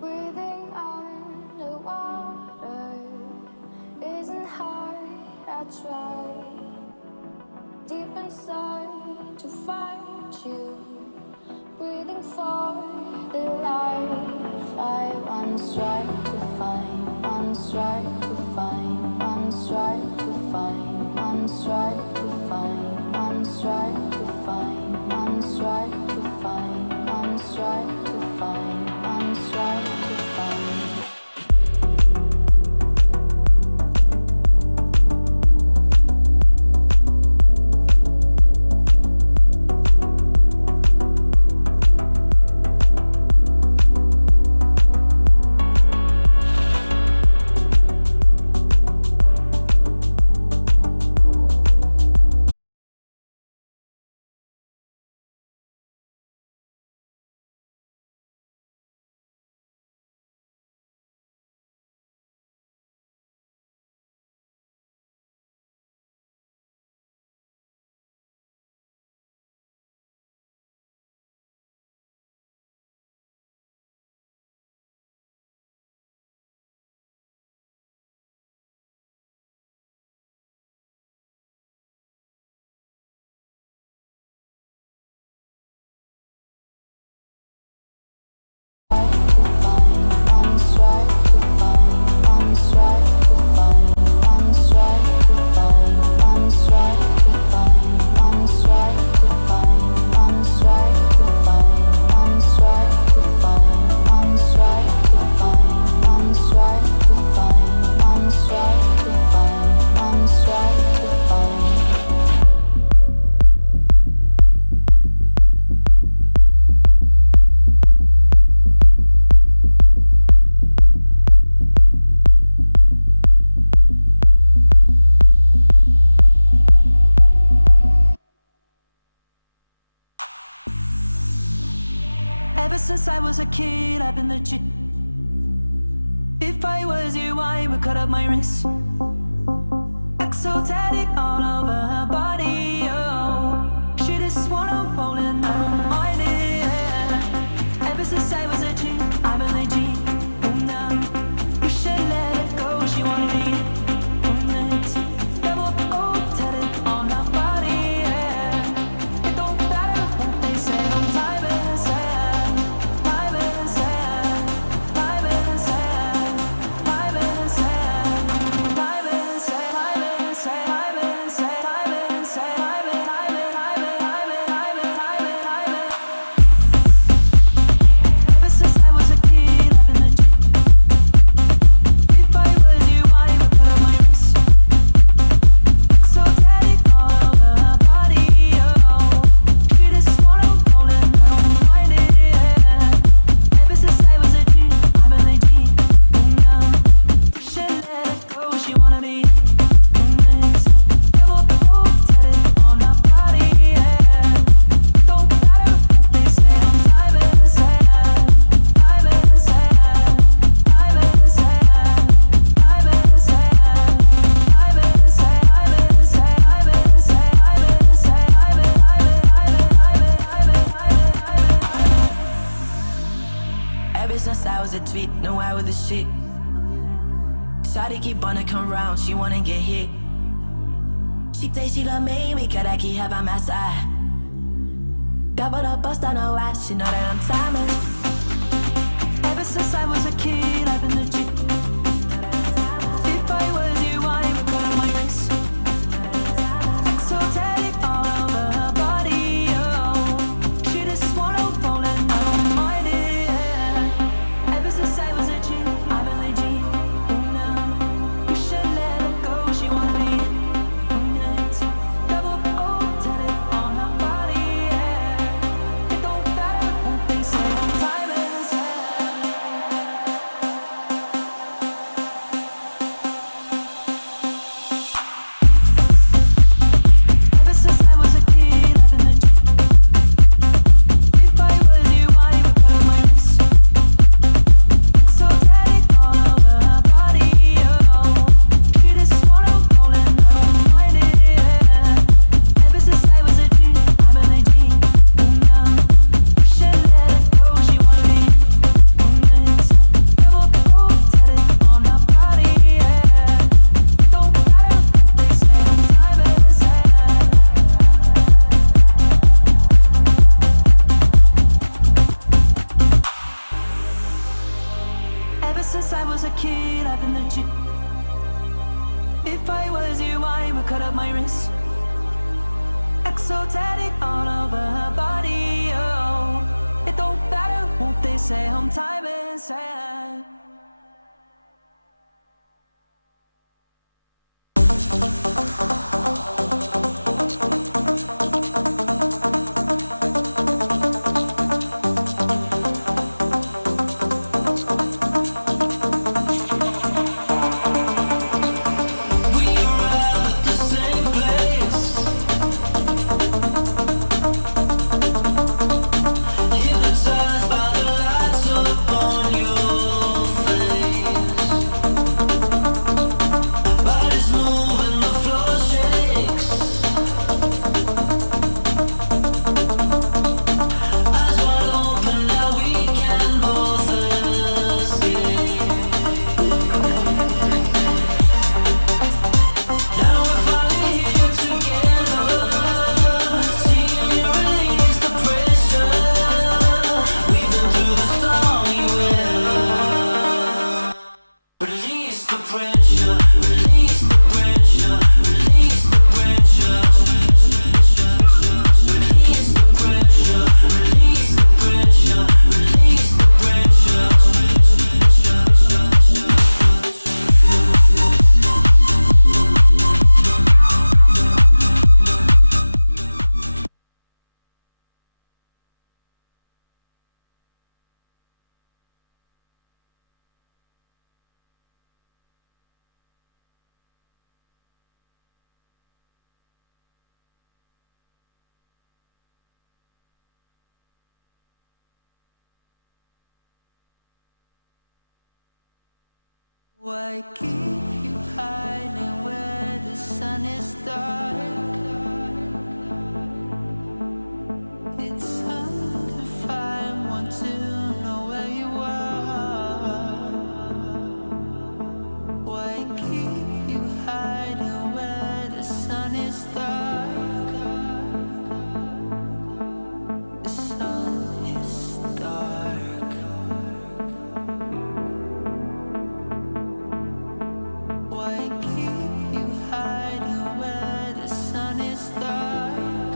Breathing underwater isn't hard, I try deep inside to find you. Breathing for the life I once tried to find, once tried to find, once tried to find, once tried to find, once tried to find, once tried to find, once tried to find, once tried to find. Ever since I was a kid, I've been legit. If I was you, I would cut up my wrist. Exotic all over her body, oh. She just wanna roll and I don't mind it, yeah. Ever since I was a kid, I've been legit. Oh no, you should let it go, she wanna be. Double O-tatted on her body, yeah. It don't matter what they say, I'm timeless, yeah. Timeless, yeah. Timeless, yeah. Timeless, yeah. Timeless, yeah. Timeless, yeah. Timeless, yeah. Timeless, yeah. Ever since I was a kid, I've been legit. If I was you, I would cut up my wrist. Exotic all over her body, oh. She just wanna roll and I don't mind it, yeah. Ever since I was a kid, I've been legit. She let it go, she wanna be. Double O-tatted on her body, yeah. Don't matter what they say, I'm timeless, yeah. Timeless, yeah. Timeless, yeah. Timeless, yeah. Timeless, Ever since I was a tweet, knew I was the shit. Shawty keep wanna come round, she wanna get hit. She say she gon' make me, cause I keep her by my side. Double up, bust on her ass, she know that I'm timeless. Ever since I was a kid, I've been legit. If I was you, I would cut up my wrist. Exotic all over her body, oh. exotic all over her body. Oh, it don't matter what they say, I'm time and sad. Why keep you hiding where the sun is dark? It's hard to find one to know where you are. Why keep you hiding where the sun is dark? The sun is dark. Why keep you hiding where the sun is dark?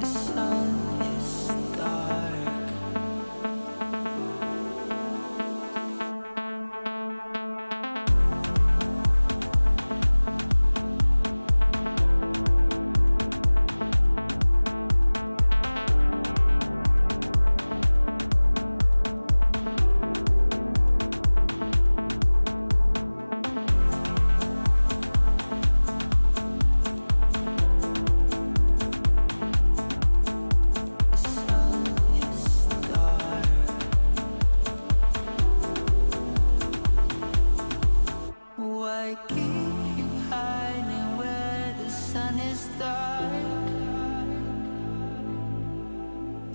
The sun is dark. Why keep you hiding where the sun is dark?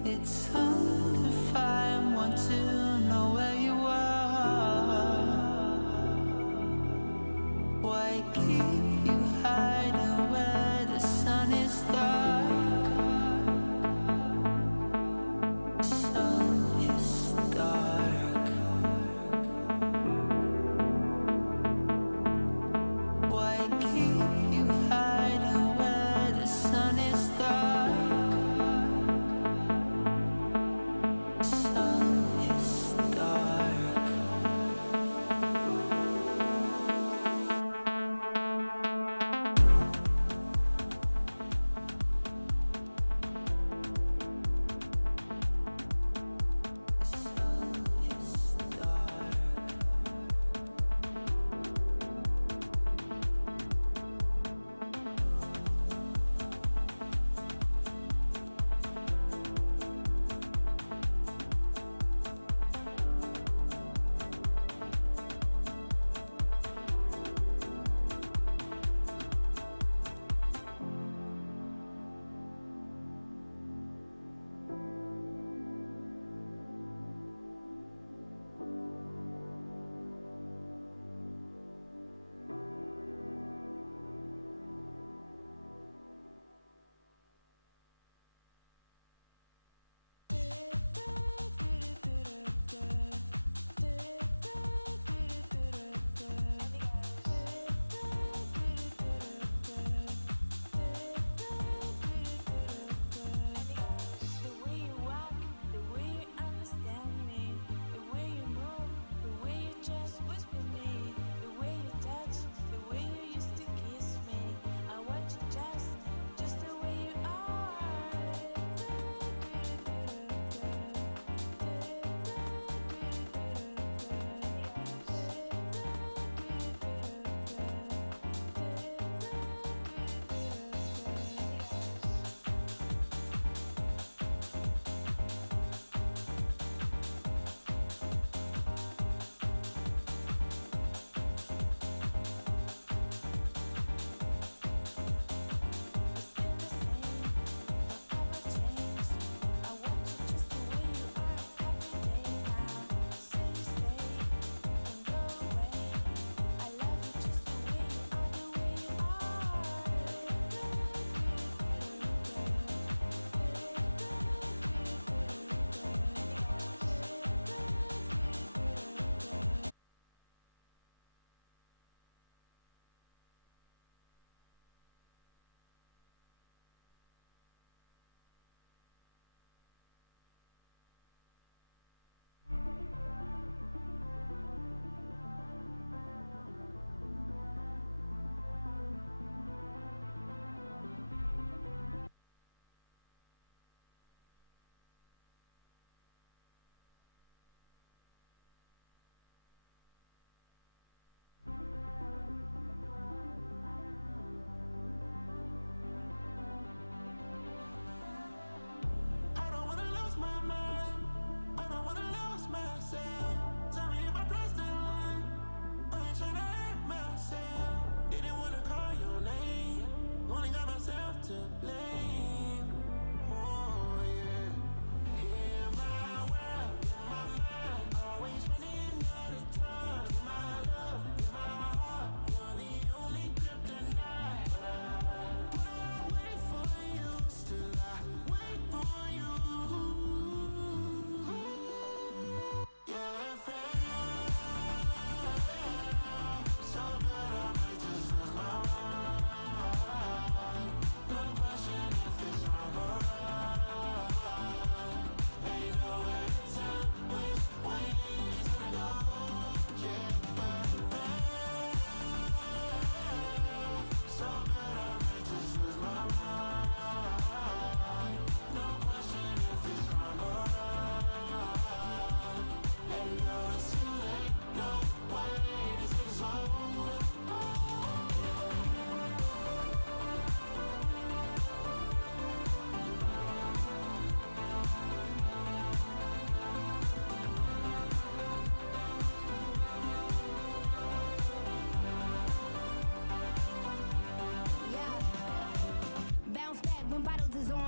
It's hard to find one to know where you are. Why keep you hiding where the sun is dark? The sun is dark. Why keep you hiding where the sun is dark?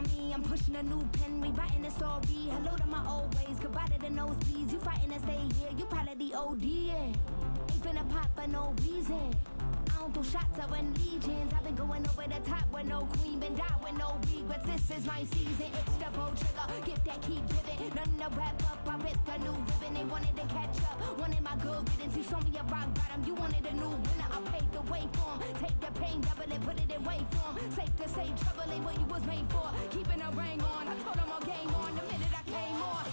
on me. I'm pushing a new pen, rewriting the story. Hello to my old ways, goodbye to the nosebleeds. You fighting to stay here, you part of the OD. Ain't finna pop for no reason. I don't throw shots, I run legions. I've been going over the top with no queen, been die with no regrets. This is my season, it's the bow trigger. Gift that keep giving, nothing to wrap up. I ripped a new ribbon, they wanted to catch up. Wanted my good riddance, you showed me a rock bottom. You wanted a new winner, I paved the way for 'em. Take the pain, double it, put it in way form. Safe to say, trouble ain't what you was made for. Keeping a ring on, I told them all game on the minute I came on.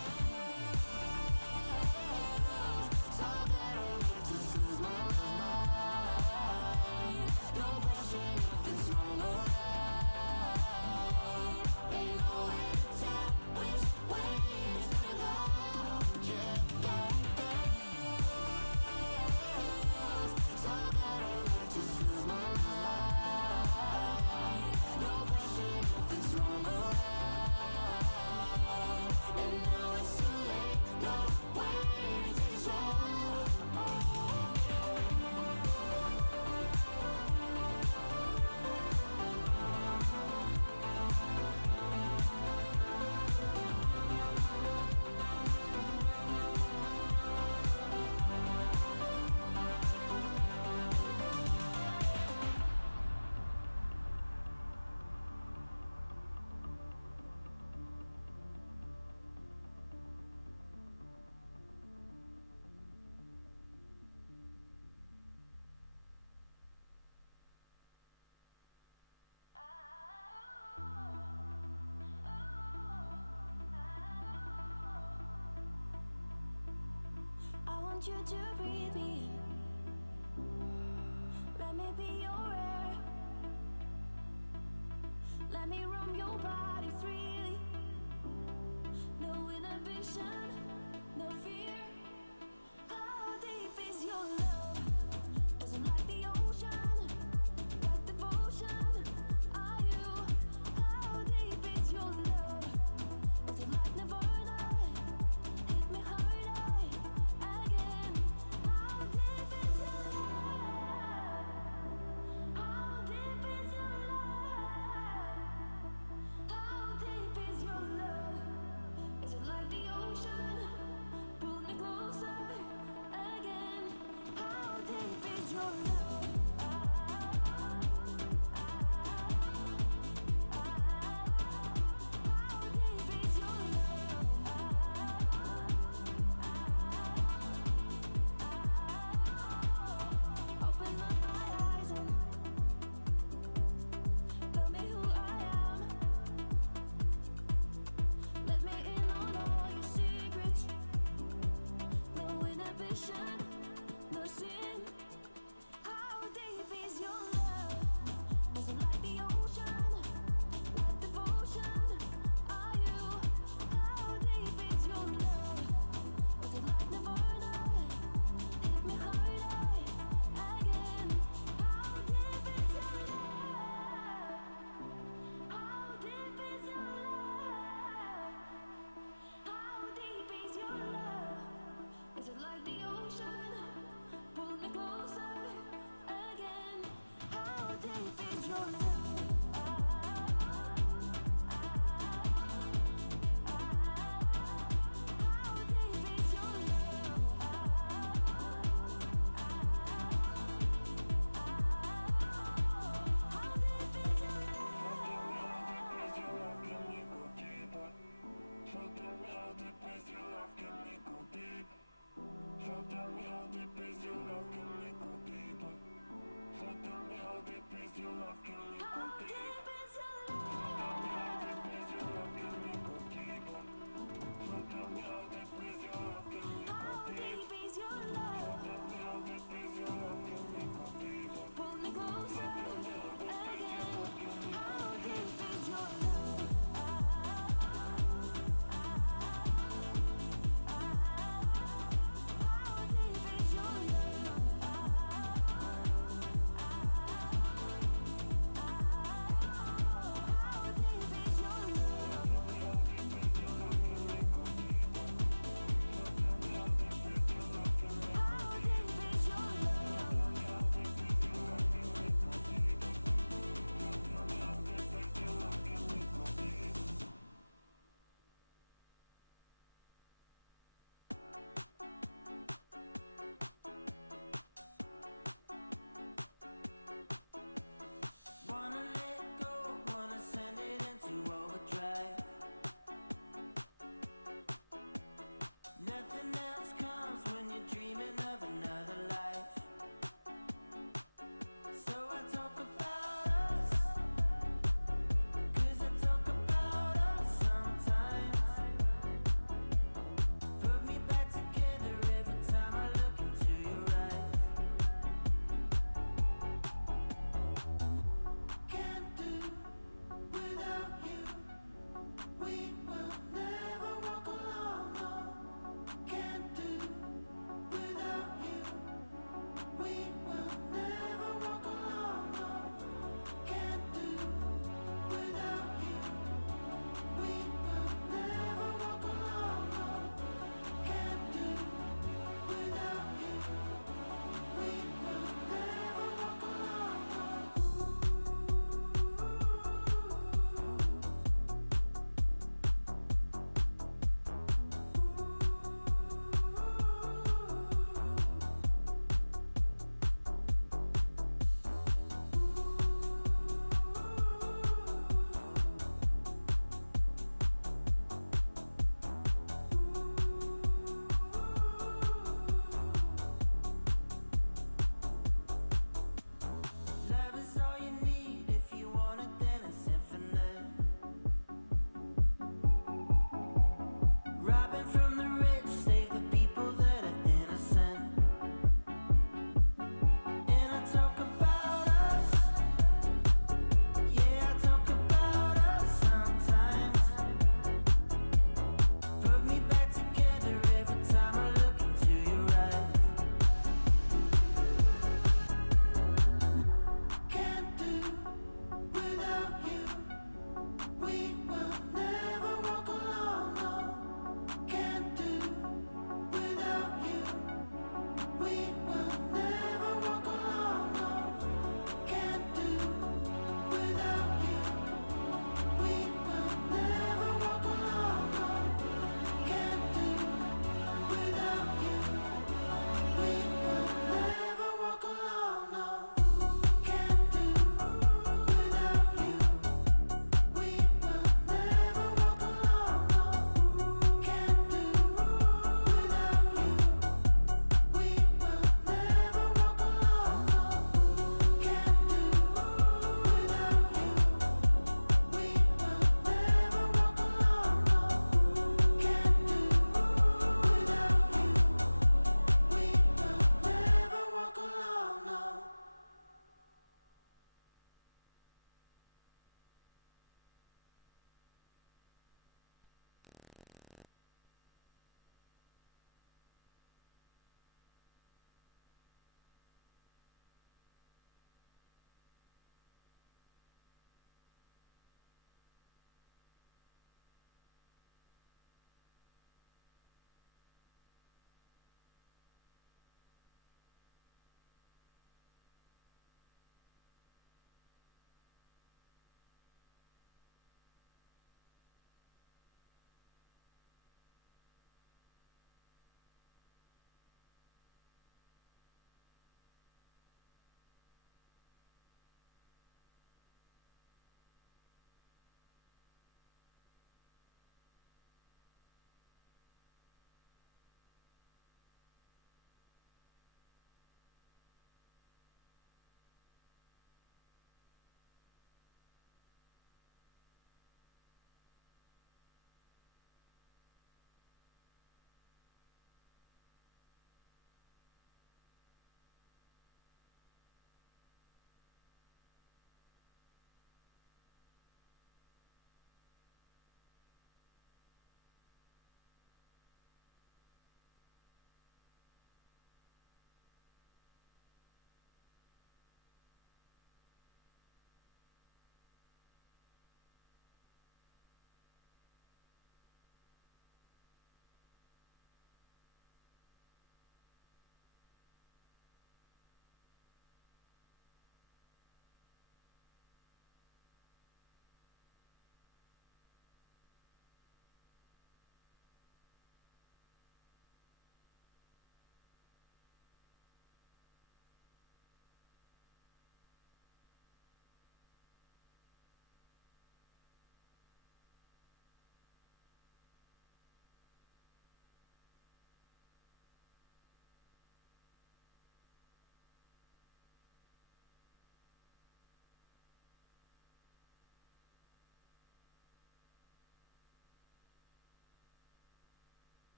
I want you to breathe me in. Let me be your air. Let me roam your body freely. No inhibition, no fear. How deep is your love? Is it like the ocean, like devotion? Are you? How deep is your love? Is it like Nirvana? Hit me harder again. How deep?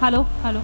Hello, hello.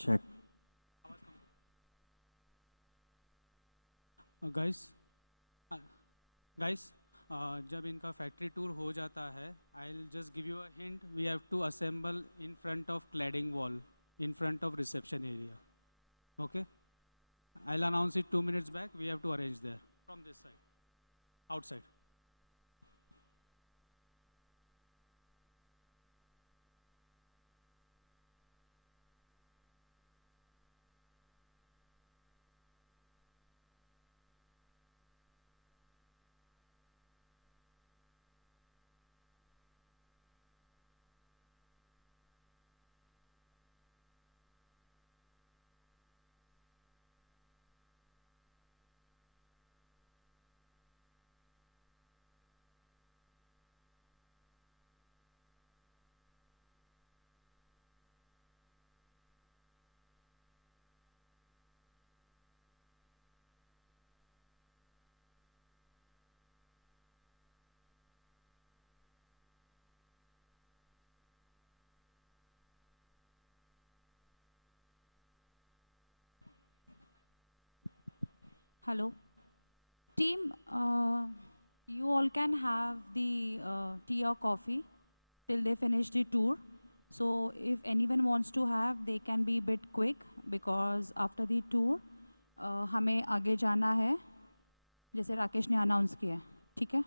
Check. Guys guys जब इनका factory tour हो जाता है, I will just give you a hint. We have to assemble in front of cladding wall, in front of reception area. Okay, I will announce it 2 minutes back. We have to arrange there from this side, outside. Hello. Team, you all can have the tea or coffee till they finish the tour. So if anyone wants to have, they can be a bit quick because after the tour, हमें आगे जाना है, जैसे राकेश ने announce किया है, ठीक है?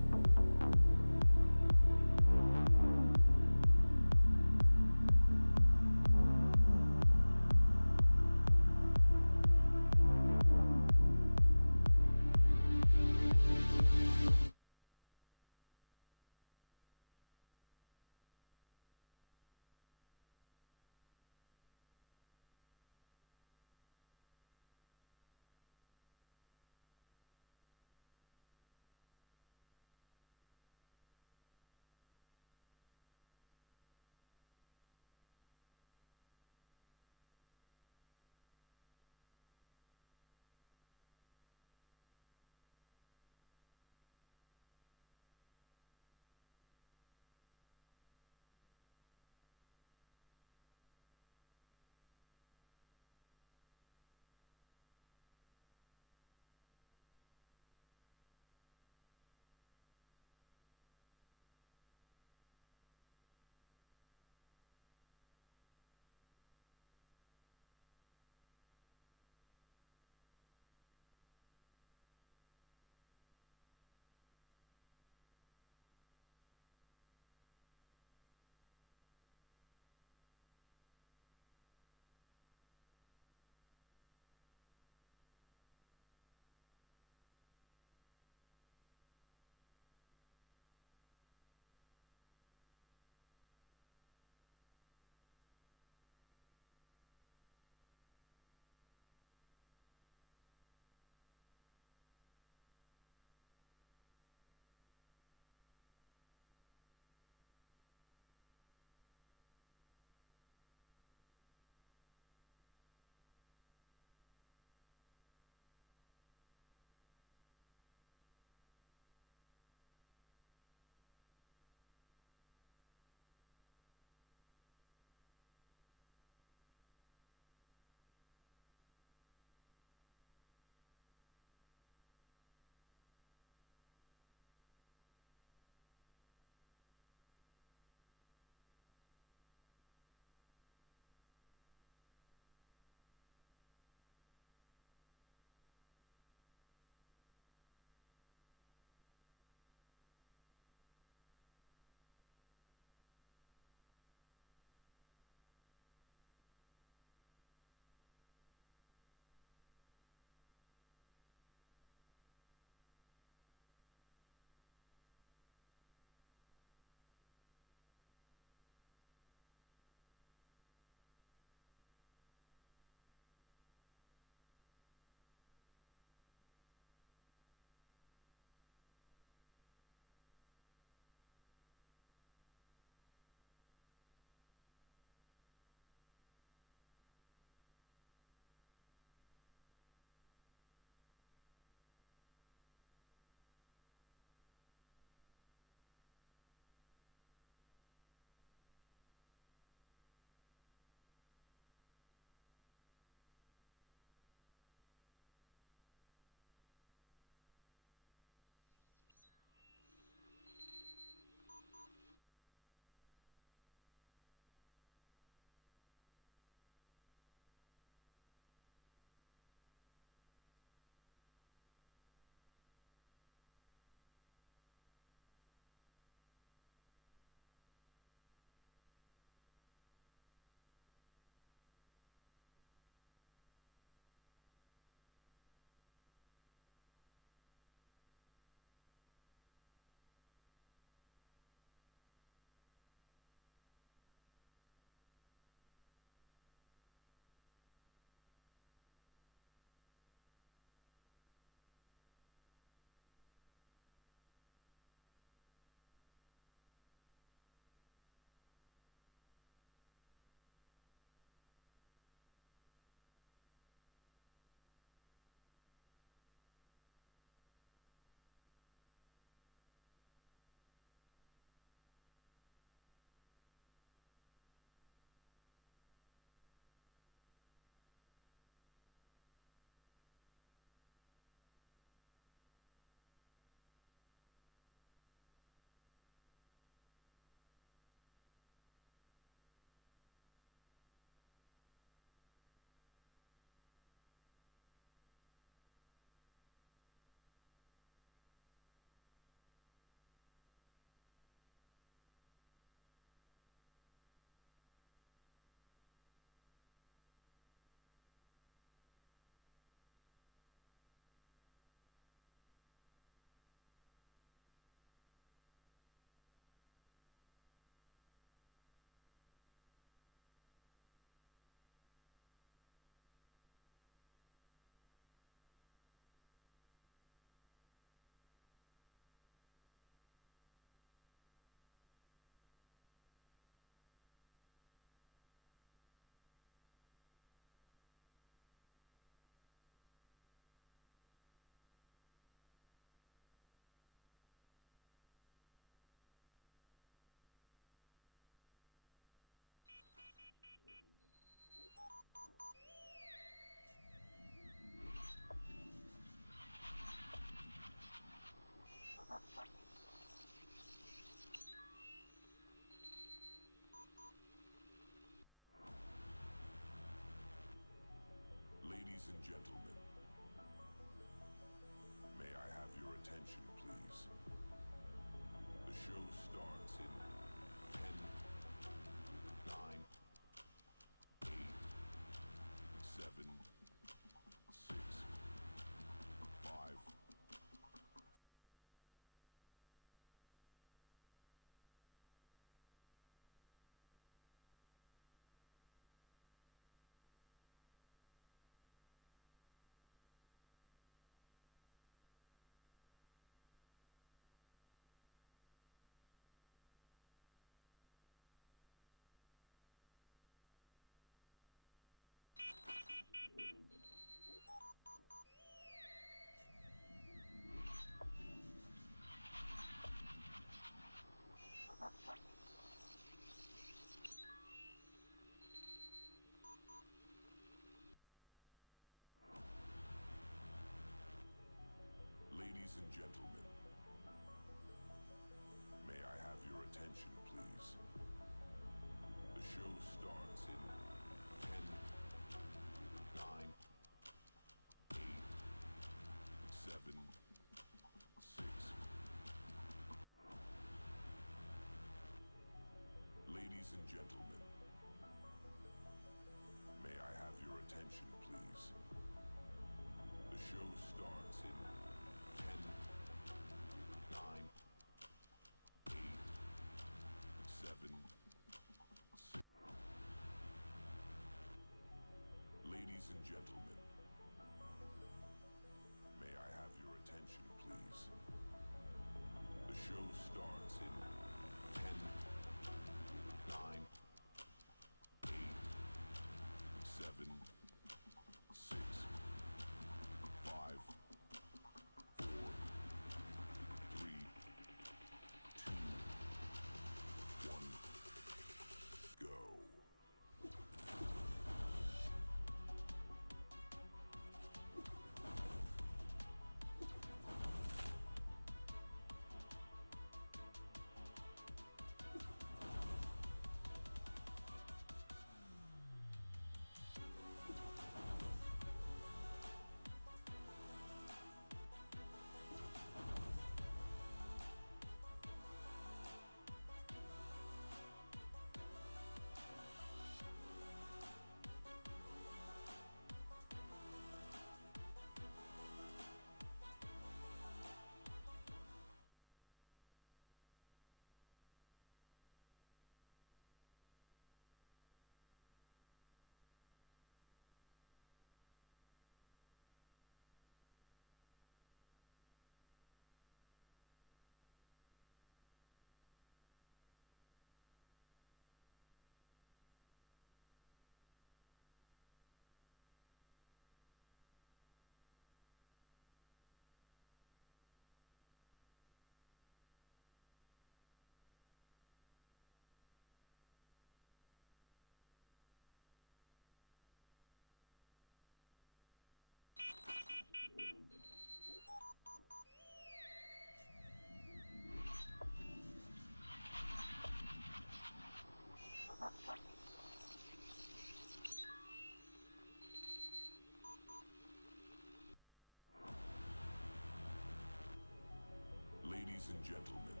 gentlemen,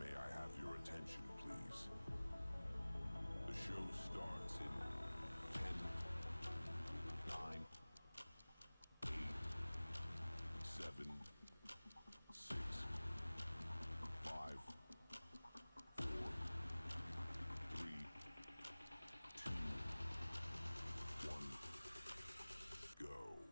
may I have your attention, please? The show starts in 10, 9, 8, 7, 6, 5, 4, 3, 2, 1, go.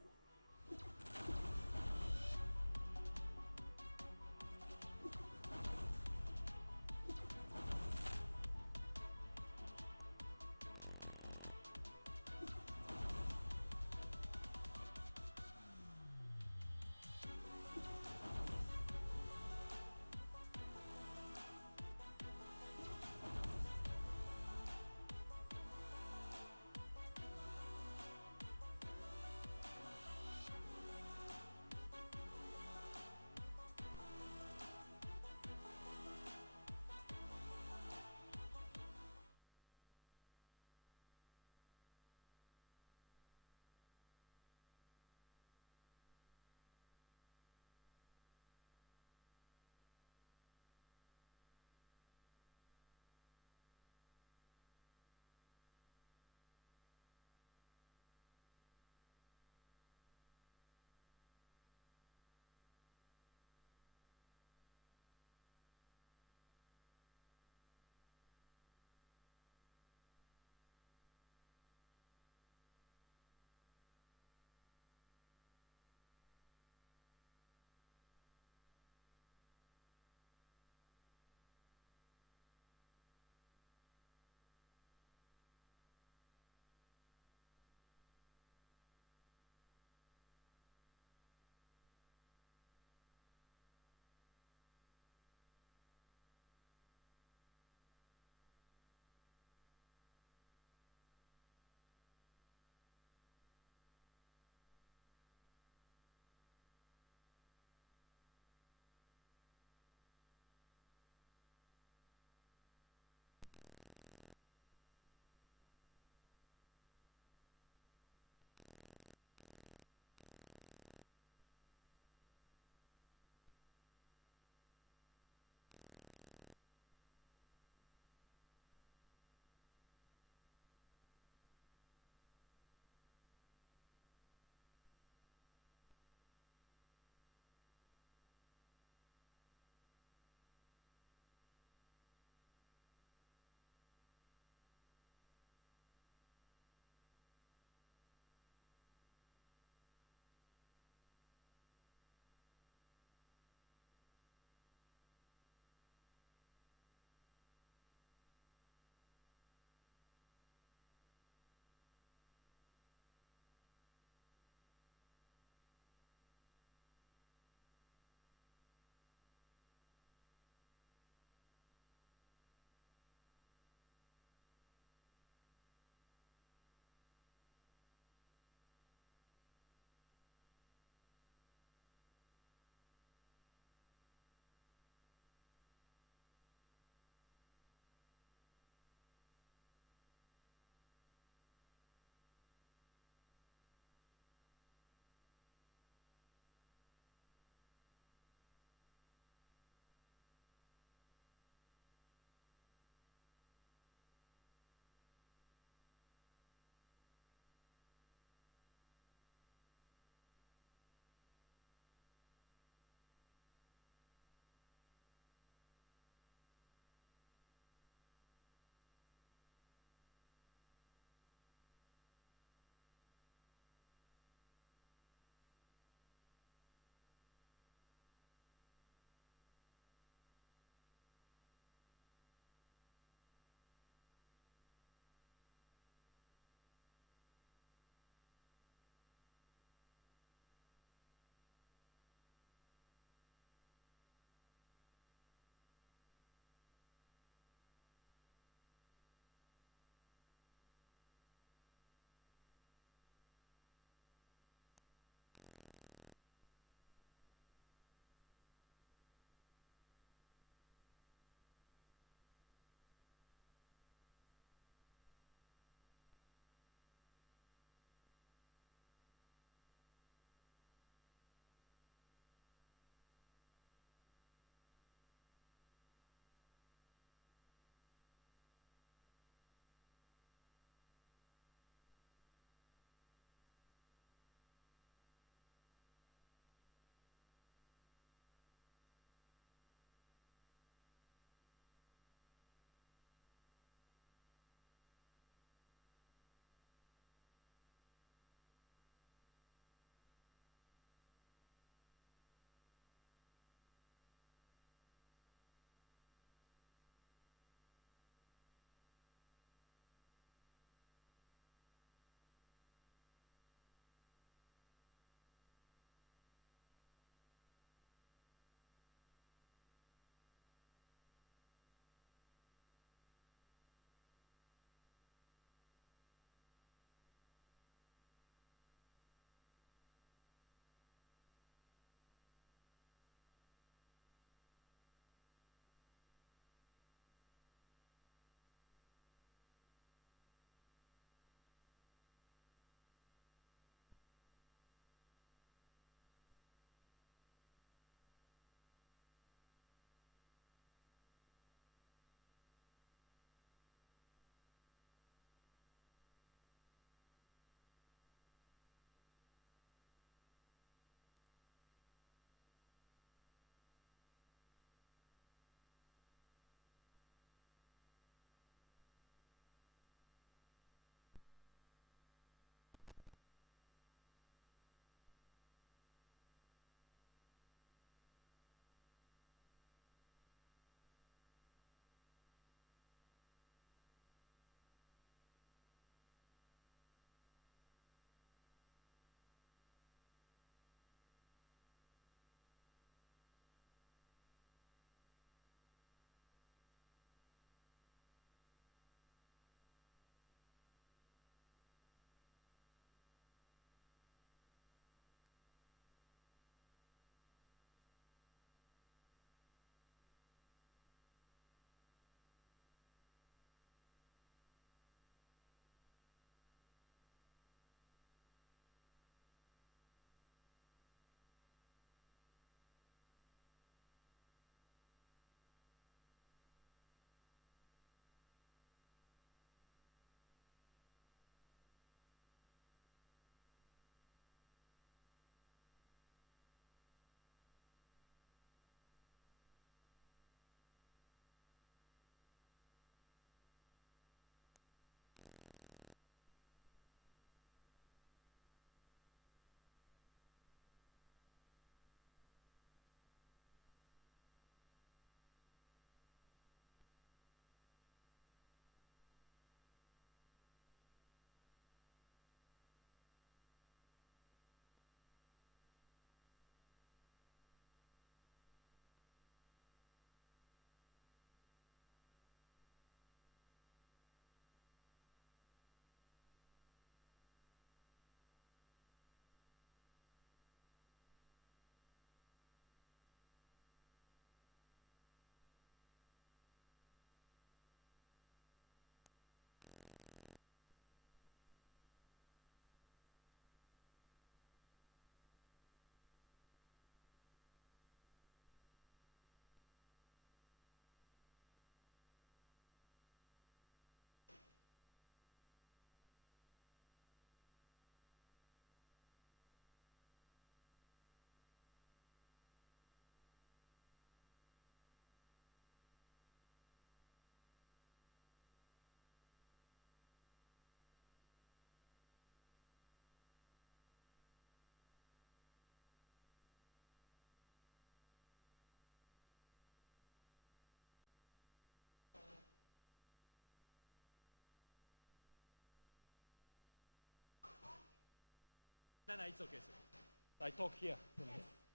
No, no, it's okay, sir. I talk here. Yes.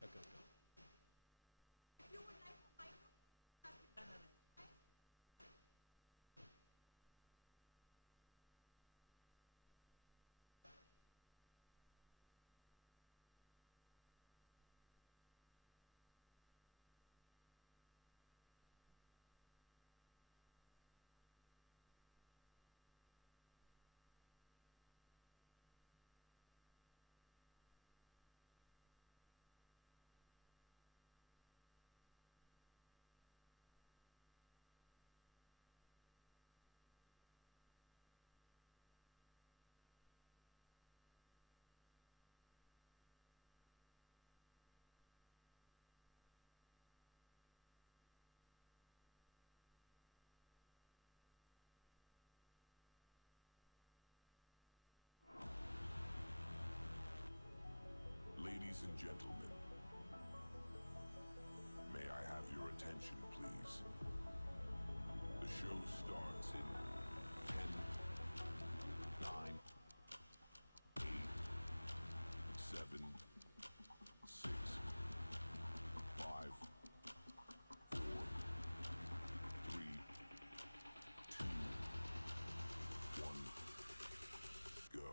Okay. Ladies and gentlemen, may I have your attention, please? The show starts in 10, 9, 8, 7, 6, 5, 4, 3, 2, 1, go.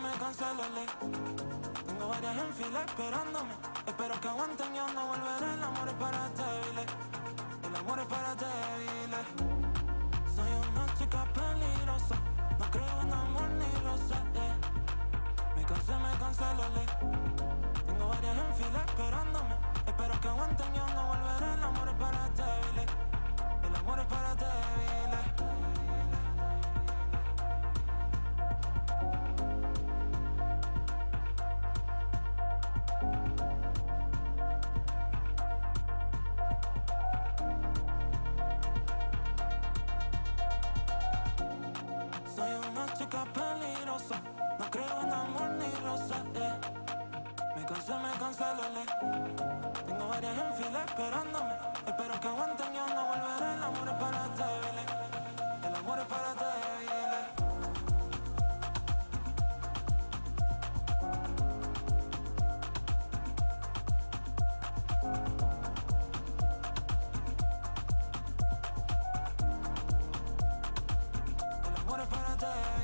me cansa la ley. Tengo varias en fila esperándome. Espero que aguanten, yo no volveré. El amor es para débiles. El amor es para débiles. Soy una chica peligrosa. No creo en amor ni rosa. Me cansa la ley. Tengo varias en fila esperándome. Espero que aguanten, yo no volveré. El amor es para débiles. El amor es para débiles. Soy una chica peligrosa. No creo en amor ni rosa. Me cansa la ley. Tengo varias en fila esperándome. Espero que aguanten, yo no volveré. El amor es para débiles. El amor es para débiles. débiles.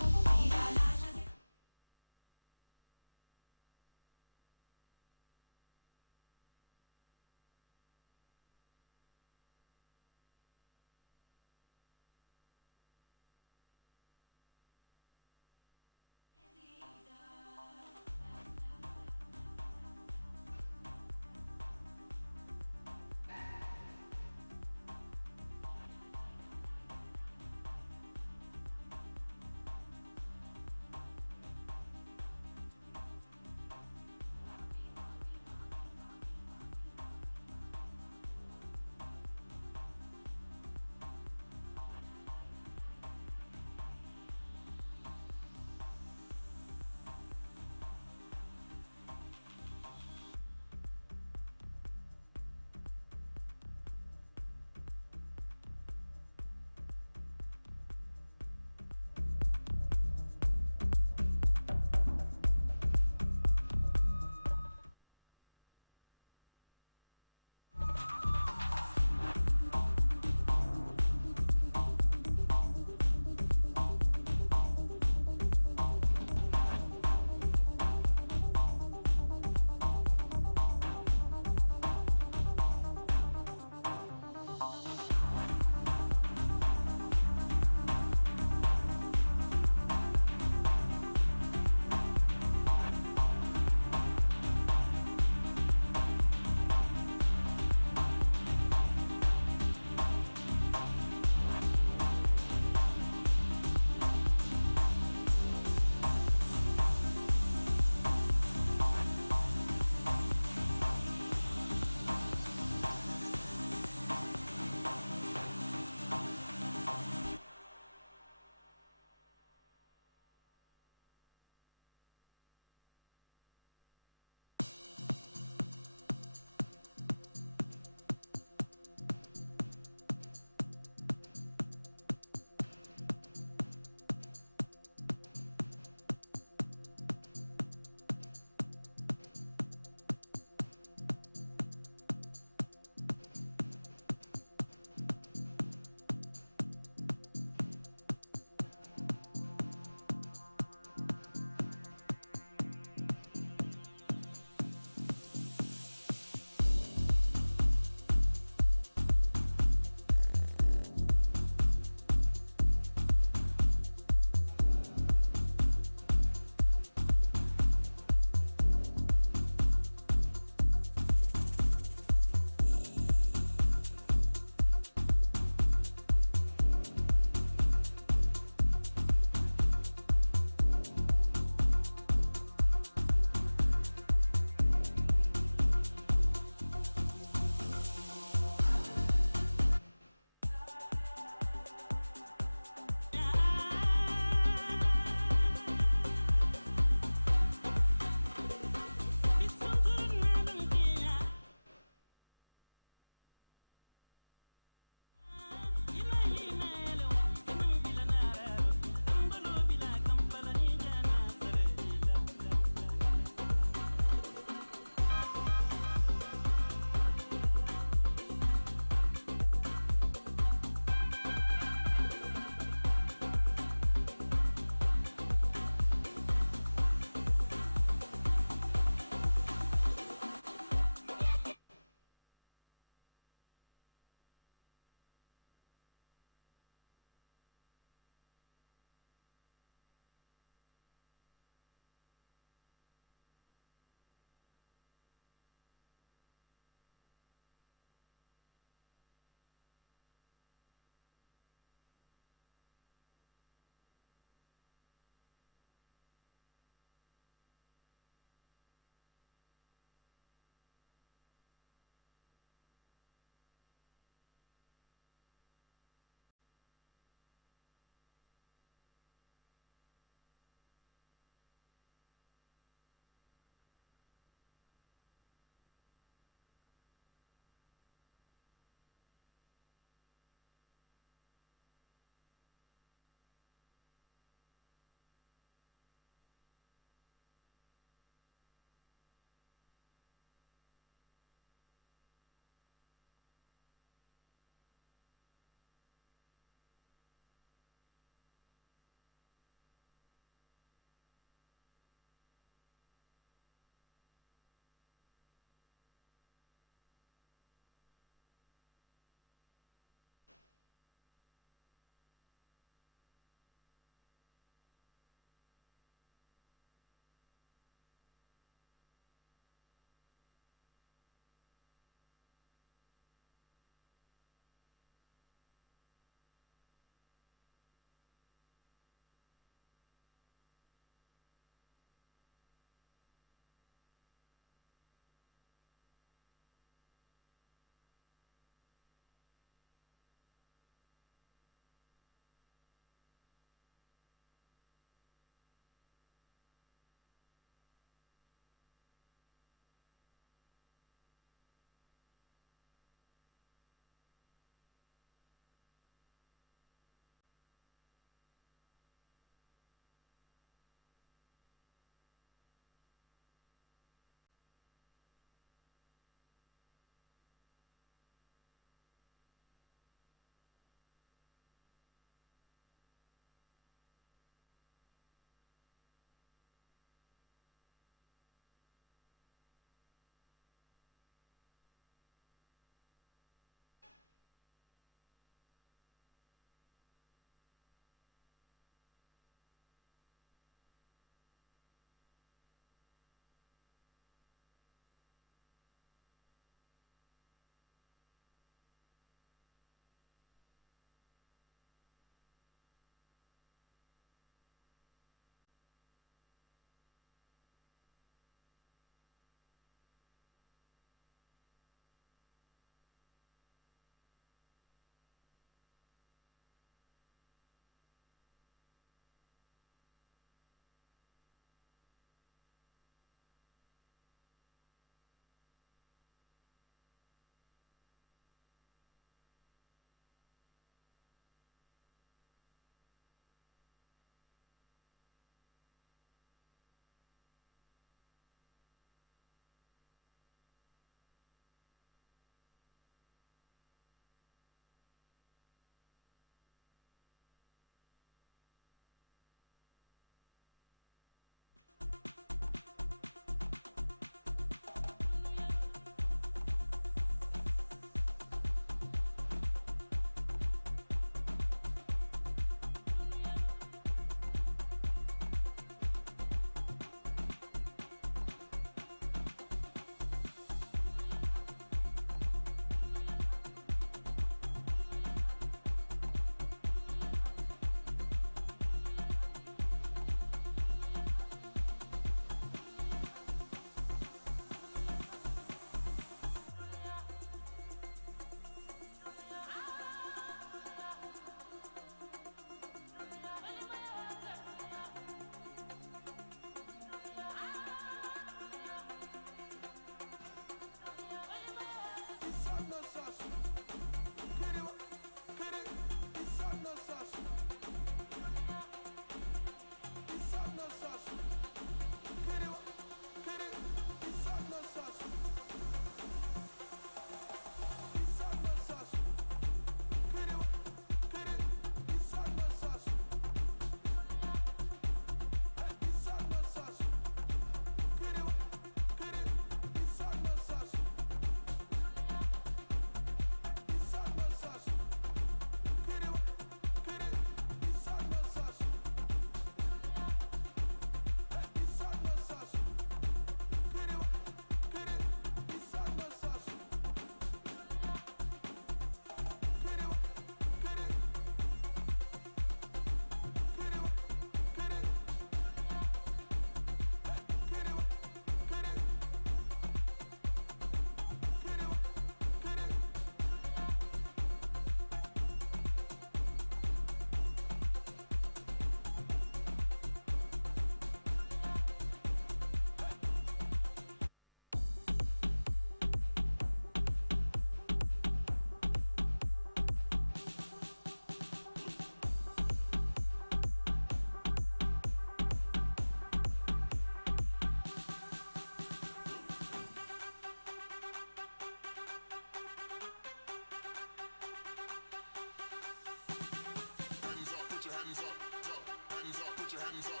Put your hands up. Put your hands up. Put your hands up.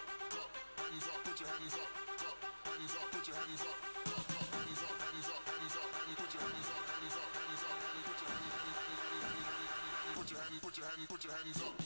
Hands up. Hands up. Hands up. Put your hands up. Hands up. Hands up. Hands up. Put your hands up. Put your hands up. Put your hands up.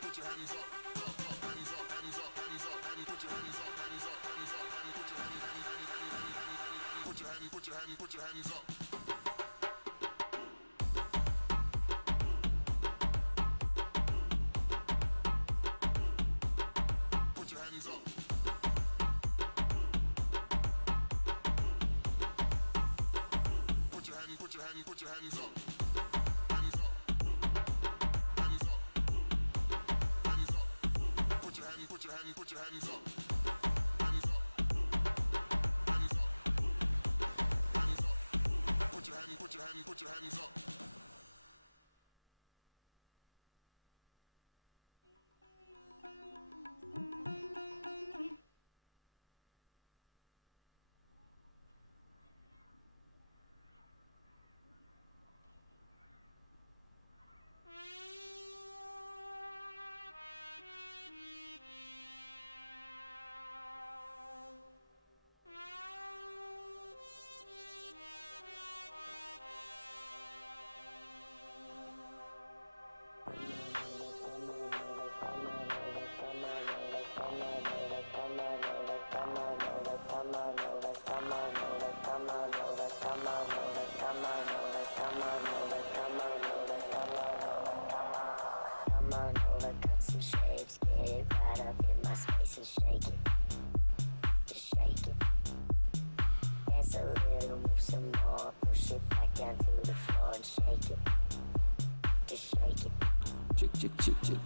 Put your hands up. Hands up. Hands up. Hands up. Put your hands up. Hands up. Hands up. Hands up. Put your hands up.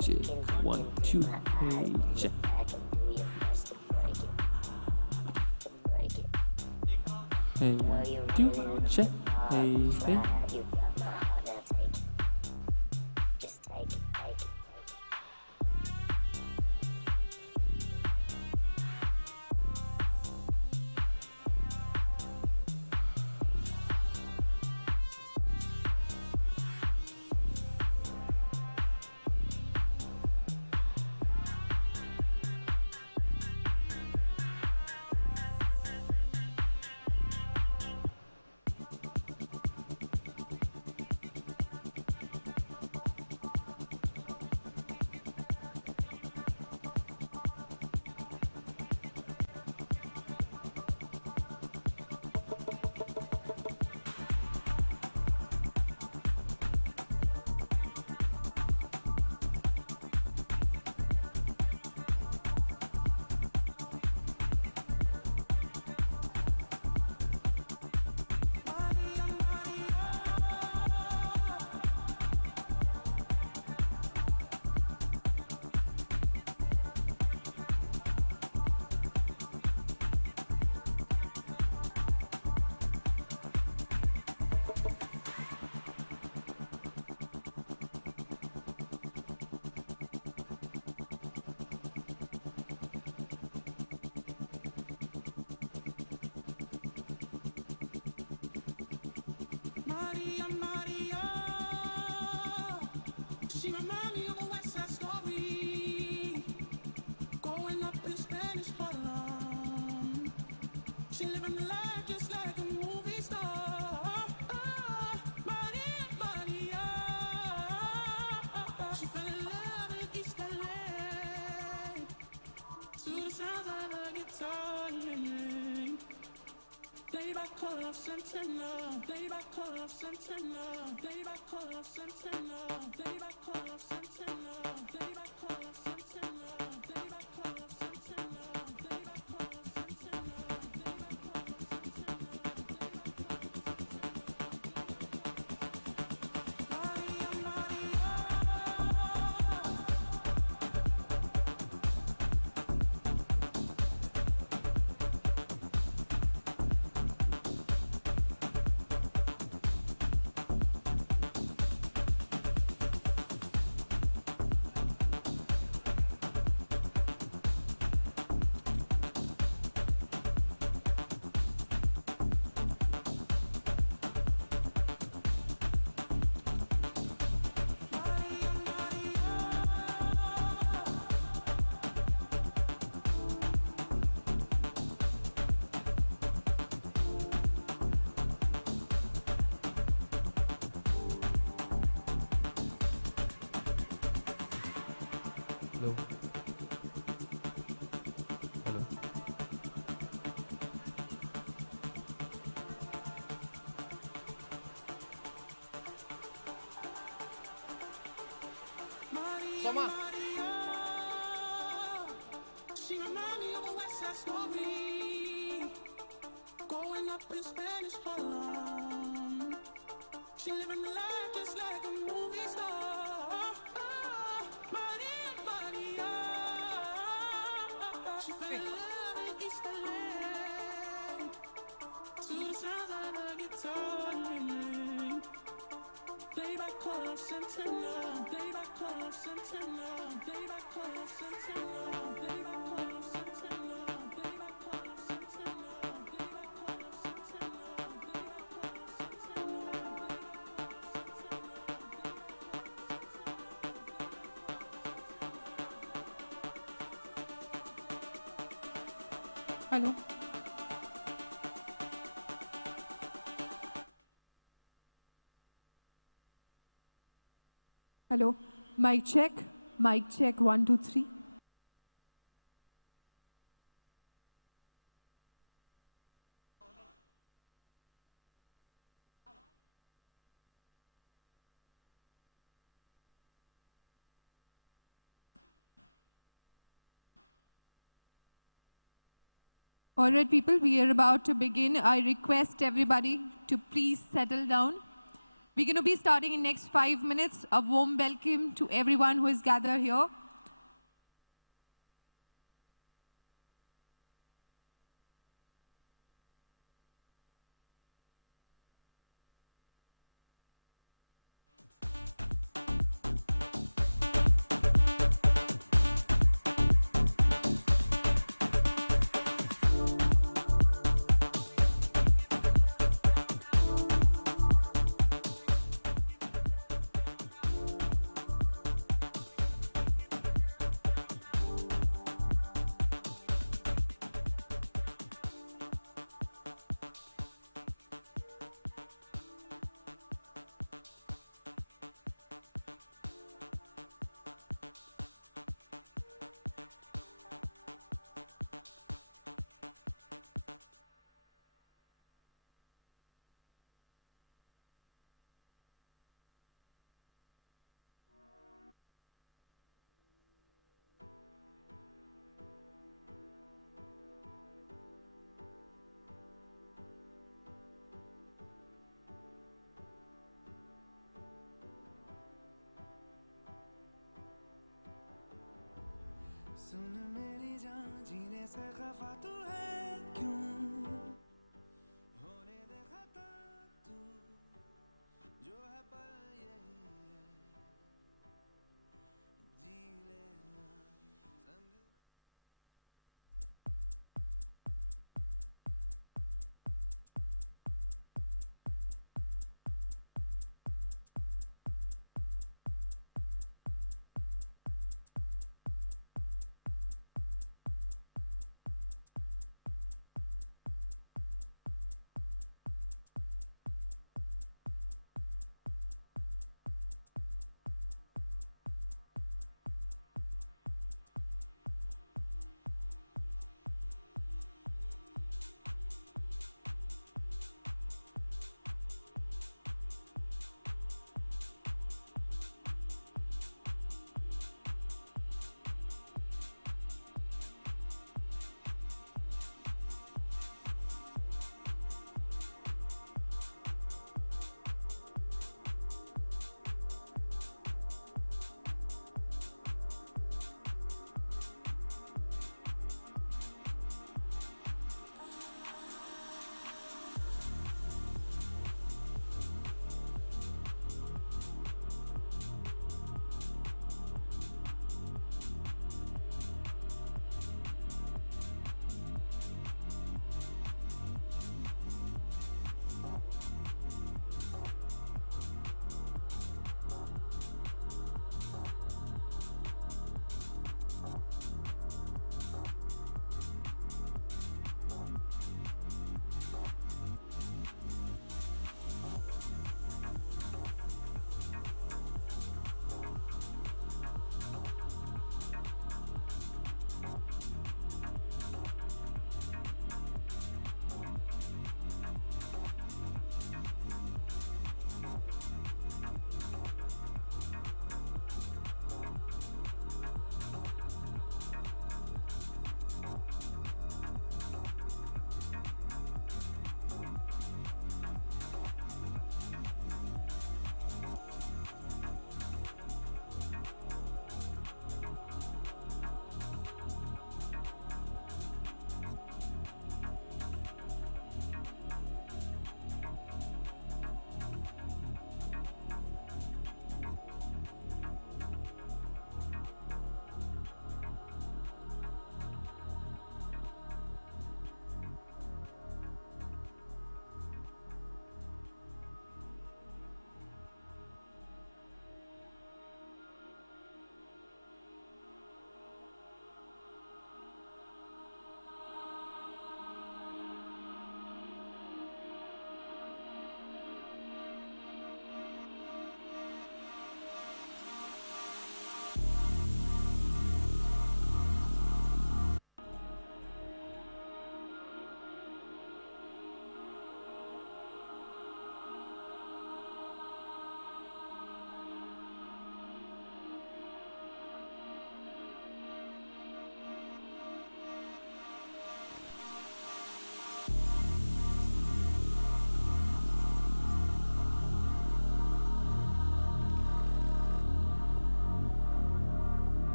Check. 1, 2, hey, check. Hey, 1, 2, check. Hey. Growing up in Spanish Harlem, she living the life just like a movie star. Maria, Maria. She fell in love in East LA to the sounds of a guitar. Day by call of Santana, day by call of Santana, day by call of Santana, day by call of Santana, day by call of Santana, day by call of Santana, day by call of Santana, day by call of Maria, Maria. Hello. Hello. Soma. She remind me of a West Side Story. Growing up in Spanish Harlem, she living the life just like a movie star. Maria, Maria. She fell in love in East LA to the sounds of a guitar. Day by call of Santana, day by call of Santana, day by call of Santana, day by call of Santana, day by call of Santana, day by call of Santana, day by call of Santana. Hello. Hello. Mic check. Mic check. 1, 2, 3. All right, people, we are about to begin. I request everybody to please settle down. We're going to be starting in next 5 minutes. A warm welcome to everyone who is gathered here.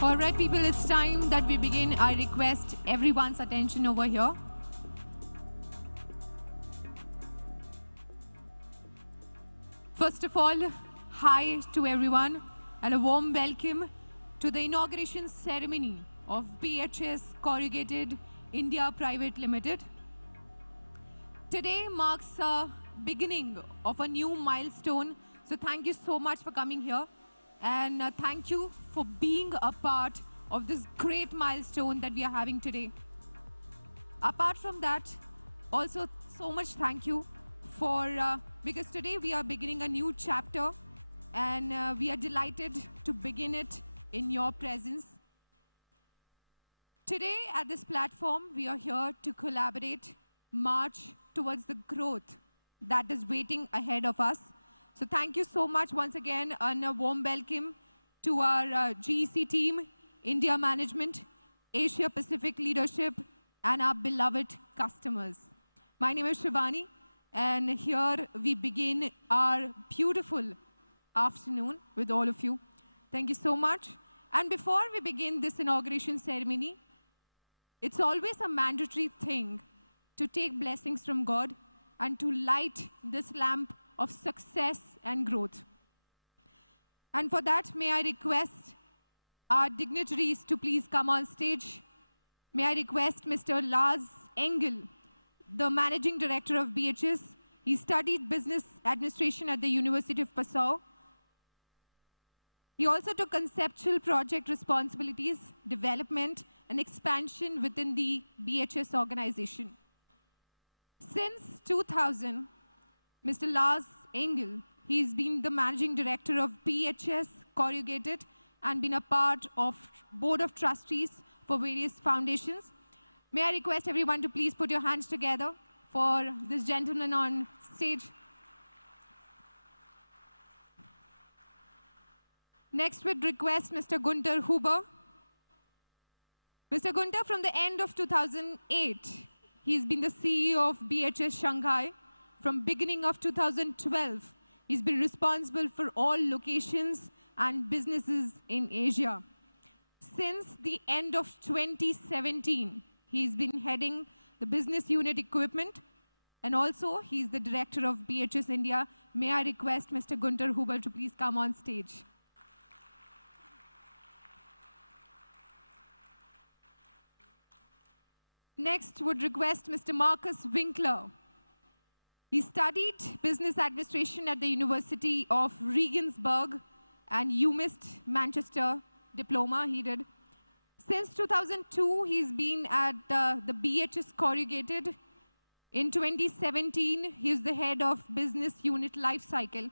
All right, people, it's time that we begin. I request everyone's attention over here. First of all, hi to everyone and a warm welcome to the inauguration ceremony of BHS Corrugated India Private Limited. Today marks a beginning of a new milestone, so thank you so much for coming here. And thank you for being a part of this great milestone that we are having today. Apart from that, also so much thank you for, because today we are beginning a new chapter and we are delighted to begin it in your presence. Today at this platform, we are here to collaborate, march towards the growth that is waiting ahead of us. So thank you so much once again, and a warm welcome to our GCC team, India management, Asia Pacific leadership, and our beloved customers. My name is Shivani, and here we begin our beautiful afternoon with all of you. Thank you so much. And before we begin this inauguration ceremony, it's always a mandatory thing to take blessings from God and to light this lamp of success and growth. And for that, may I request our dignitaries to please come on stage. May I request Mr. Lars Engel, the Managing Director of BHS. He studied business administration at the University of Passau. He also took conceptual project responsibilities, development, and expansion within the BHS organization. Since 2000, Mr. Lars Engel, he's been the Managing Director of BHS Corrugated and been a part of Board of Trustees for various foundations. May I request everyone to please put your hands together for this gentleman on stage. Next, we'd request Mr. Gunter Huber. Mr. Gunter, from the end of 2008, he's been the CEO of BHS Shanghai. From beginning of 2012, he's been responsible for all locations and businesses in Asia. Since the end of 2017, he's been heading the business unit equipment, and also he's the director of BHS India. May I request Mr. Gunter Huber to please come on stage. Next, would request Mr. Marcus Winkler. He studied business administration at the University of Regensburg and UMIST Manchester diploma he did. Since 2002, he's been at the BHS Corrugated. In 2017, he's the head of business unit lifecycle.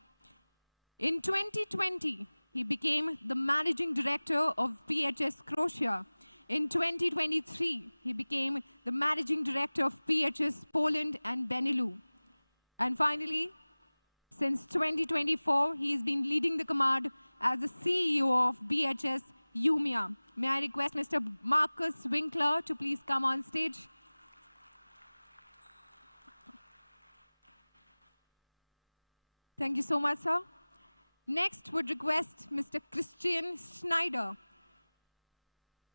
In 2020, he became the managing director of BHS Croatia. In 2023, he became the managing director of BHS Poland and Benelux. And finally, since 2024, he's been leading the command as the CEO of BHS Umea. May I request Mr. Marcus Winkler to please come on stage. Thank you so much, sir. Next, would request Mr. Christian Schneider.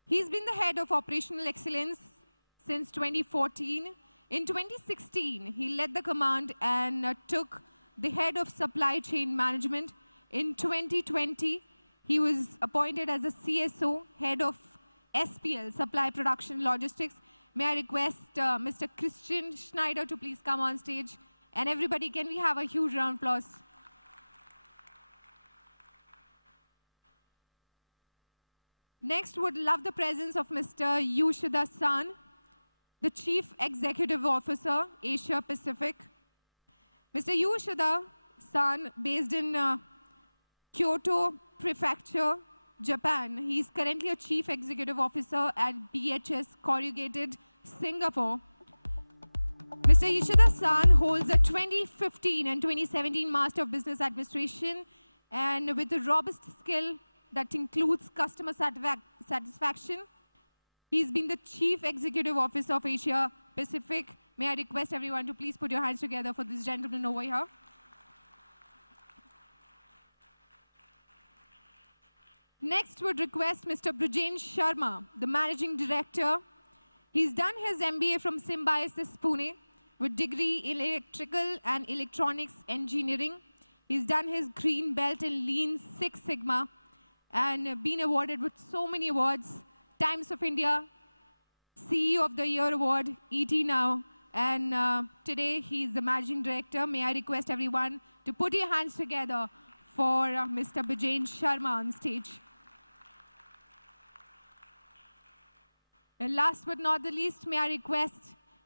He's been the head of operational excellence since 2014. In 2016, he led the command and took the head of supply chain management. In 2020, he was appointed as a CSO, head of SPL, Supply Production Logistics. May I request Mr. Christian Schneider to please come on stage. And everybody, can we have a huge round of applause? Next, would love the presence of Mr. Yoshida San, the Chief Executive Officer, Asia Pacific. Mr. Yoshida San, based in Kyoto Prefecture, Japan. He's currently a Chief Executive Officer at BHS Corrugated, Singapore. Mr. Yoshida San holds a 2015 and 2017 Master of Business Administration, and with a robust skill that includes customer satisfaction. He's been the Chief Executive Officer of Asia Pacific. May I request everyone to please put your hands together for this gentleman over here. Next, would request Mr. Brijen Sharma, the Managing Director. He's done his MBA from Symbiosis Pune with degree in Electrical and Electronics Engineering. He's done his Green Belt in Lean Six Sigma and been awarded with so many awards. Times of India, CEO of the Year Award, ET Now. And today, he's the Managing Director. May I request everyone to put your hands together for Mr. Brijen Sharma on stage. And last but not the least, may I request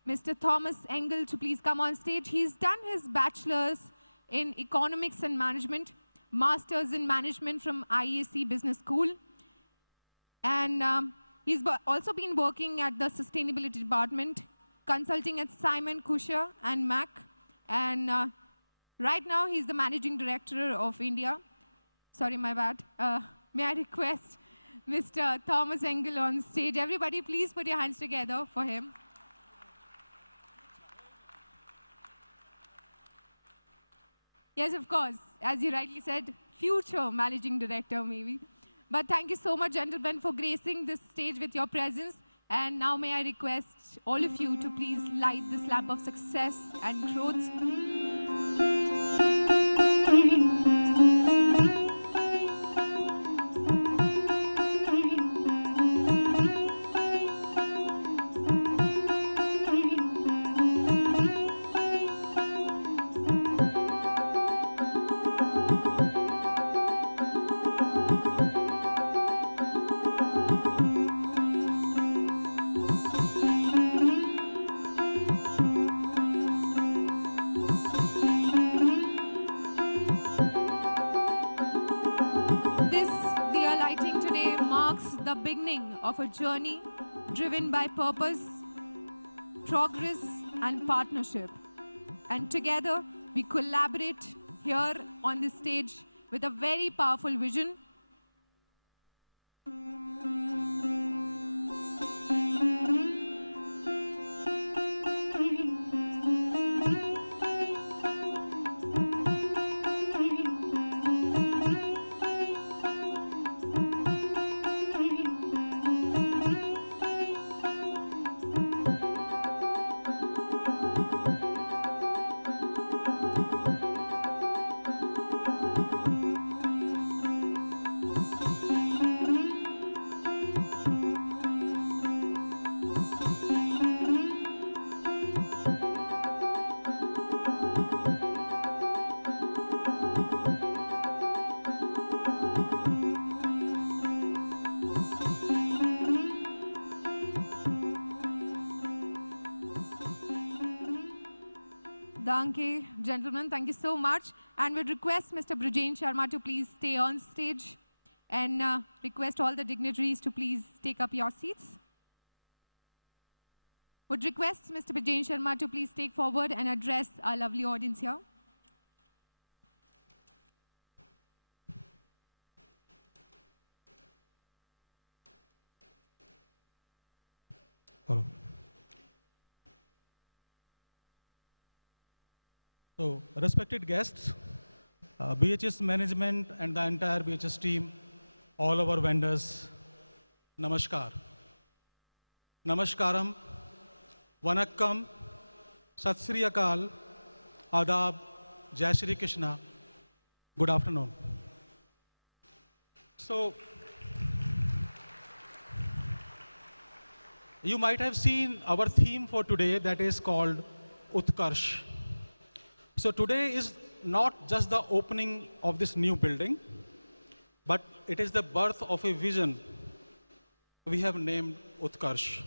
Mr. Thomas Engel to please come on stage. He's done his bachelor's in Economics and Management, master's in Management from IAC Business School. And he's also been working at the Sustainability Department, consulting at Simon Kucher and Mac. And right now, he's the Managing Director of India. Sorry, my bad. May I request Mr. Thomas Engel on stage. Everybody, please put your hands together for him. Yes, of course. As you rightly said, future Managing Director, maybe. But thank you so much, gentlemen, for gracing this stage with your presence. And now may I request all of you to please light this lamp of success and growth. Of a journey driven by purpose, progress, and partnership. And together, we collaborate here on this stage with a very powerful vision. Danke, gentlemen. Thank you so much. And we'd request Mr. Brijen Sharma to please stay on stage and request all the dignitaries to please take up your seats. Would request Mr. Brijen Sharma to please take forward and address our lovely audience here. Hello. So, respected guests, BHS management and the entire BHS team, all our vendors, namaskar. Namaskaram, vanakkam, sat sri akal, adab, jai shri Krishna, good afternoon. So, you might have seen our theme for today that is called Utkarsh. So today is not just the opening of this new building, but it is the birth of a vision we have named Utkarsh.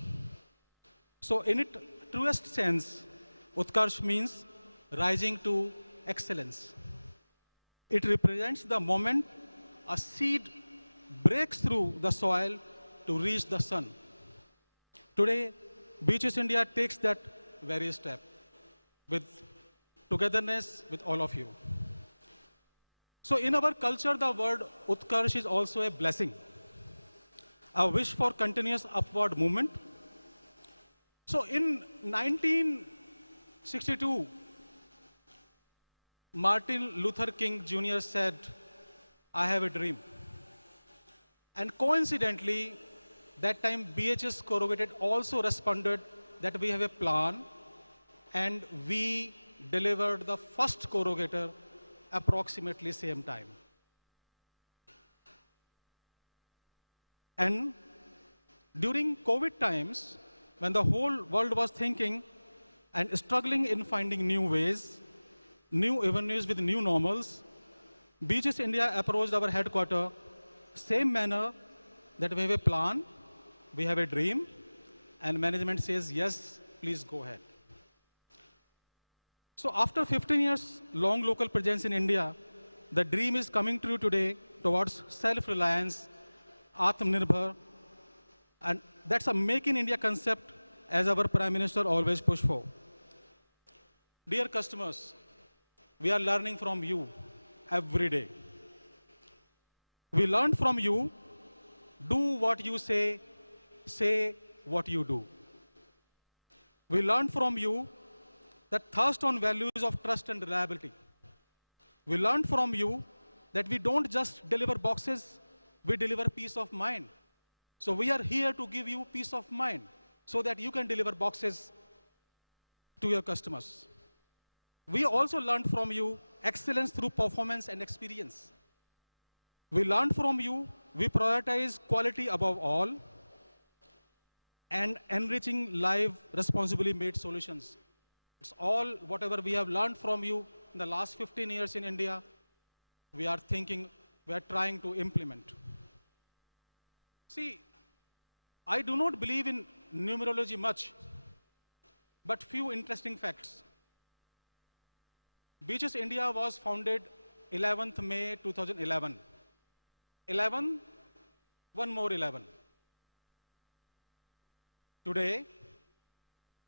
So in its truest sense, Utkarsh means rising to excellence. It represents the moment a seed breaks through the soil to reach the sun. Today, BHS India takes that very step with togetherness with all of you. So in our culture, the word Utkarsh is also a blessing, a wish for continuous upward movement. So in 1962, Martin Luther King Jr. said, I have a dream. And coincidentally, that time BHS Corrugated also responded that we have a plan, and we delivered the first corrugator approximately same time. And during COVID times, when the whole world was thinking and struggling in finding new ways, new avenues with new normals, BHS India approached our headquarters, same manner that we have a plan, we have a dream, and management says, yes, please go ahead. So after 15 years long local presence in India, the dream is coming true today towards self-reliance, Atmanirbhar, and that's a Make in India concept as our Prime Minister always pushed for. Dear customers, we are learning from you every day. We learn from you, do what you say what you do. We learn from you that thirst on values of trust and reliability. We learn from you that we don't just deliver boxes, we deliver peace of mind. So we are here to give you peace of mind so that you can deliver boxes to your customers. We also learned from you excellence through performance and experience. We learned from you, we prioritize quality above all, and enriching live, responsibly made solutions. It's all whatever we have learned from you in the last 15 years in India, we are trying to implement. See, I do not believe in numerology much, but few interesting facts. BHS India was founded 11th May 2011. 11, one more 11. Today,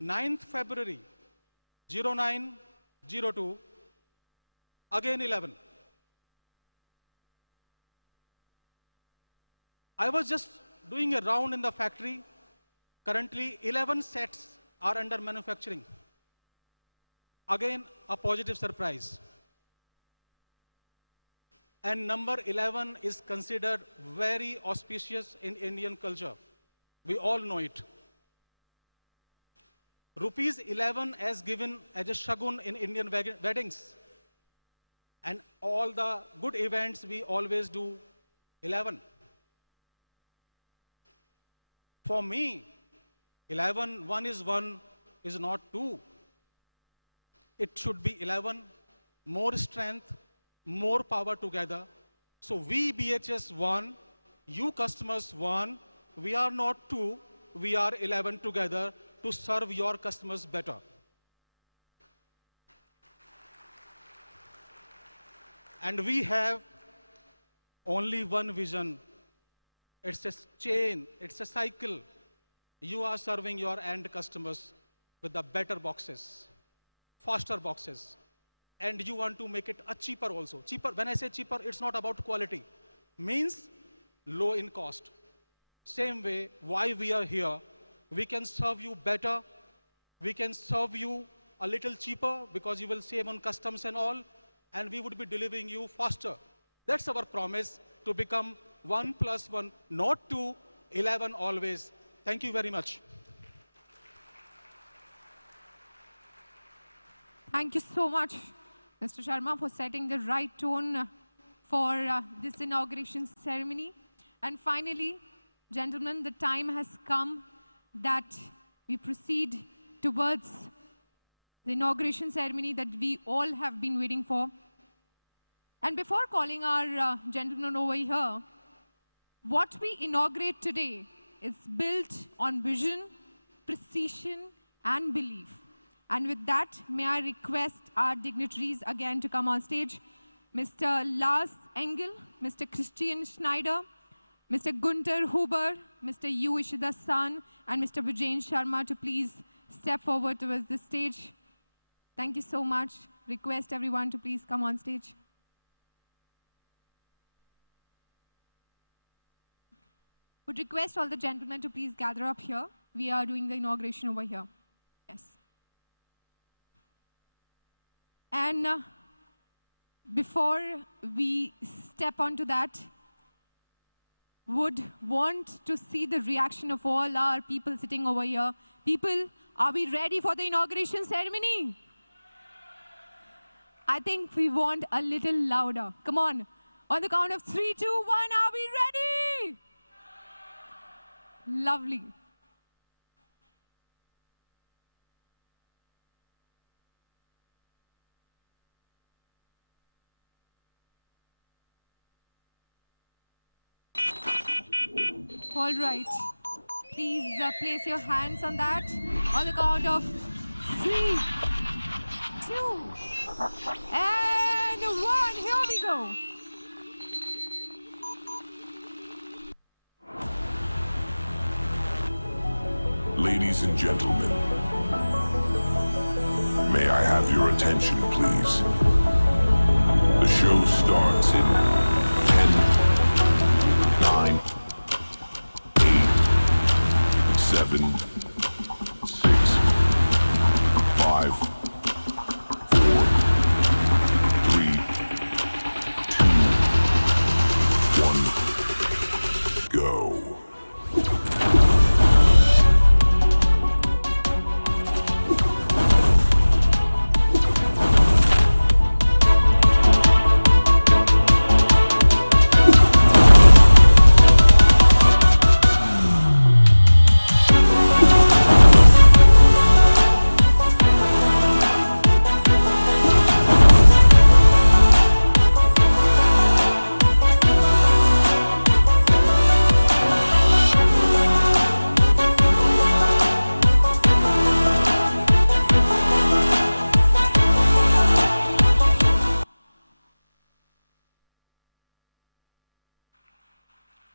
9th February 0902, again 11. I was just doing a round in the factory. Currently, 11 sets are under manufacturing. Again, a positive surprise. And number 11 is considered very auspicious in Indian culture. We all know it. Rupees 11 as given as a shagun in Indian weddings. And all the good events, we always do 11. For me, 11, 1 is not 2. It should be 11, more strength, more power together. So we BHS 1, you customers 1, we are not 2, we are 11 together to serve your customers better. And we have only one vision. It's a chain, it's a cycle. You are serving your end customers with the better boxes, faster boxes. And you want to make it a cheaper also. Cheaper, when I say cheaper, it's not about quality. Means low in cost. Same way, why we are here, we can serve you better. We can serve you a little cheaper because you will save on customs and all. And we would be delivering you faster. That's our promise to become 1 + 1, not 2, 11 always. Thank you very much. Thank you so much, Mr. Sharma, for setting the right tone for this inauguration ceremony. And finally, gentlemen, the time has come that we proceed towards the inauguration ceremony that we all have been waiting for. And before calling our gentlemen over here, what we inaugurate today is built on vision, precision, and belief. And with that, may I request our dignitaries again to come on stage. Mr. Lars Engel, Mr. Christian Schneider, Mr. Gunter Huber, Mr. Yu Ishida-san, and Mr. Vijayan Sharma to please step forward towards the stage. Thank you so much. Request everyone to please come on stage. Would request all the gentlemen to please gather up here. We are doing the inauguration over here. Yes. And before we step onto that, would want to see the reaction of all our people sitting over here. People, are we ready for the inauguration ceremony? I think we want a little louder. Come on. On the count of 3, 2, 1, are we ready? Lovely. All right. Please place your hands on that. On the count of 3, 2, and 1. Here we go. Ladies and gentlemen, may I have your attention, please? The show starts in 10, 9, 8, 7, 6, 5, 4, 3, 2, 1, go.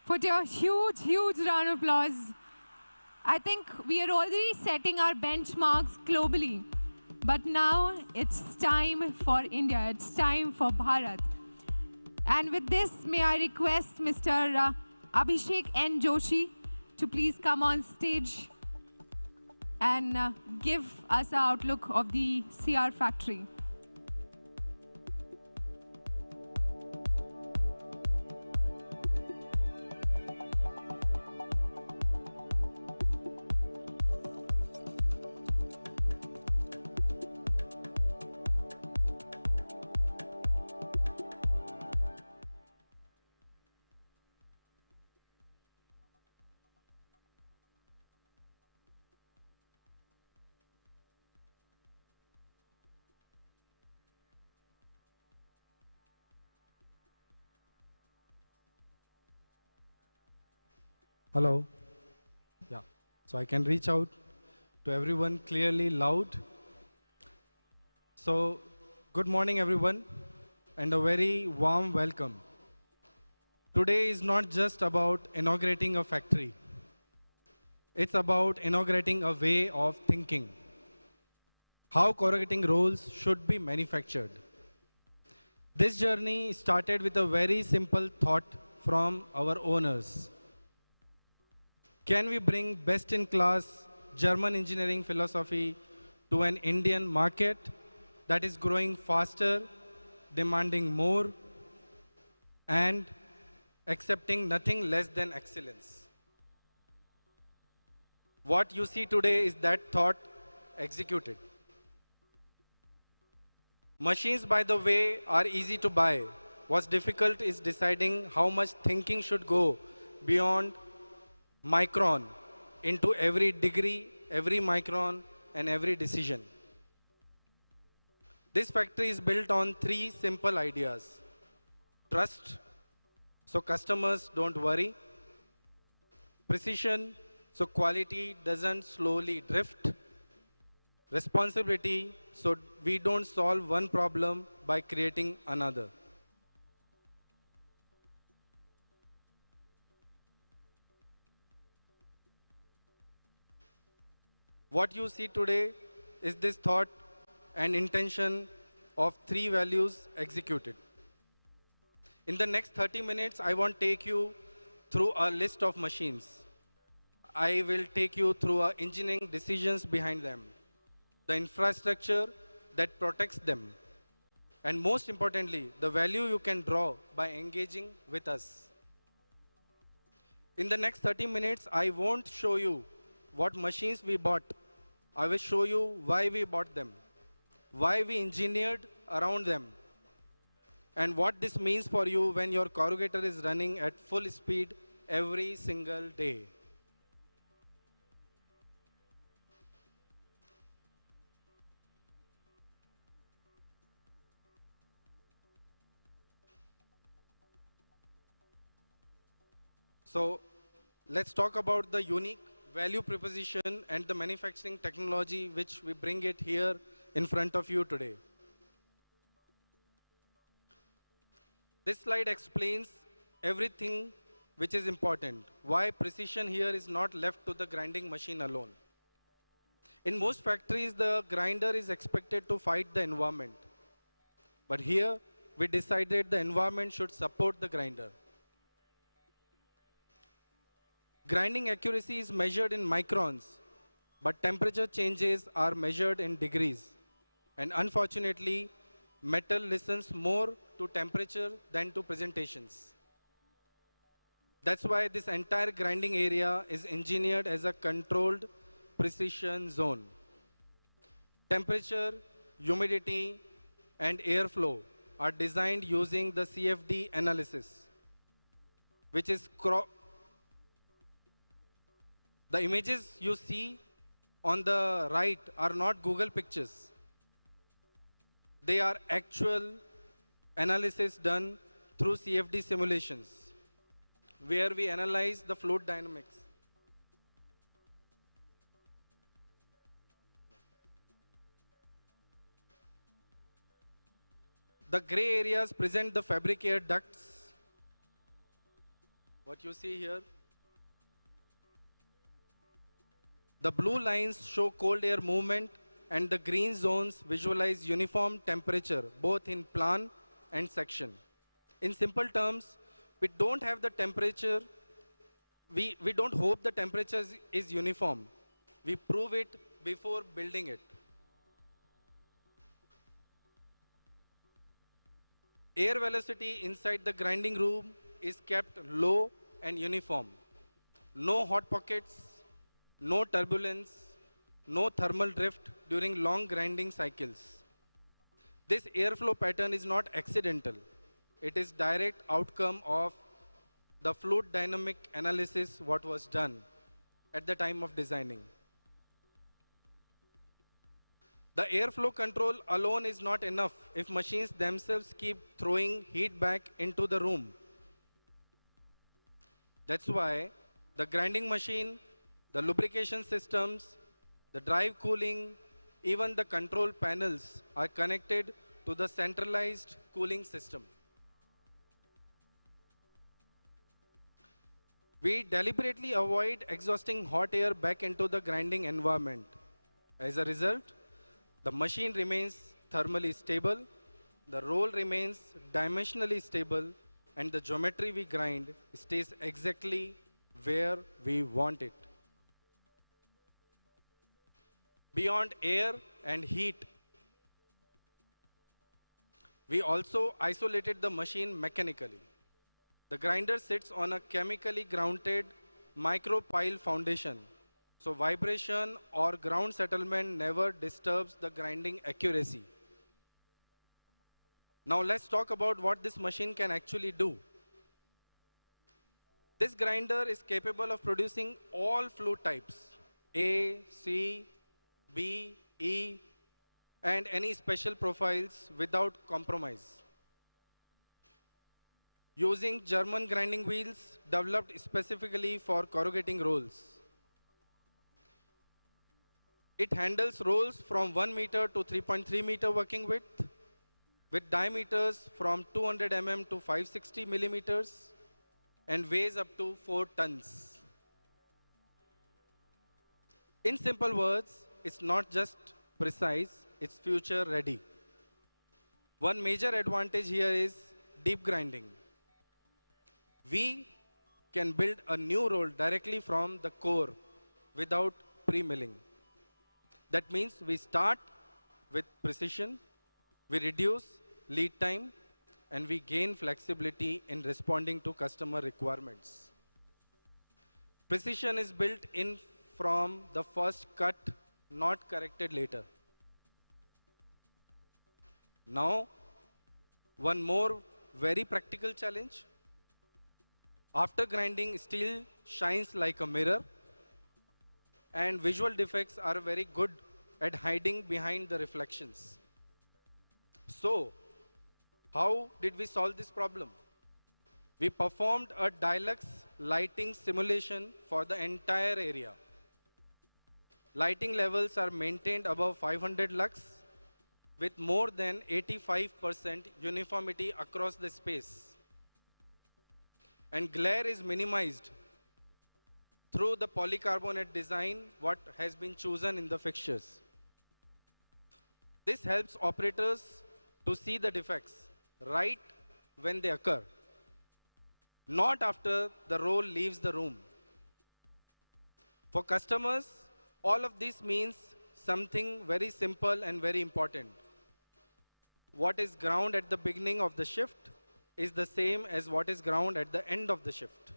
Put a huge, huge round of applause. I think we are already setting our benchmarks globally. But now it's time for India. It's time for Bharat. And with this, may I request Mr. Abhishek N. Joshi to please come on stage and give us an outlook of the CR factory. Hello. Yeah. So I can reach out to everyone clearly, loud. So good morning, everyone, and a very warm welcome. Today is not just about inaugurating a factory. It's about inaugurating a way of thinking. How corrugating rolls should be manufactured. This journey started with a very simple thought from our owners. Can we bring best-in-class German engineering philosophy to an Indian market that is growing faster, demanding more, and accepting nothing less than excellence? What you see today is that thought executed. Machines, by the way, are easy to buy. What's difficult is deciding how much thinking should go beyond micron into every degree, every micron, and every decision. This factory is built on 3 simple ideas. Trust, so customers don't worry. Precision, so quality doesn't slowly drift. Responsibility, so we don't solve one problem by creating another. What you see today is this thought and intention of 3 values executed. In the next 30 minutes, I won't take you through a list of machines. I will take you through our engineering decisions behind them, the infrastructure that protects them, and most importantly, the value you can draw by engaging with us. In the next 30 minutes, I won't show you what machines we bought. I will show you why we bought them, why we engineered around them, and what this means for you when your corrugator is running at full speed every single day. So let's talk about the unique value proposition and the manufacturing technology which we bring it here in front of you today. This slide explains everything which is important, why precision here is not left to the grinding machine alone. In most factories, the grinder is expected to fight the environment. But here, we decided the environment should support the grinder. Grinding accuracy is measured in microns, but temperature changes are measured in degrees. And unfortunately, metal listens more to temperature than to presentations. That's why this entire grinding area is engineered as a controlled precision zone. Temperature, humidity, and airflow are designed using the CFD analysis, which is the images you see on the right are not Google pictures. They are actual analysis done through CFD simulations, where we analyze the fluid dynamics. The gray areas present the fabric air ducts. What you see here. The blue lines show cold air movement, and the green zones visualize uniform temperature, both in plan and section. In simple terms, we don't have the temperature, we don't hope the temperature is uniform. We prove it before building it. Air velocity inside the grinding room is kept low and uniform. No hot pockets, no turbulence, no thermal drift during long grinding cycles. This airflow pattern is not accidental. It is direct outcome of the fluid dynamic analysis what was done at the time of designing. The airflow control alone is not enough if machines themselves keep throwing heat back into the room. That's why the grinding machine, the lubrication systems, the drive cooling, even the control panels are connected to the centralized cooling system. We deliberately avoid exhausting hot air back into the grinding environment. As a result, the machine remains thermally stable, the roll remains dimensionally stable, and the geometry we grind stays exactly where we want it. Beyond air and heat, we also isolated the machine mechanically. The grinder sits on a chemically grounded micropile foundation, so vibration or ground settlement never disturbs the grinding accuracy. Now let's talk about what this machine can actually do. This grinder is capable of producing all fluid types, A, C, B, E, and any special profiles without compromise. Using German grinding wheels developed specifically for corrugating rolls. It handles rolls from 1 meter to 3.3 meter working width, with diameters from 200 mm to 560 millimeters, and weighs up to 4 tons. In simple words, it's not just precise, it's future ready. One major advantage here is deep grinding. We can build a new roll directly from the core without pre-milling. That means we start with precision, we reduce lead time, and we gain flexibility in responding to customer requirements. Precision is built in from the first cut, not corrected later. Now, one more very practical challenge. After grinding, steel shines like a mirror, and visual defects are very good at hiding behind the reflections. So, how did we solve this problem? We performed a deluxe lighting simulation for the entire area. Lighting levels are maintained above 500 lux with more than 85% uniformity across the space. And glare is minimized through the polycarbonate design what has been chosen in the fixtures. This helps operators to see the defects right when they occur, not after the roll leaves the room. For customers, all of this means something very simple and very important. What is ground at the beginning of the shift is the same as what is ground at the end of the shift.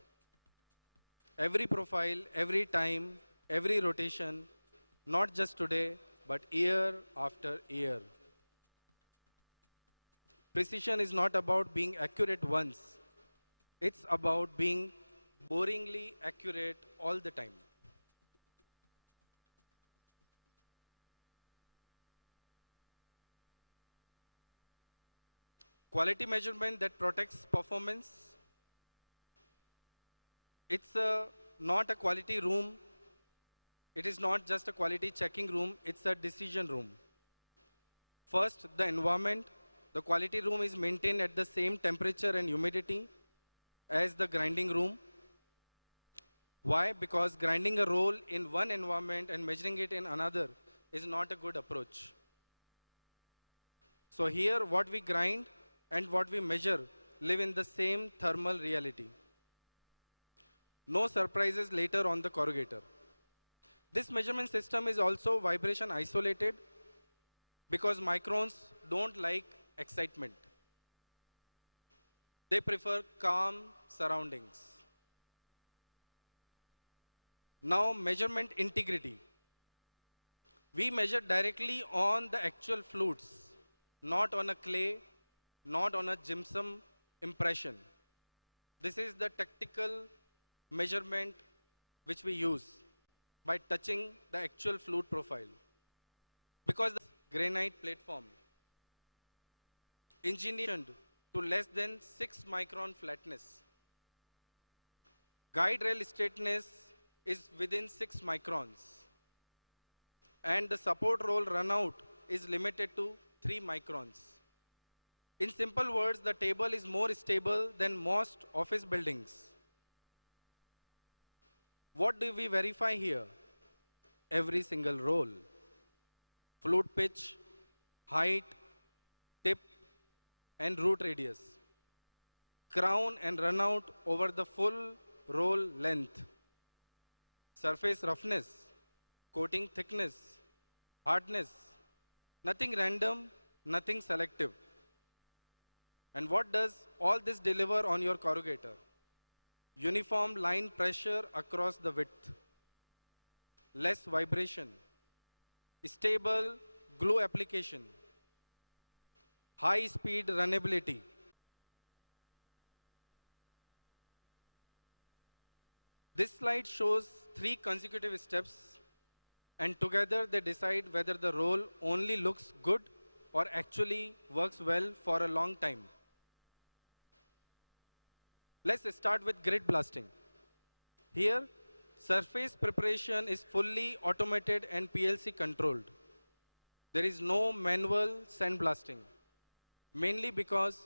Every profile, every time, every rotation, not just today, but year after year. Precision is not about being accurate once. It's about being boringly accurate all the time. Quality measurement that protects performance. It's not a quality room. It is not just a quality checking room. It's a decision room. First, the environment. The quality room is maintained at the same temperature and humidity as the grinding room. Why? Because grinding a roll in one environment and measuring it in another is not a good approach. So here, what we grind and what we measure live in the same thermal reality. No surprises later on the corrugator. This measurement system is also vibration isolated because microns don't like excitement. They prefer calm surroundings. Now, measurement integrity. We measure directly on the actual flutes, not on a clay, not on a gypsum impression. This is the tactical measurement which we use by touching the actual flute profile. Because the granite platform engineered to less than 6 micron flatness. Guide rail straightness is within 6 microns. And the support roll runout is limited to 3 microns. In simple words, the table is more stable than most office buildings. What do we verify here? Every single roll. Flute pitch, height, tip, and root radius. Crown and runout over the full roll length. Surface roughness, coating thickness, hardness. Nothing random, nothing selective. And what does all this deliver on your corrugator? Uniform line pressure across the width. Less vibration. Stable glue application. High speed runnability. This slide shows 3 consecutive steps, and together they decide whether the roll only looks good or actually works well for a long time. Let's start with grid blasting. Here, surface preparation is fully automated and PLC controlled. There is no manual sandblasting, mainly because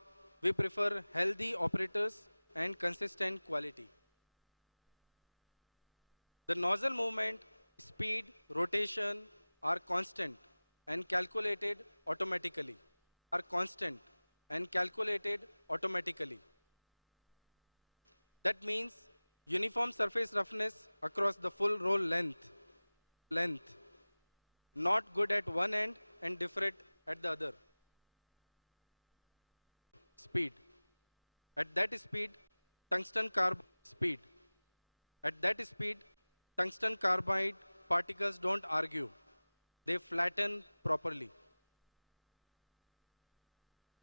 we prefer healthy operators and consistent quality. The nozzle movement, speed, rotation are constant and calculated automatically. That means uniform surface roughness across the full roll length. Not good at one end and different at the other. Speed. At that speed, tungsten carbon speed. At that speed, tungsten carbide particles don't argue. They flatten properly.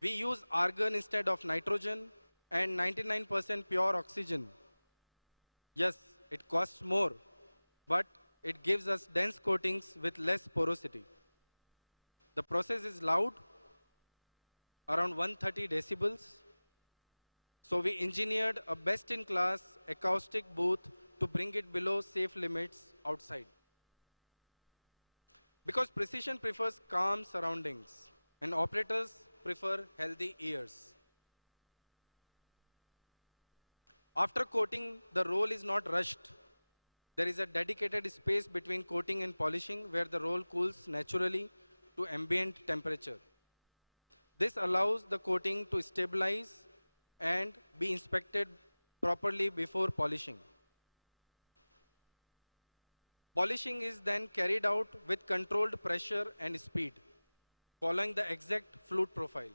We use argon instead of nitrogen and 99% pure oxygen. Yes, it costs more, but it gives us dense coatings with less porosity. The process is loud, around 130 decibels. So we engineered a best-in-class acoustic booth to bring it below safe limits outside. Because precision prefers calm surroundings and operators prefer healthy ears. After coating, the roll is not rushed. There is a dedicated space between coating and polishing where the roll cools naturally to ambient temperature. This allows the coating to stabilize and be inspected properly before polishing. Polishing is then carried out with controlled pressure and speed, following the exact flute profile.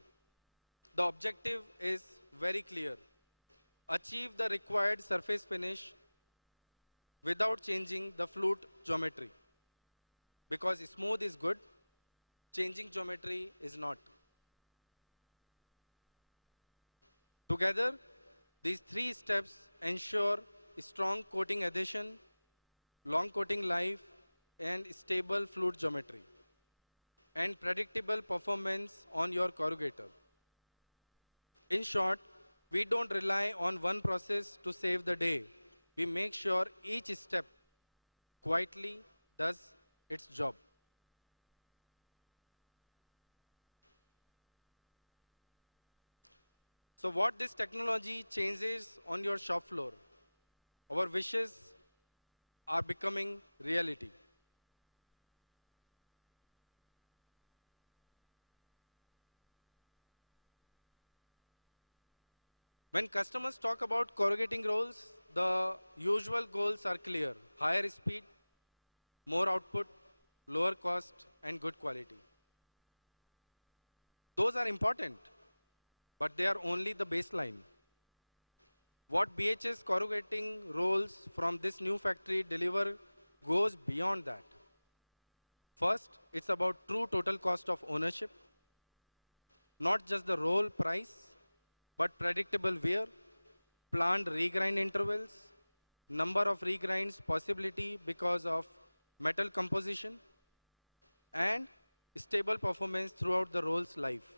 The objective is very clear. Achieve the required surface finish without changing the flute geometry. Because smooth is good, changing geometry is not. Together, these three steps ensure strong coating adhesion, long coating life, and stable flute geometry, and predictable performance on your corrugator. In short, we don't rely on one process to save the day. We make sure each step quietly does its job. So what this technology changes on your shop floor? Our wishes are becoming reality. When customers talk about corrugating rolls, the usual goals are clear: higher speed, more output, lower cost, and good quality. Those are important, but they are only the baseline. What BHS corrugating rolls from this new factory deliver goes beyond that. First, it's about true total cost of ownership, not just the roll price, but predictable wear, planned regrind intervals, number of regrinds possibility because of metal composition, and stable performance throughout the roll's life.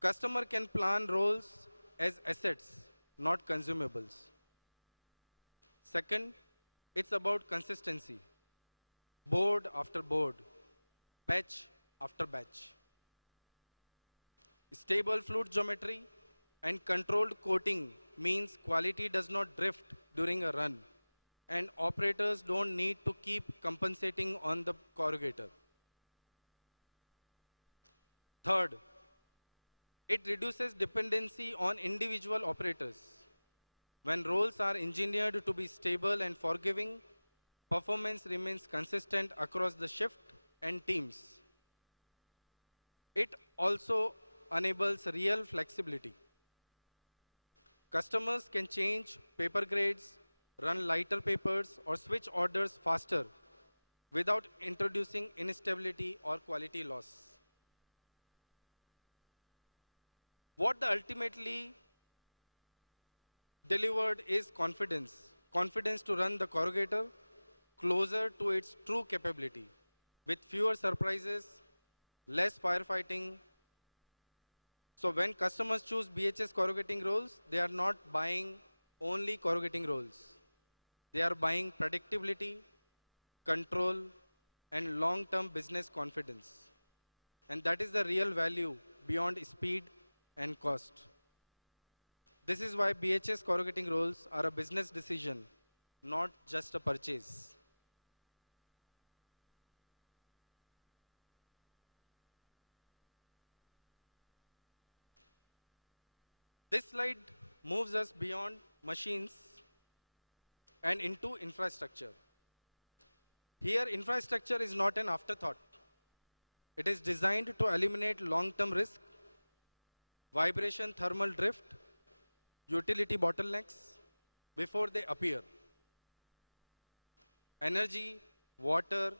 Customer can plan rolls as assets, not consumables. Second, it's about consistency. Board after board, batch after batch. Stable flute geometry and controlled coating means quality does not drift during a run, and operators don't need to keep compensating on the corrugator. Third, it reduces dependency on individual operators. When rolls are engineered to be stable and forgiving, performance remains consistent across the shift and teams. It also enables real flexibility. Customers can change paper grades, run lighter papers, or switch orders faster without introducing instability or quality loss. What the ultimately delivered is confidence. Confidence to run the corrugator closer to its true capability, with fewer surprises, less firefighting. So when customers choose BHS corrugating rolls, they are not buying only corrugating rolls. They are buying predictability, control, and long-term business confidence. And that is the real value beyond speed and cost. This is why BHS corrugating rolls are a business decision, not just a purchase. This slide moves us beyond machines and into infrastructure. Here, infrastructure is not an afterthought. It is designed to eliminate long-term risk, vibration thermal drift, utility bottlenecks, before they appear. Energy, water,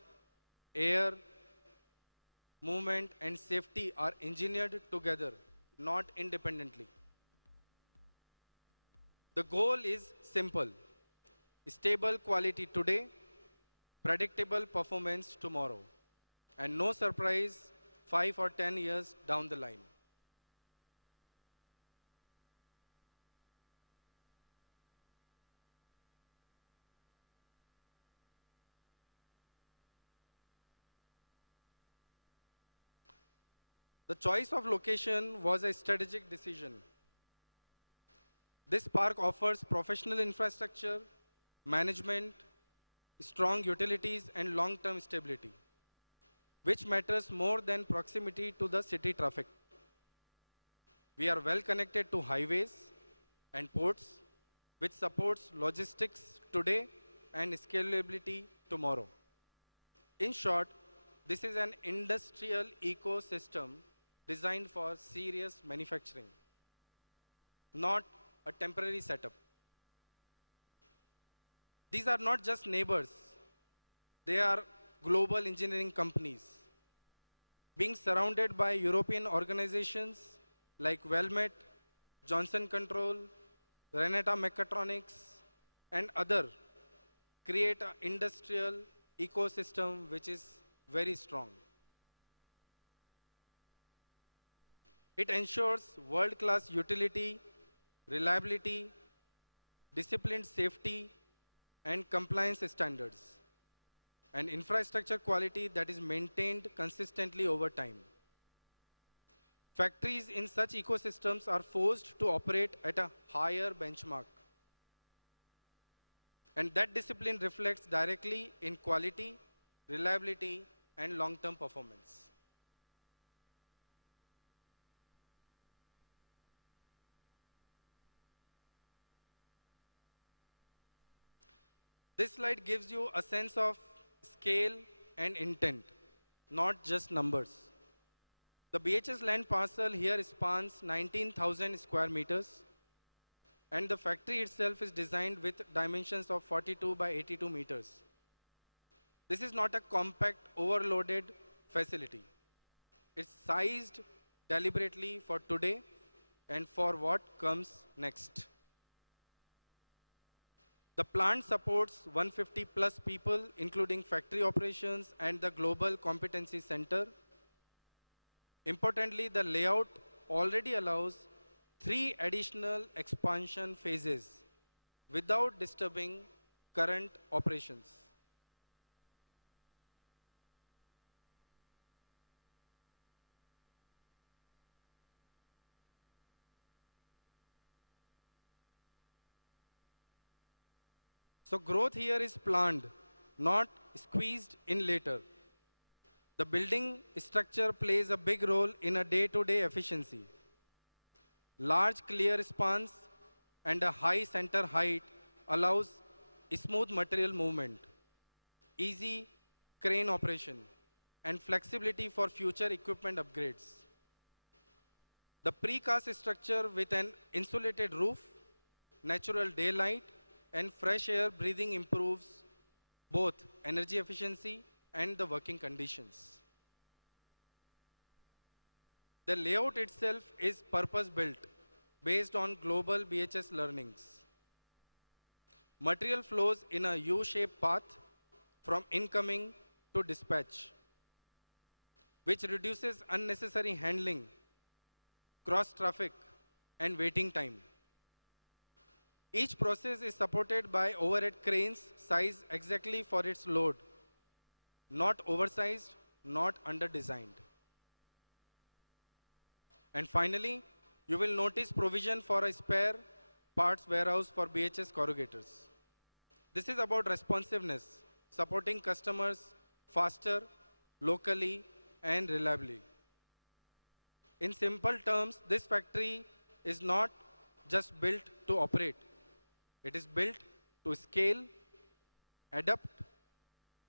air, movement, and safety are engineered together, not independently. The goal is simple: stable quality today, predictable performance tomorrow, and no surprise 5 or 10 years down the line. The choice of location was a strategic decision. This park offers professional infrastructure, management, strong utilities, and long-term stability, which matters more than proximity to the city traffic. We are well connected to highways and ports, which supports logistics today and scalability tomorrow. In short, this is an industrial ecosystem designed for serious manufacturing, not a temporary setup. These are not just neighbors, they are global engineering companies, being surrounded by European organizations like Valmet, Johnson Control, Renata Mechatronics, and other create an industrial ecosystem which is very strong. It ensures world-class utility, reliability, disciplined safety, and compliance standards, and infrastructure quality that is maintained consistently over time. Factories in such ecosystems are forced to operate at a higher benchmark. And that discipline reflects directly in quality, reliability, and long-term performance. This slide gives you a sense of scale and intent, not just numbers. The BHS land parcel here spans 19,000 square meters, and the factory itself is designed with dimensions of 42 by 82 meters. This is not a compact, overloaded facility. It's sized deliberately for today and for what comes next. The plant supports 150 plus people, including factory operations and the Global Competency Center. Importantly, the layout already allows 3 additional expansion phases without disturbing current operations. So growth here is planned, not squeezed in later. The building structure plays a big role in a day-to-day efficiency. Large clear spans and a high center height allows smooth material movement, easy crane operation, and flexibility for future equipment upgrades. The precast structure with an insulated roof, natural daylight, and fresh air breathing improves both energy efficiency and the working conditions. The layout itself is purpose-built based on global BHS learnings. Material flows in a U-shaped path from incoming to dispatch, which reduces unnecessary handling, cross-traffic, and waiting time. Each process is supported by overhead cranes sized exactly for its load, not oversized, not under-designed. And finally, you will notice provision for a spare parts warehouse for BHS corrugators. This is about responsiveness, supporting customers faster, locally, and reliably. In simple terms, this factory is not just built to operate. It is built to scale, adapt,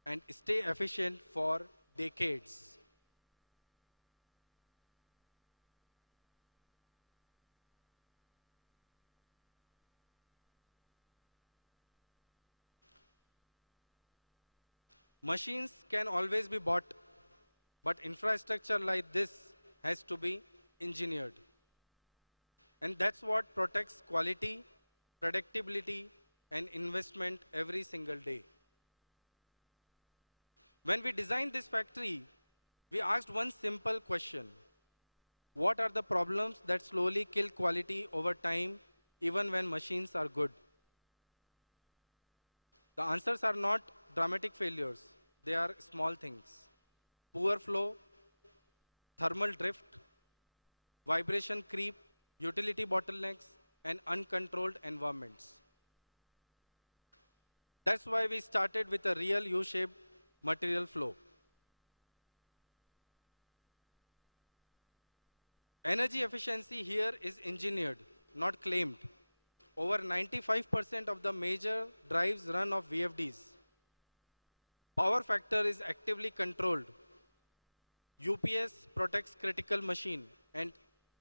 and stay efficient for decades. Machines can always be bought, but infrastructure like this has to be engineered. And that's what protects quality, predictability, and investment every single day. When we designed this factory, we asked one simple question. What are the problems that slowly kill quality over time, even when machines are good? The answers are not dramatic failures. They are small things. Poor flow, thermal drift, vibration creep, utility bottlenecks, and uncontrolled environments. That's why we started with a real U-shaped material flow. Energy efficiency here is engineered, not claimed. Over 95% of the major drives run off VFDs. Power factor is actively controlled. UPS protects critical machine, and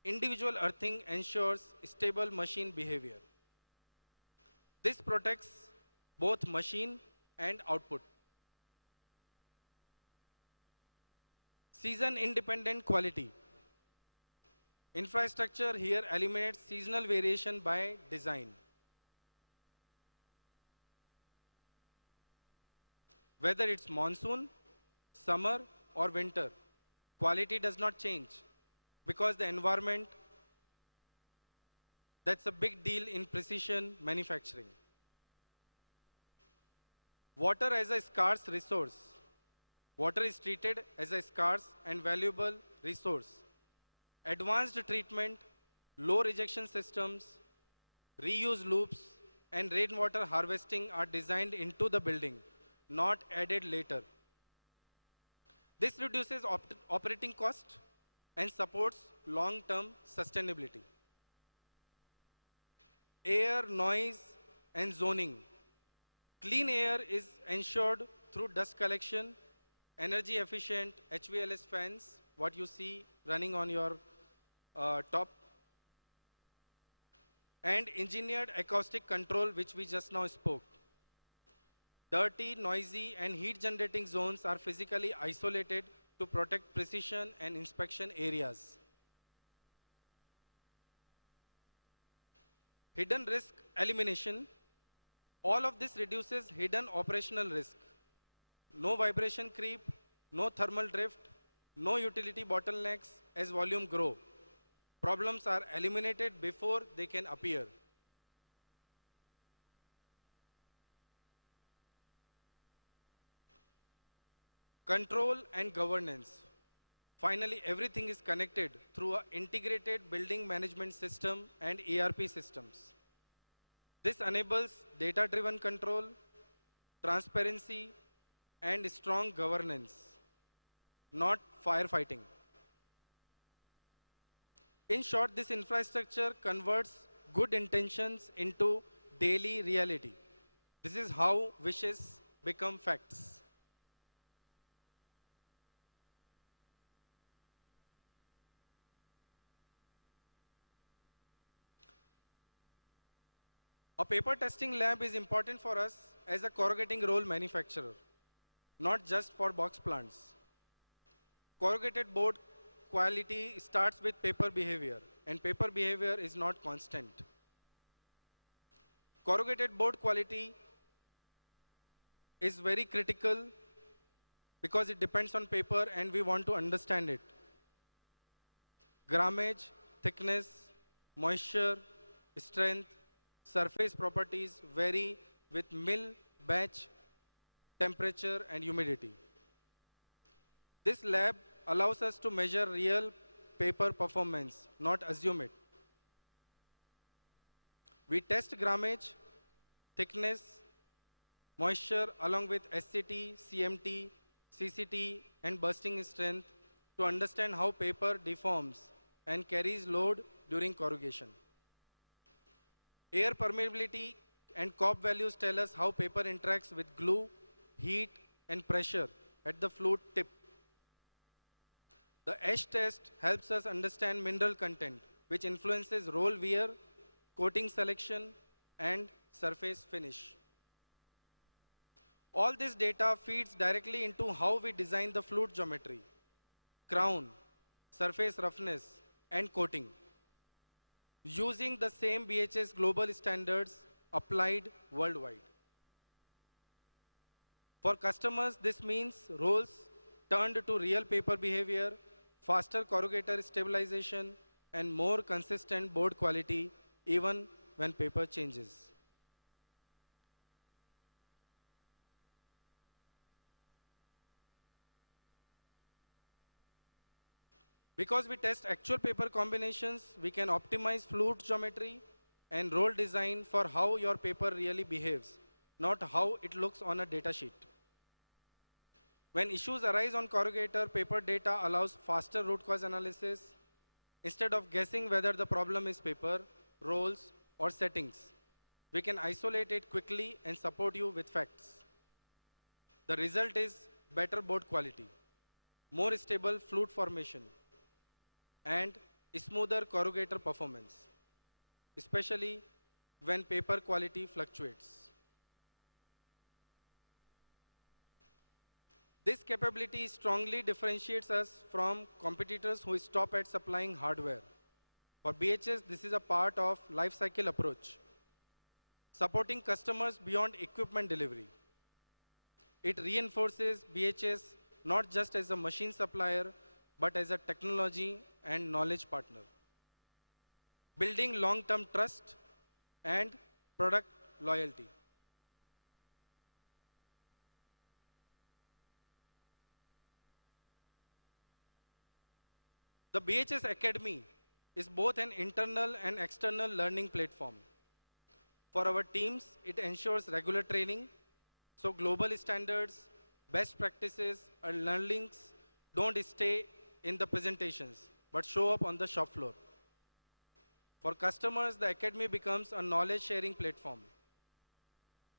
individual earthing ensures stable machine behavior. This protects both machine and output. Season-independent quality. Infrastructure here eliminates seasonal variation by design. Whether it's monsoon, summer, or winter, quality does not change because the environment, that's a big deal in precision manufacturing. Water as a scarce resource. Water is treated as a scarce and valuable resource. Advanced treatment, low rejection systems, reuse loops, and rainwater harvesting are designed into the building, not added later. This reduces operating cost and supports long-term sustainability. Air, noise, and zoning. Clean air is ensured through dust collection, energy efficient HVLS fans, what you see running on your top, and engineered acoustic control, which we just now spoke. Dirty, noisy, and heat generating zones are physically isolated to protect precision and inspection areas. Hidden risk elimination. All of this reduces hidden operational risk. No vibration creep, no thermal drift, no utility bottlenecks as volume grow. Problems are eliminated before they can appear. Control and governance. Finally, everything is connected through an integrated building management system and ERP systems. This enables data-driven control, transparency, and strong governance, not firefighting. In short, this infrastructure converts good intentions into daily reality. This is how wishes become facts. A paper testing lab is important for us as a corrugating roll manufacturer, not just for box plants. Corrugated board quality starts with paper behavior, and paper behavior is not constant. Corrugated board quality is very critical because it depends on paper and we want to understand it. Grammage, thickness, moisture, strength, surface properties vary with mill, batch, temperature, and humidity. This lab allows us to measure real paper performance, not assume it. We test grammage, thickness, moisture along with SCT, CMT, CCT, and bursting strength to understand how paper deforms and carries load during corrugation. Air permeability and COP values tell us how paper interacts with glue, heat, and pressure at the flute tip. The edge test helps us understand mineral content, which influences roll wear, coating selection, and surface finish. All this data feeds directly into how we design the flute geometry, crown, surface roughness, and coating, using the same BHS global standards applied worldwide. For customers, this means rolls turned to real paper behavior, faster corrugator stabilization, and more consistent board quality even when paper changes. Because we test actual paper combinations, we can optimize flute geometry and roll design for how your paper really behaves, not how it looks on a data sheet. When issues arise on corrugator, paper data allows faster root cause analysis. Instead of guessing whether the problem is paper, rolls, or settings, we can isolate it quickly and support you with facts. The result is better board quality, more stable flute formation, and smoother corrugator performance, especially when paper quality fluctuates. This capability strongly differentiates us from competitors who stop at supplying hardware. For BHS, this is a part of life cycle approach, supporting customers beyond equipment delivery. It reinforces BHS not just as a machine supplier, but as a technology and knowledge partner, building long-term trust and product loyalty. The BHS Academy is both an internal and external learning platform. For our teams, it ensures regular training, so global standards, best practices, and learnings don't stay in the presentations, but show up on the shop floor. For customers, the Academy becomes a knowledge-sharing platform.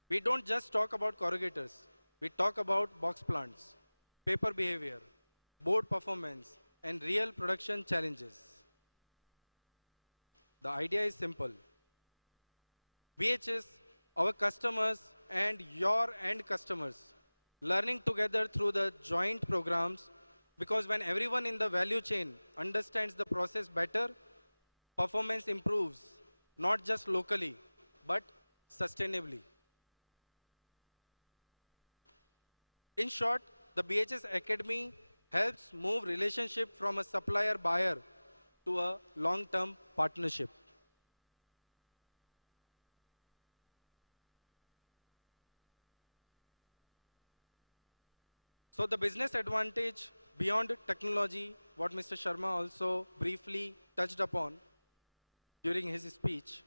We don't just talk about corrugators. We talk about box plants, paper behavior, board performance, and real production challenges. The idea is simple. BHS, our customers, and your end customers, learning together through the joint programs, because when everyone in the value chain understands the process better, performance improves, not just locally, but sustainably. In short, the BHS Academy helps move relationship from a supplier-buyer to a long-term partnership. So the business advantage beyond technology, what Mr. Sharma also briefly touched upon during his speech.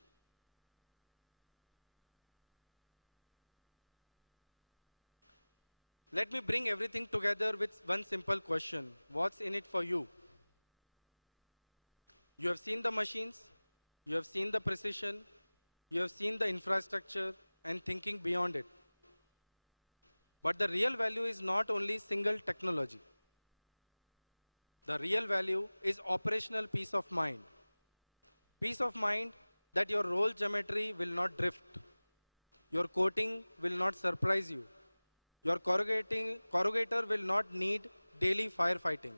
Let me bring everything together with one simple question. What's in it for you? You have seen the machines, you have seen the precision, you have seen the infrastructure and thinking beyond it. But the real value is not only single technology. The real value is operational peace of mind. Peace of mind that your roll geometry will not drift. Your coating will not surprise you. Your corrugator will not need daily firefighting.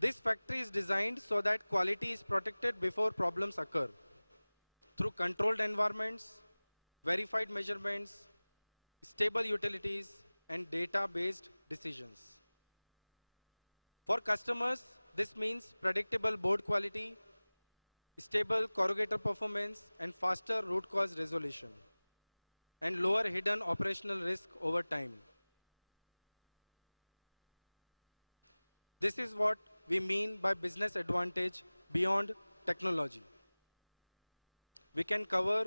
This factory is designed so that quality is protected before problems occur. Through controlled environments, verified measurements, stable utilities, and data-based decisions. For customers, this means predictable board quality, stable corrugator performance, and faster root cause resolution, and lower hidden operational risk over time. This is what we mean by business advantage beyond technology. We can cover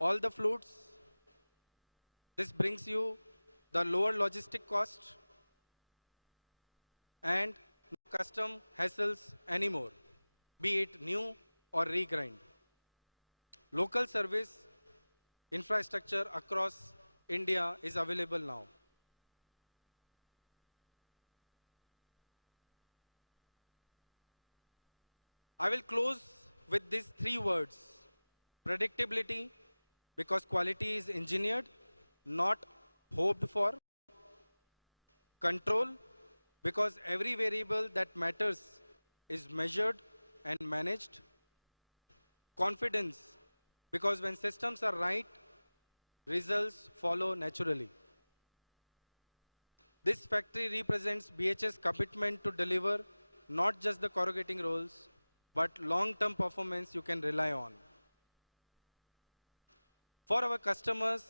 all the flutes. This brings you the lower logistic cost and no custom hassles anymore, be it new or regrind. Local service infrastructure across India is available now. I will close with these three words: predictability, because quality is engineered, not hoped for. Control, because every variable that matters is measured and managed. Confidence, because when systems are right, results follow naturally. This factory represents BHS commitment to deliver not just the corrugating rolls, but long-term performance you can rely on. For our customers,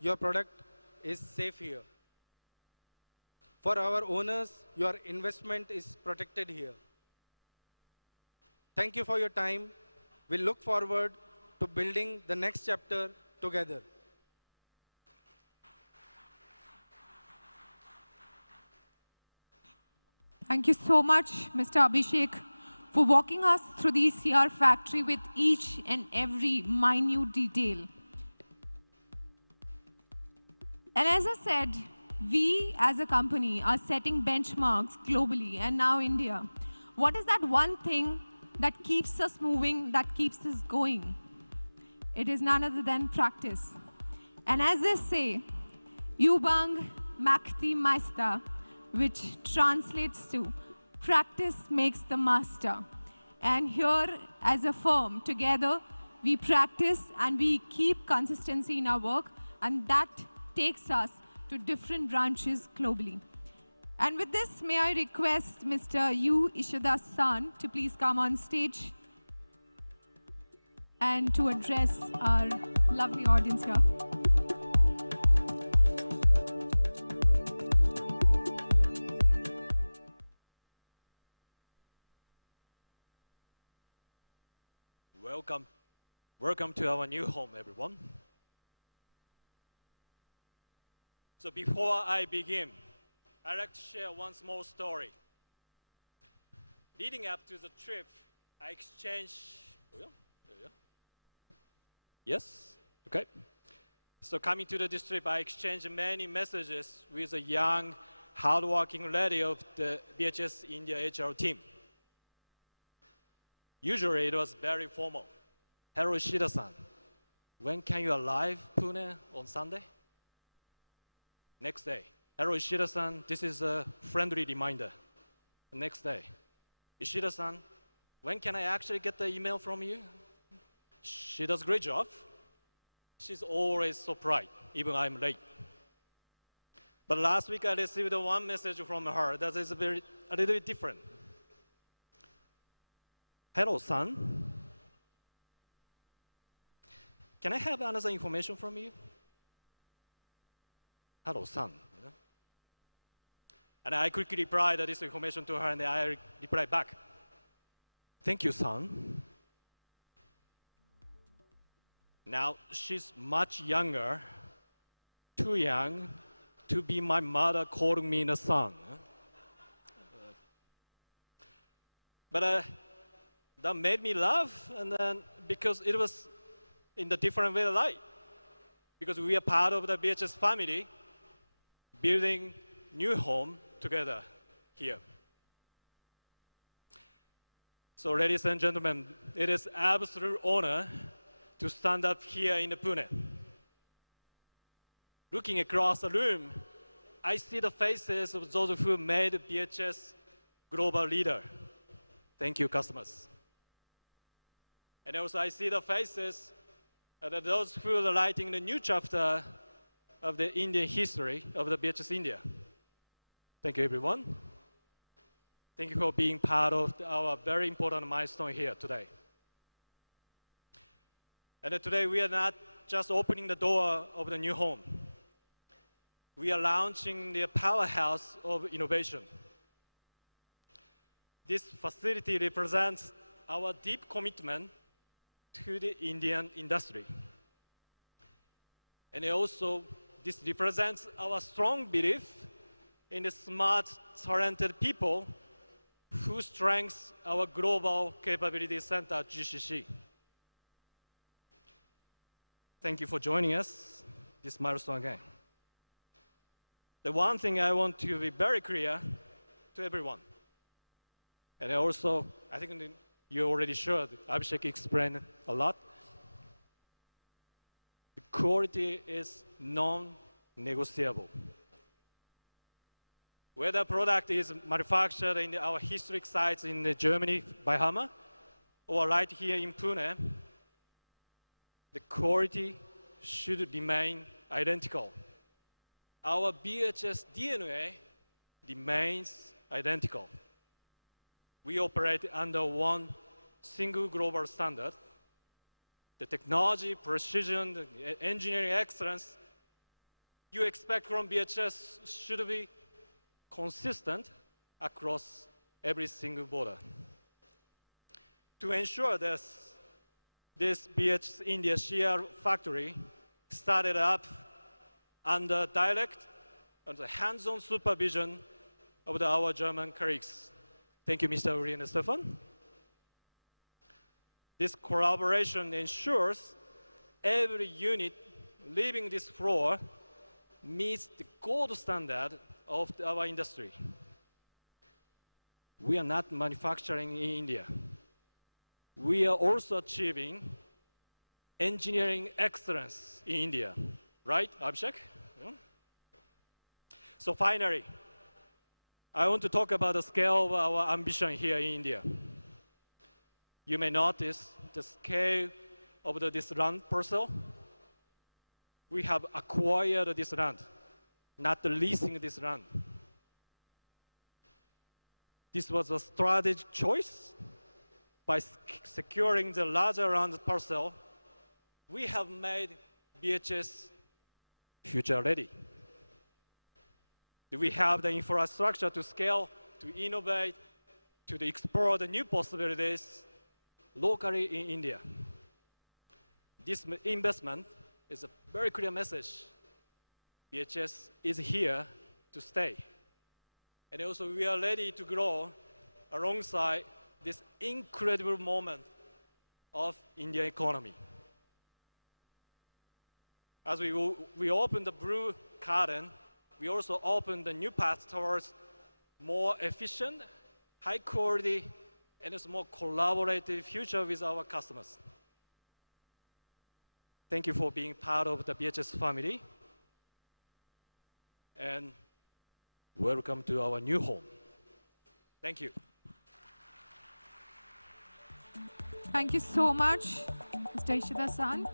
your product is safe here. For our owners, your investment is protected here. Thank you for your time. We look forward to building the next chapter together. Thank you so much, Mr. Abhishek, for walking us through the CR factory with each and every minute detail. And as I said, we as a company are setting benchmarks globally and now India. What is that one thing that keeps us moving, that keeps us going? It is none other than practice. And as they say, Übung macht die Meister, which translates to practice makes the master. And here, as a firm, together, we practice and we keep consistency in our work, and that takes us to different branches globally. And with this, may I request Mr. Yu Ishida-san to please come on stage and to address our lovely audience here. Welcome to our new home, everyone. So before I begin, I'd like to share one small story. Leading up to the trip, I exchanged... Oh yeah? There we go. Yes? Okay. So coming to this trip, I exchanged many messages with a young, hardworking lady of the BHS India HR team. Usually it was very formal. Hello, Ishida-san. When can you arrive Pune on Sunday? Next day. Hello, Ishida-san. This is a friendly reminder. The next day. Ishida-san, when can I actually get the email from you? She does a great job. She's always so polite, even I'm late. But last week I received one message from her that is a little bit different. Hello, son. Can I have another information from you? Hello, son. And I quickly replied this information to her, and I replied back. Thank you, son. Now, she's much younger, too young to be my mother calling me the son. But that made me laugh, and then because it was in the different way of life. Because we are part of the BHS family, building new home together here. So ladies and gentlemen, it is absolute honor to stand up here in Pune. Looking across the room, I see the faces of those who made BHS global leader. Thank you, customers. And also I see the faces of those who are writing the new chapter of the Indian history of the BHS India. Thank you, everyone. Thank you for being part of our very important milestone here today. And today we are not just opening the door of the new home. We are launching the powerhouse of innovation. This facility represents our deep commitment to the Indian industry. And also, this represents our strong belief in the smart, talented people who strengthens our Global Capability Center, GCC. Thank you for joining us this milestone again. The one thing I want to be very clear to everyone, and also, I think you already sure, Abhishek explained a lot. quality is non-negotiable. Whether product is manufactured in our historic sites in Germany by Hammer, or right here in Pune, the quality should remain identical. Our BHS DNA remains identical. We operate under one single global standard. The technology, precision, the engineering excellence you expect from BHS should be consistent across every single border. To ensure this BHS India shear factory started up under direct and hands-on supervision of our German colleagues. Thank you, Mr. Uri and Stefan. This collaboration ensures every unit leaving this floor meets the gold standard of our industry. We are not manufacturing in India. We are also achieving engineering excellence in India. Right, Abhishek? Yeah. So finally, I want to talk about the scale of our ambition here in India. You may notice the scale of this land parcel. We have acquired this land, not leasing this land. This was a strategic choice. By securing the larger land parcel, we have made BHS future ready. We have the infrastructure to scale, to innovate, to explore the new possibilities locally in India. This investment is a very clear message. BHS is here to stay. And also we are ready to grow alongside this incredible moment of Indian economy. As we open the blue curtain, we also open the new path towards more efficient, high quality, and a more collaborative future with our customers. Thank you for being part of the BHS family. And welcome to our new home. Thank you. Thank you so much, Mr. Ishida-san,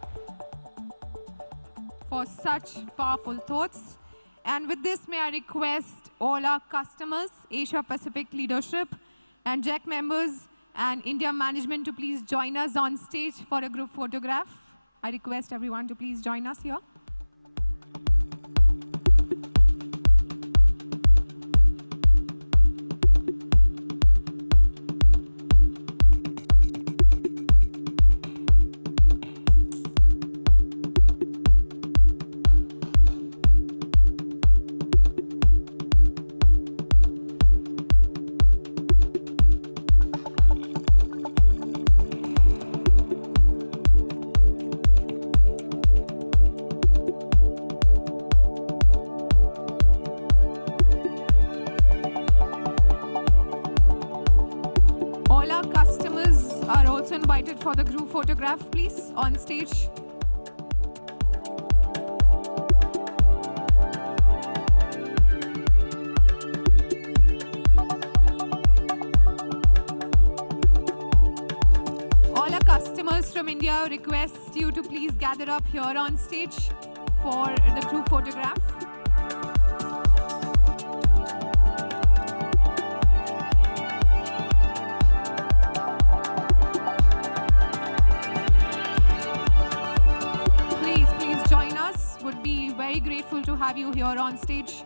for such powerful thoughts. And with this, may I request all our customers, Asia Pacific leadership, and JAC members and India management to please join us on stage for a group photograph. I request everyone to please join us here. For the group photograph, please, on stage. All our customers from India request you to please gather up here on stage for the group photograph. Very grateful to have you here on stage.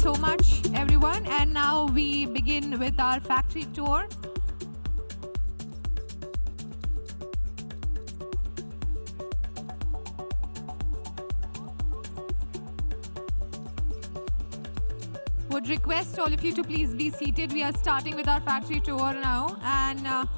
so much, everyone. And now we begin with our factory tour. Would request all of you to please be seated. We are starting with our factory tour now. And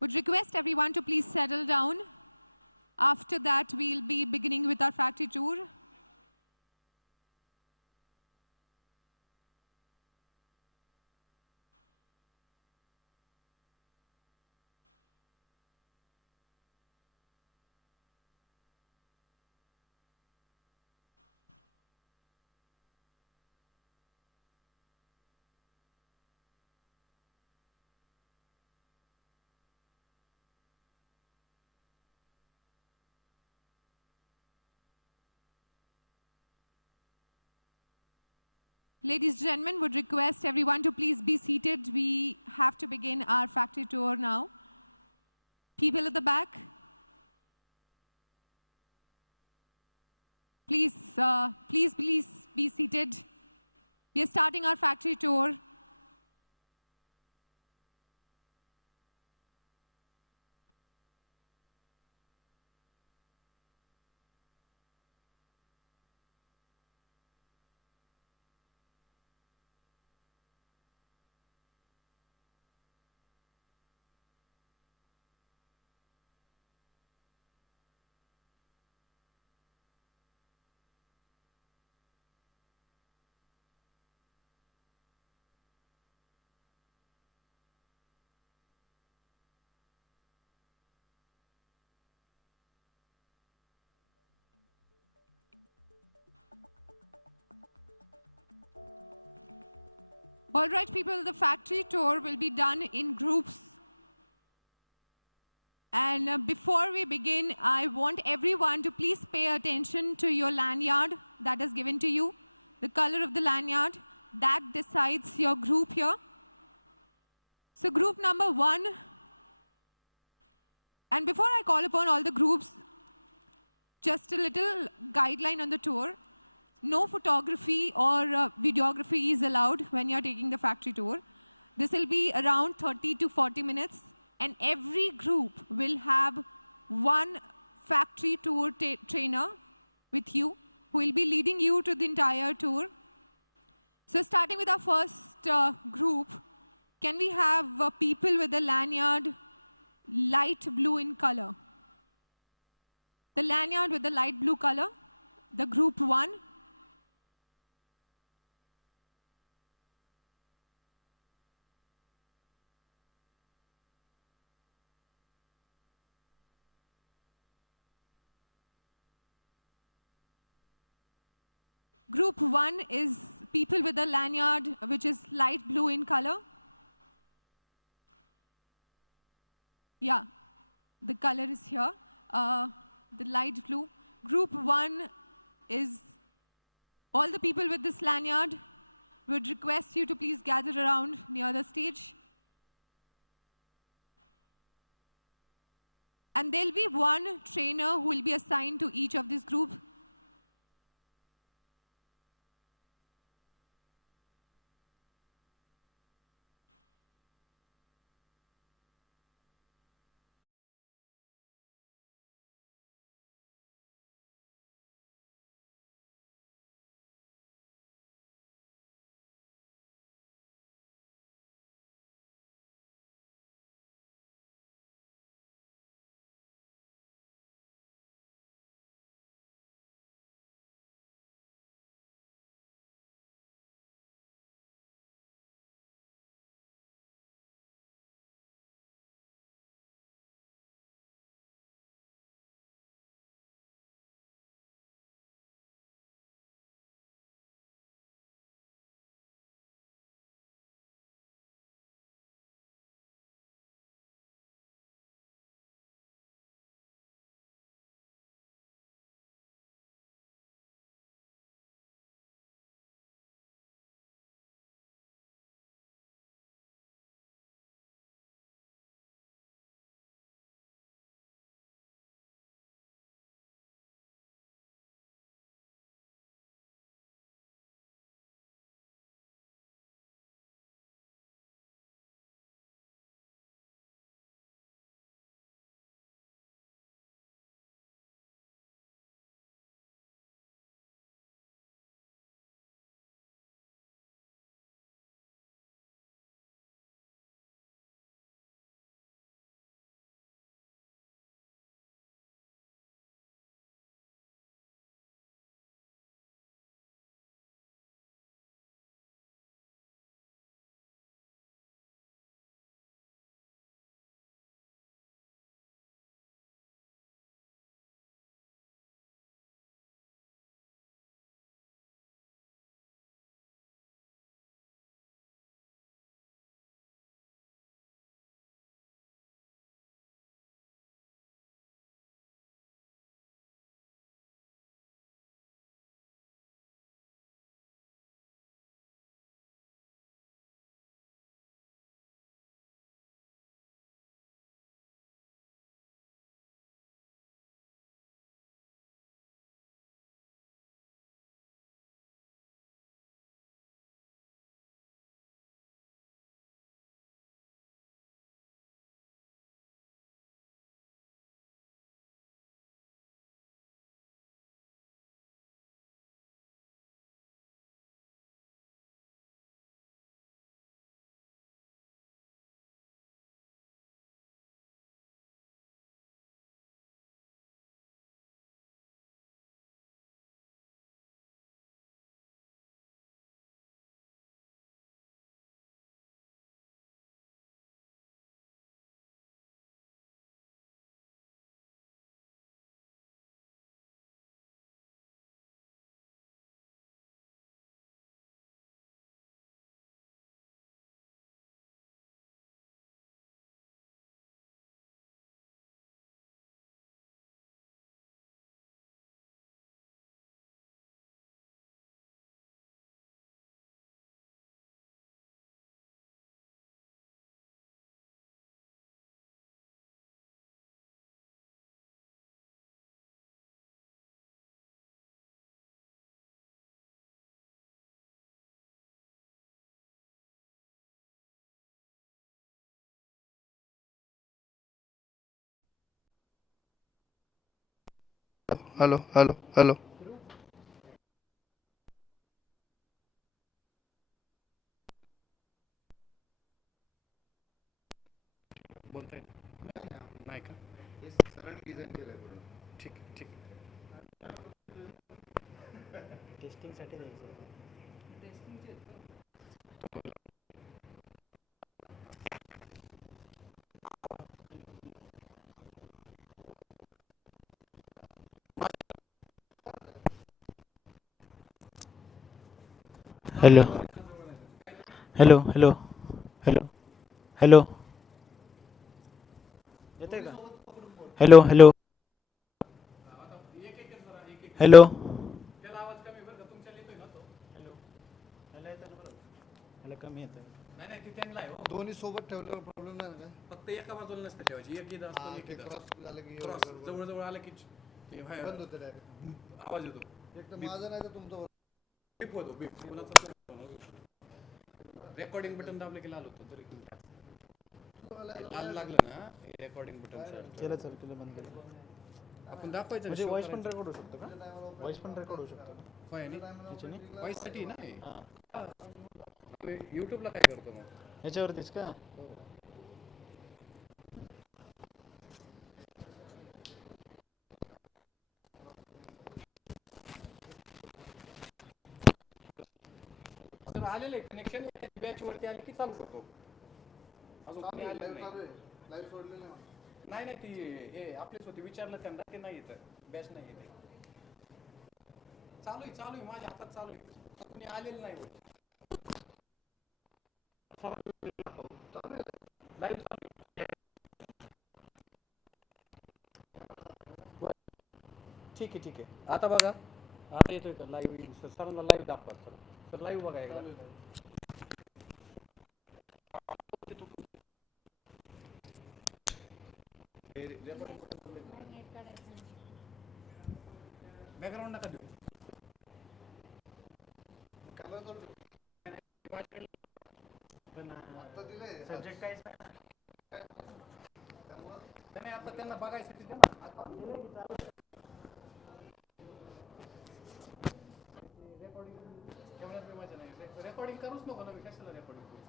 would request everyone to please settle down. After that, we'll be beginning with our factory tour. Ladies and gentlemen, would request everyone to please be seated. We have to begin our factory tour now. People at the back, please be seated. We are starting our factory tour. All right, people, the factory tour will be done in groups. And before we begin, I want everyone to please pay attention to your lanyard that is given to you. The color of the lanyard, that decides your group here. So group number 1. And before I call upon all the groups, just a little guideline on the tour. No photography or videography is allowed when you're taking the factory tour. This will be around 30 to 40 minutes, and every group will have one factory tour trainer with you who will be leading you to the entire tour. So starting with our first group, can we have people with the lanyard light blue in color? The lanyard with the light blue color, the group 1. Group 1 is people with a lanyard which is light blue in color. Yeah, the color is here, the light blue. Group 1 is all the people with this lanyard. Would request you to please gather around near the stage. And there'll be one trainer who will be assigned to each of these groups. Hello hello hello. बोलता येईल नाही का? सरळ design केलं ठीक आहे ठीक आहे. टेस्टिंगसाठी द्यायचं. Hello hello hello hello hello येते का? हॅलो हॅलो हॅलो हॅलो कमी येतं. नाही नाही ती त्यांना आहे. दोन्ही सोबत ठेवल्यावर प्रॉब्लेम नाही काय? फक्त एका बाजूला नसतं ठेवायची. एक इथं असतो एक इथं. क्रॉस झालं की क्रॉस जवळ जवळ आलं की बंद होतं डायरेक्ट. आवाज येतो. एक तर माझं नाही तर तुमचं बीप होतो बीप. रेकॉर्डिंग बटन दाबलं की लाल होतं. तरी लाल लागलं ना रेकॉर्डिंग बटन केलं चल केलं बंद केलं. आपण दाखवायचं म्हणजे व्हॉइस पण रेकॉर्ड होऊ शकतो का? व्हॉइस पण रेकॉर्ड होऊ शकतो. होय आणि व्हॉइससाठी ना यूट्यूबला काय करतो मग ह्याच्यावरतीच का? आलेलं आहे कनेक्शन बॅच वरती आले की चालू करतो. अजून लाईव्ह सोडलेलं नाही नाही ती हे आपलेच होते विचारलं त्यांना ते नाही येतं बॅच नाही येते. चालू आहे माझ्या हातात चालू आहे. कोणी आलेलं नाही होत. ठीक आहे आता बघा आता येतोय का लाईव्ह सरांना लाईव्ह दाखवा सर लाईव्ह बघा एकदा. बॅकग्राऊंड नका देऊ. सब्जेक्ट काहीच नाही आता त्यांना बघायसाठी द्या ना. रेकॉर्डिंग करूच नको ना मी कशाला रेकॉर्डिंग करू.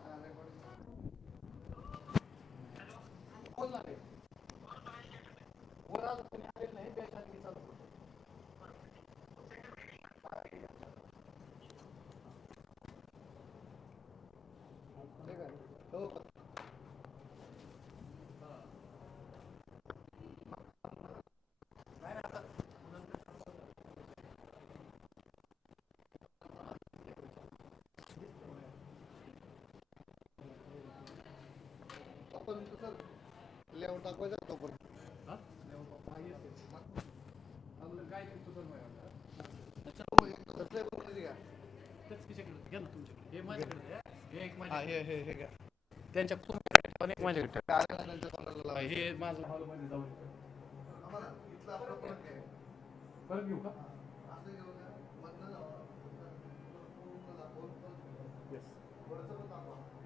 बोलणार आहे वर अजून कोणी आलेलं नाही बॅच आली की चालू करतो. आपण कसं लेआउट दाखवायचा तो पण त्यांच्या माझ्याकडे हे माझं हॉलमध्ये जाऊन परत घेऊ का?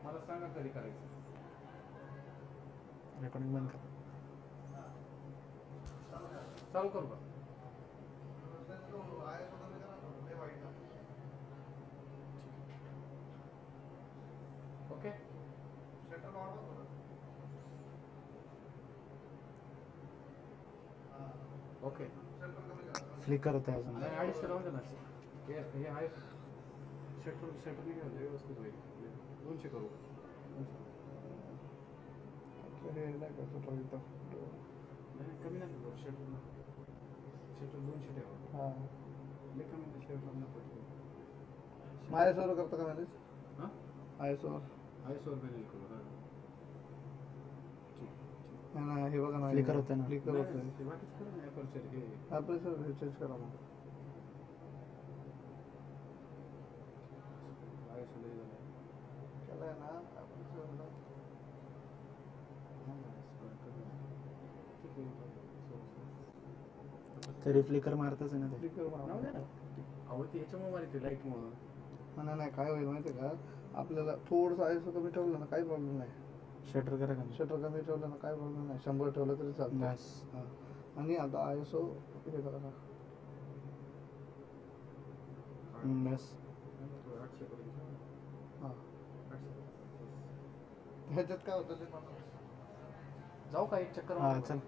मला सांगा कधी करायचं. रेकॉर्डिंग बंद कर. चालू करू का? ओके ओके फ्लिकर होतं अजून 250 राहून दे ना. हे आहे शटर नाही व्यवस्थित होईल. 200 करू. कमी नाही शटर 200 ठेवा. हां कमी शटर नको. माझ्यासोबत करता का मॅनेज? हां आयसोवर मॅनेज करू. हे बघा ना फ्लिकर होतं ना. फ्लिकर होतं. अपर्चर चेंज करा मग. केलं आहे ना तरी फ्लिकर मारतच आहे ना ते. फ्लिकर अहो ते ह्याच्यामुळे मारते लाईटमुळं. नाही काय होईल माहिती आहे का आपल्याला थोडंसं आयसो कमी ठेवलं ना काही प्रॉब्लेम नाही. शटर करा का? शटर कमी ठेवलं ना काही प्रॉब्लेम नाही. 100 ठेवलं तरी चालतं. आणि आता आयसो हे करा. मेस हां ह्याच्यात काय होतं ते मला जाऊ का एक चक्कर हां चल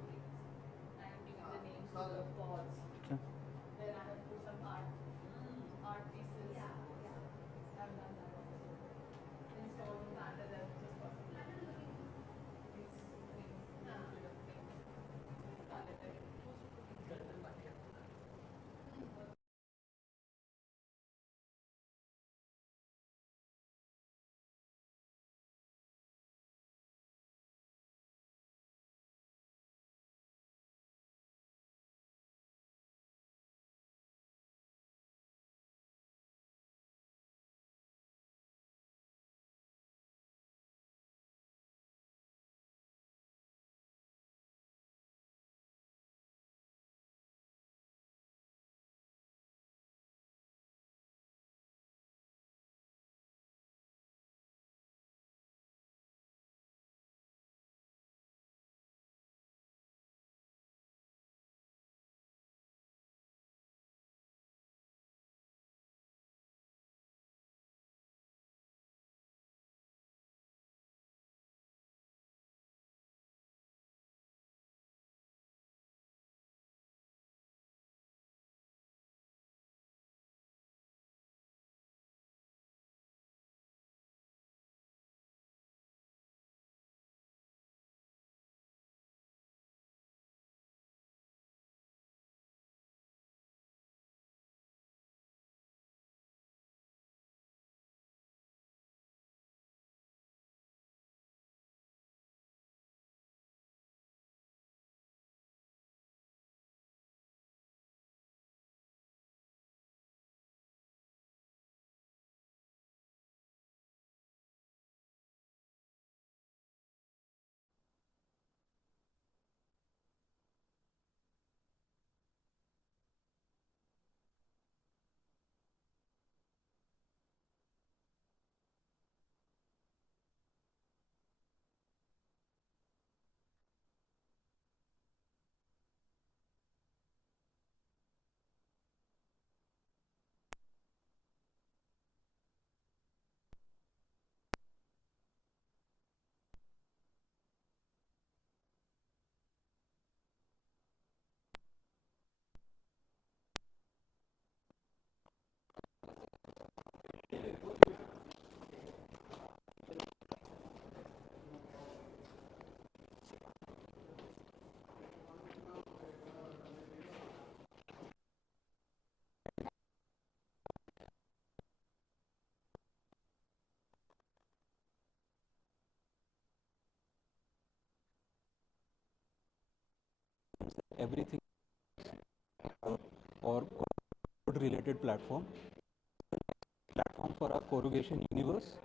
everything or code related platform for our corrugation universe.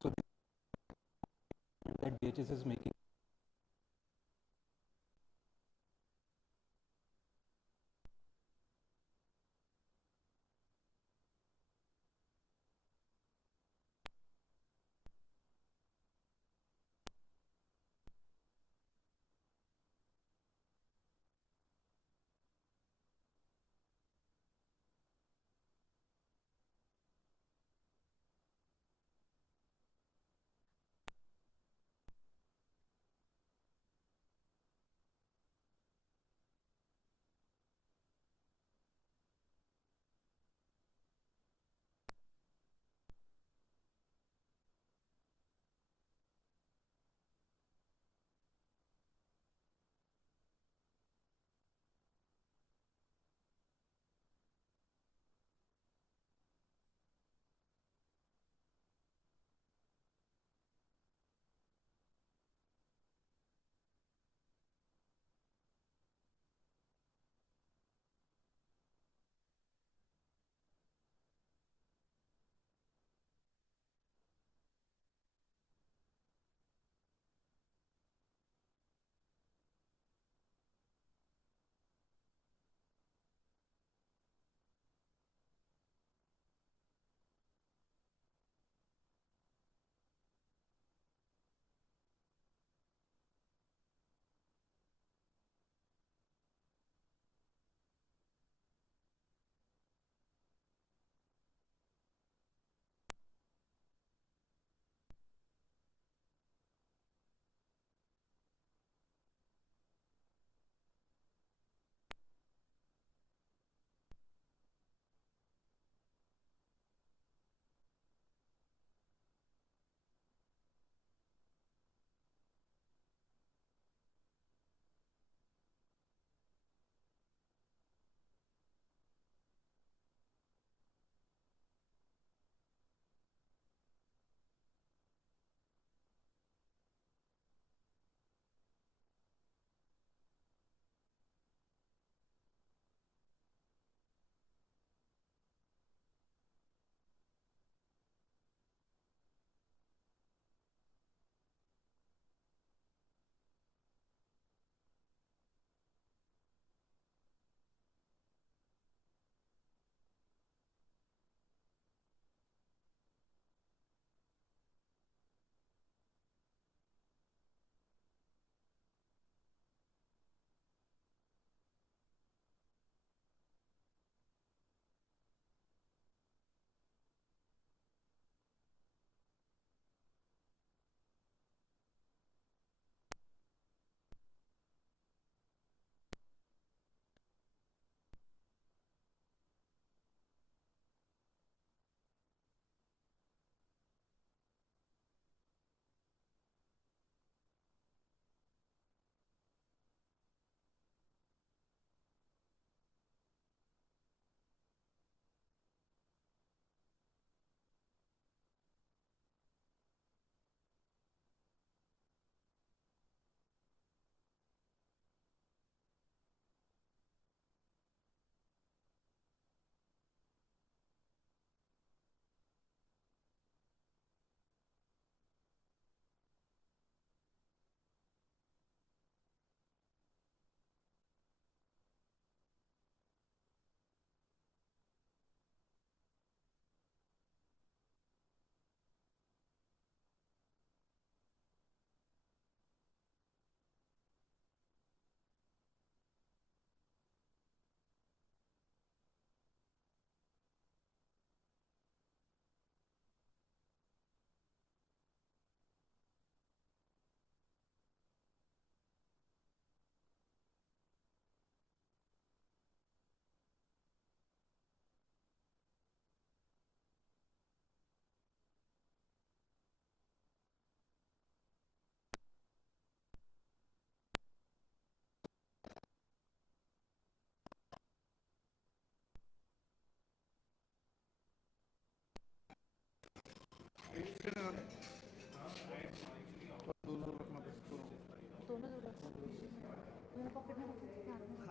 So that BHS is making.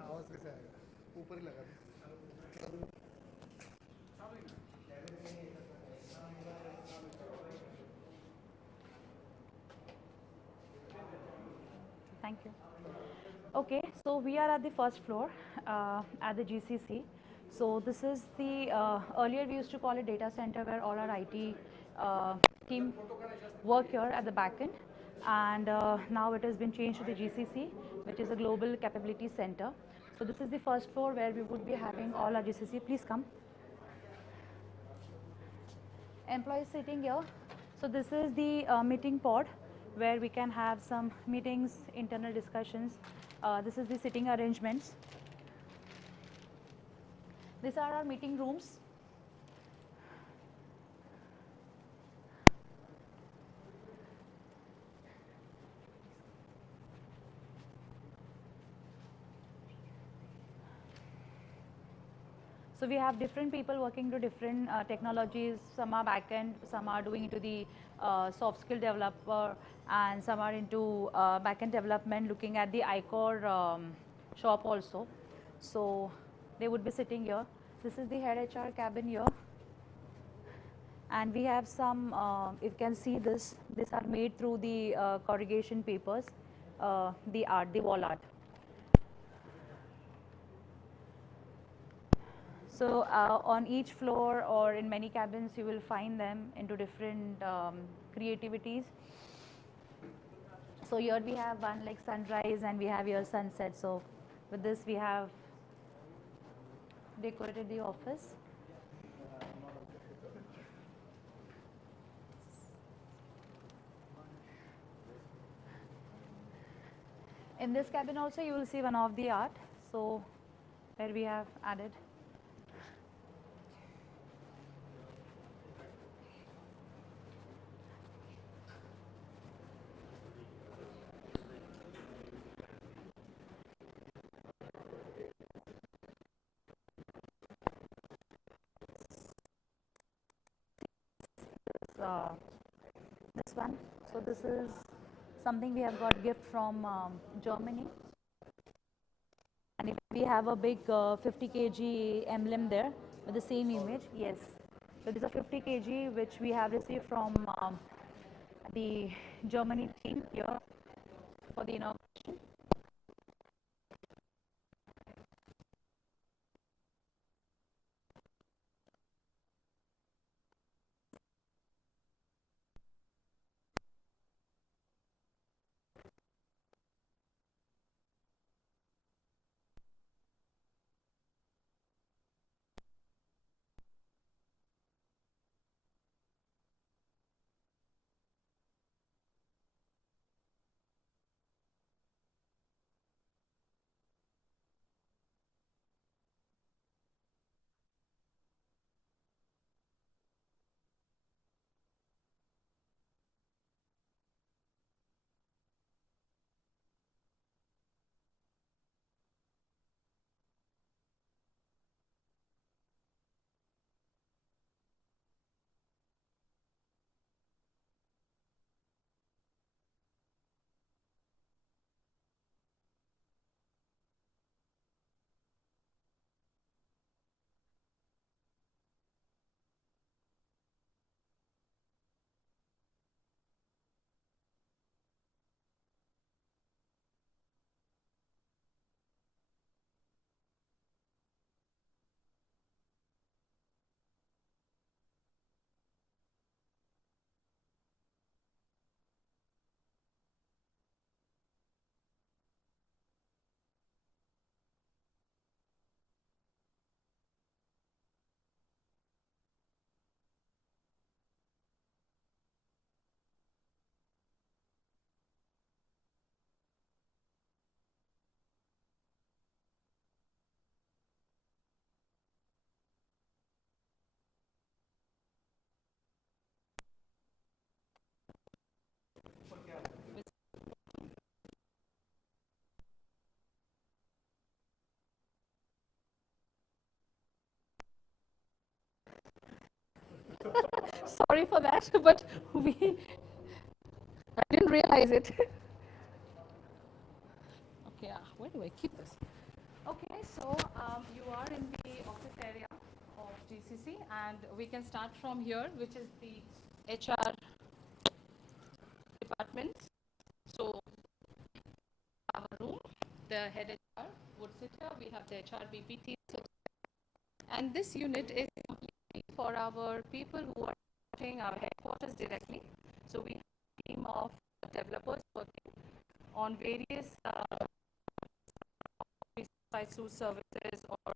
आवाज कैसे आएगा ऊपर ही लगा दो Thank you. Okay, so we are at the first floor at the GCC. So this is the, earlier we used to call it data center where all our IT team work here at the back end. And now it has been changed to the GCC, which is a global capability center. So this is the first floor where we would be having all our GCC. Please come. Employees sitting here. So this is the meeting pod where we can have some meetings, internal discussions. This is the sitting arrangements. These are our meeting rooms. So we have different people working to different technologies. Some are back-end, some are doing into the soft skill developer, and some are into back-end development, looking at the ICOR shop also. So they would be sitting here. This is the head HR cabin here. And we have some, you can see this, these are made through the corrugation papers, the art, the wall art. So on each floor or in many cabins, you will find them into different creativities. So here we have one like sunrise and we have here sunset. So with this we have decorated the office. In this cabin also you will see one of the art. So where we have added. This one. So this is something we have got gift from Germany. And if we have a big 50 kg emblem there with the same image, yes. So this is a 50 kg which we have received from the Germany team here for the inauguration. sorry for that, but I didn't realize it. Okay, where do I keep this? Okay, so you are in the office area of GCC, and we can start from here, which is the HR department. So, our room, the head HR would sit here. We have the HR BP team sit here. And this unit is completely for our people who are supporting our headquarters directly. So, we have a team of developers working on various suite services or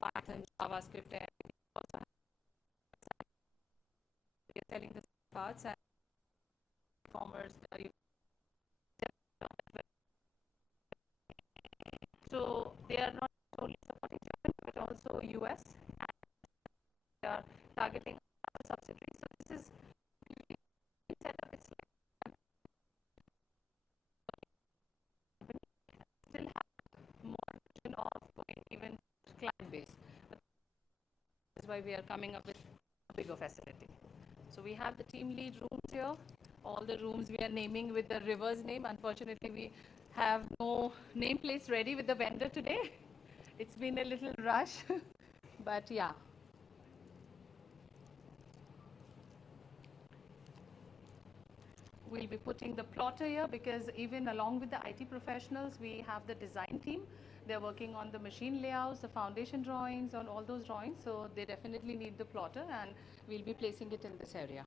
Python, JavaScript, and also we are selling the parts and commerce. So they are not only supporting Japan but also US, and they are targeting subsidiaries. So this is set up. It's like still have more vision of going even client base. But this is why we are coming up with a bigger facility. So we have the team lead rooms here. All the rooms we are naming with the river's name. Unfortunately, we have no nameplates ready with the vendor today. It's been a little rush, but yeah. We'll be putting the plotter here because even along with the IT professionals, we have the design team. They're working on the machine layouts, the foundation drawings, on all those drawings. So they definitely need the plotter, and we'll be placing it in this area.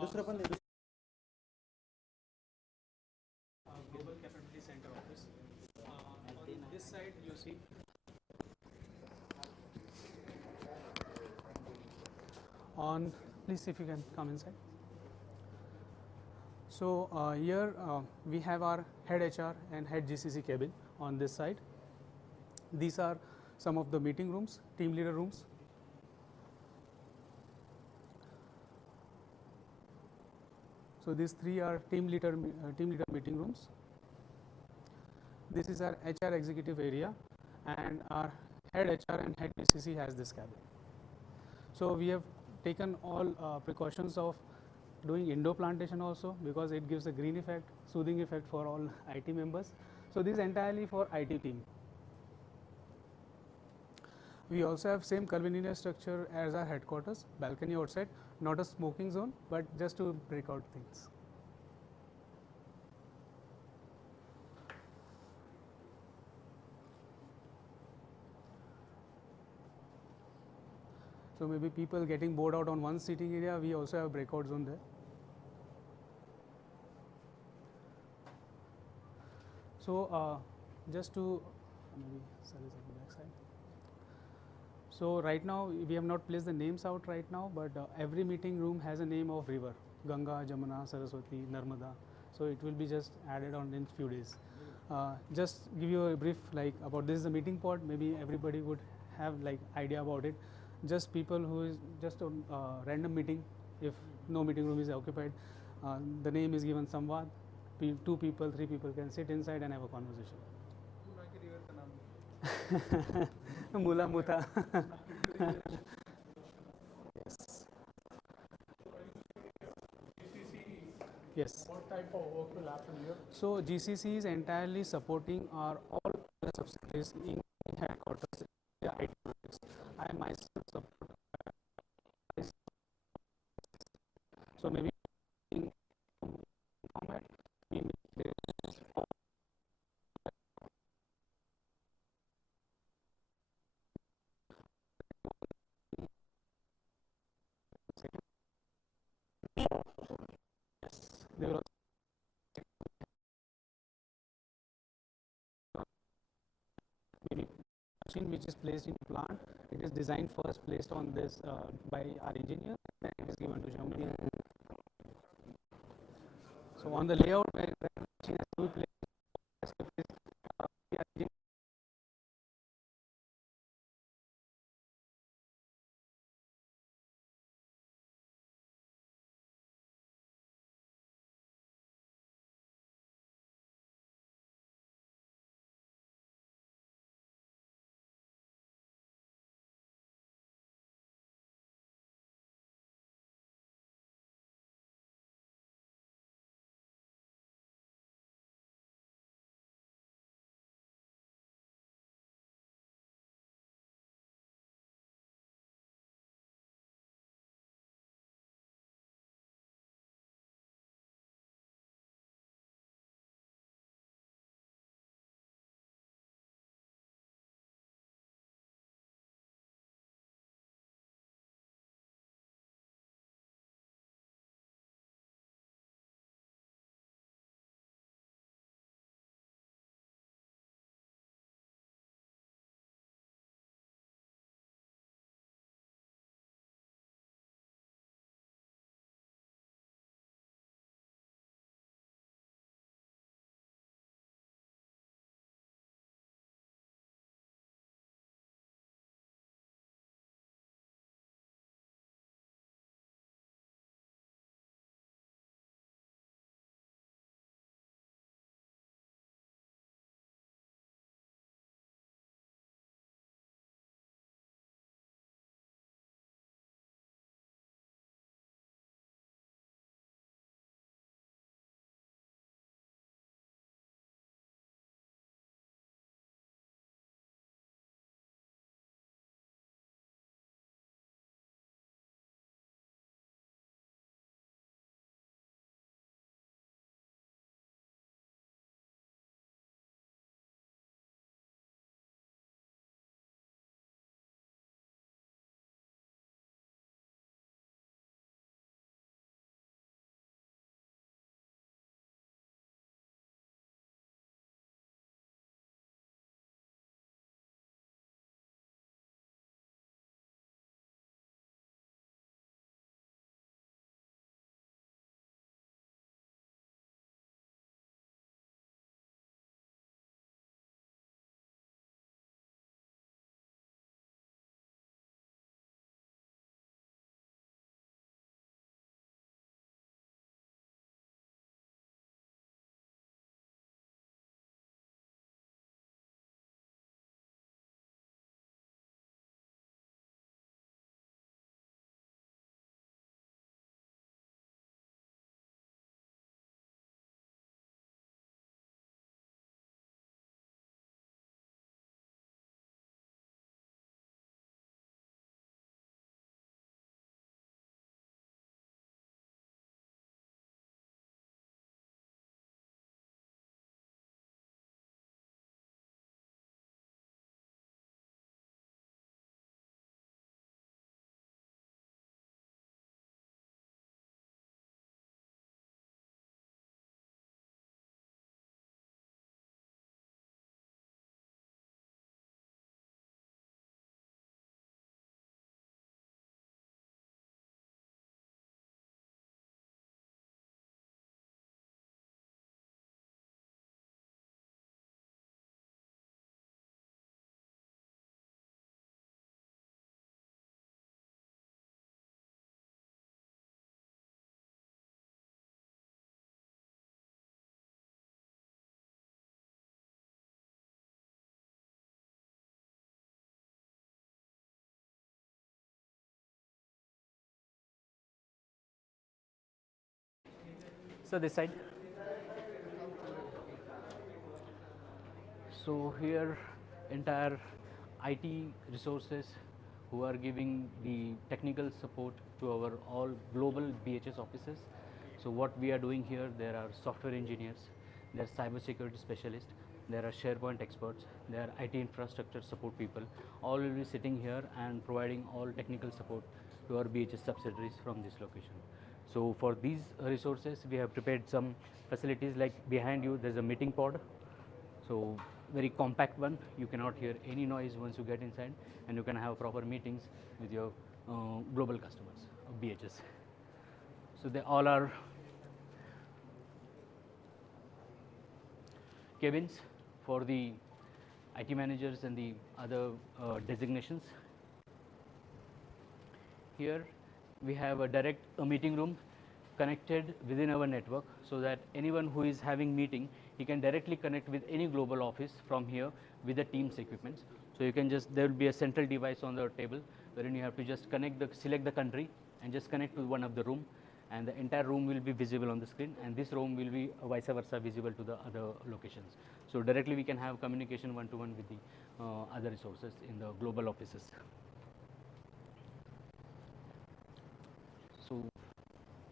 दुसरं पण Global Capability Center office. On this side, you see on. Please, if you can come inside. So here we have our head HR and head GCC cabin on this side. These are some of the meeting rooms, team leader rooms. So these three are team leader meeting rooms. This is our HR executive area and our head HR and head GCC has this cabin. So we have taken all precautions of doing indoor plantation also, because it gives a green effect, soothing effect for all IT members. So this is entirely for IT team. We also have same curvilinear structure as our headquarters, balcony outside, not a smoking zone, but just to break out things. So maybe people getting bored out on one seating area, we also have breakout zone there. So just to maybe sorry, back side. So right now we have not placed the names out right now, but every meeting room has a name of river: Ganga, Jamuna, Saraswati, Narmada. So it will be just added on in few days. Just give you a brief like about this is a meeting pod. Maybe everybody would have like idea about it. Just people who is just a random meeting. If no meeting room is occupied, the name is given Samvad. 2 people, 3 people can sit inside and have a conversation. Mula Muta. Yes. Yes. What type of work will happen here? So GCC is entirely supporting our all the subsidiaries in headquarters. The IT projects. I myself support. So maybe in format we yes, they will also maybe machine which is placed in plant. It is designed first, placed on this by our engineer, then it is given to Germany. So on the layout where machine has to be placed. So this side. So here entire IT resources who are giving the technical support to our all global BHS offices. So what we are doing here, there are software engineers, there are cybersecurity specialists, there are SharePoint experts, there are IT infrastructure support people. All will be sitting here and providing all technical support to our BHS subsidiaries from this location. So for these resources, we have prepared some facilities like behind you, there's a meeting pod. So very compact one, you cannot hear any noise once you get inside, and you can have proper meetings with your global customers of BHS. So they all are cabins for the IT managers and the other designations. Here we have a direct meeting room connected within our network, so that anyone who is having meeting, he can directly connect with any global office from here with the Teams equipments. So you can just, there will be a central device on the table wherein you have to just connect select the country and just connect to one of the room, and the entire room will be visible on the screen, and this room will be vice versa visible to the other locations. So directly we can have communication one-to-one with the other resources in the global offices. So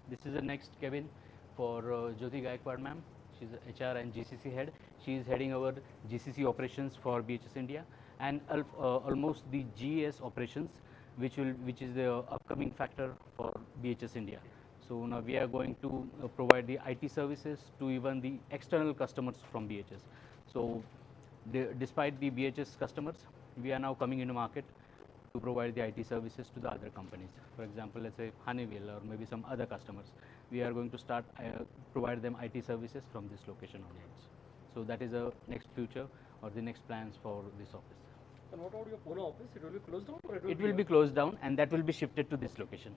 this is the next cabin for Jyoti Gaikwad ma'am. She's HR and GCC head. She is heading our GCC operations for BHS India, and almost the GES operations, which is the upcoming factor for BHS India. So now we are going to provide the IT services to even the external customers from BHS. So despite the BHS customers, we are now coming into market to provide the IT services to the other companies. For example, let's say Honeywell or maybe some other customers. We are going to start provide them IT services from this location onwards. So that is the next future or the next plans for this office. And what about your Pune office? It will be closed down, or it will be closed down, and that will be shifted to this location.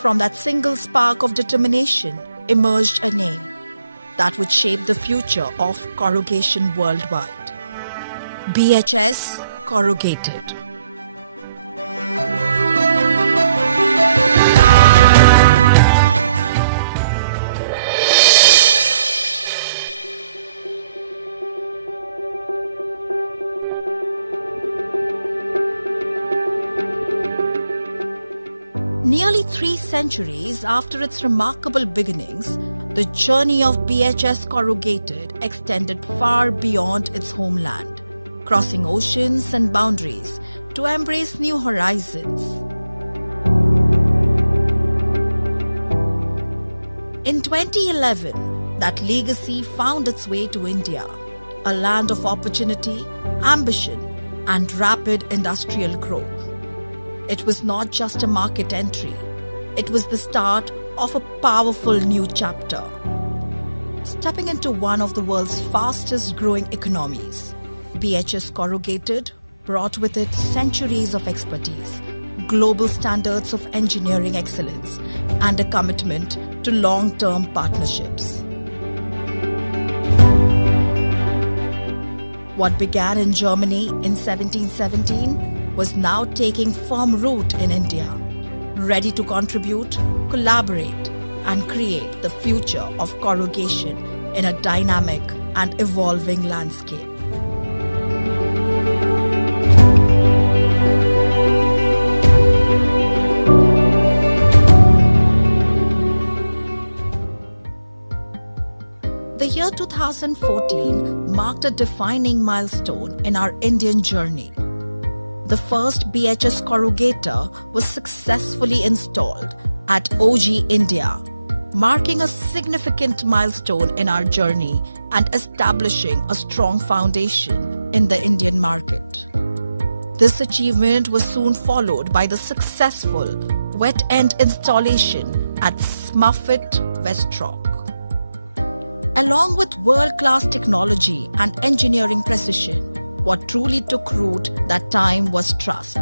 From that single spark of determination emerged a name that would shape the future of corrugation worldwide. BHS Corrugated. Nearly 3 centuries after its remarkable beginnings, the journey of BHS Corrugated extended far beyond its homeland, crossing oceans and boundaries to embrace new horizons. In 2011, that legacy found its way to India, a land of opportunity, ambition, and rapid industrial growth. It was not just a market entry, it was the start of a powerful new chapter. Stepping into one of the world's fastest growing economies, BHS Corrugated brought with it centuries of expertise, global standards of engineering excellence, and a commitment to long-term partnerships. What began in Germany in 1717 was now taking firm root in India, ready to contribute, collaborate, and create the future of corrugation in a dynamic and evolving landscape. The year 2014 marked a defining milestone in our Indian journey. The first BHS corrugator was successfully installed at OG India, marking a significant milestone in our journey and establishing a strong foundation in the Indian market. This achievement was soon followed by the successful wet end installation at Smuffit, Westrock. Along with world-class technology and engineering precision, what truly took root that time was trust.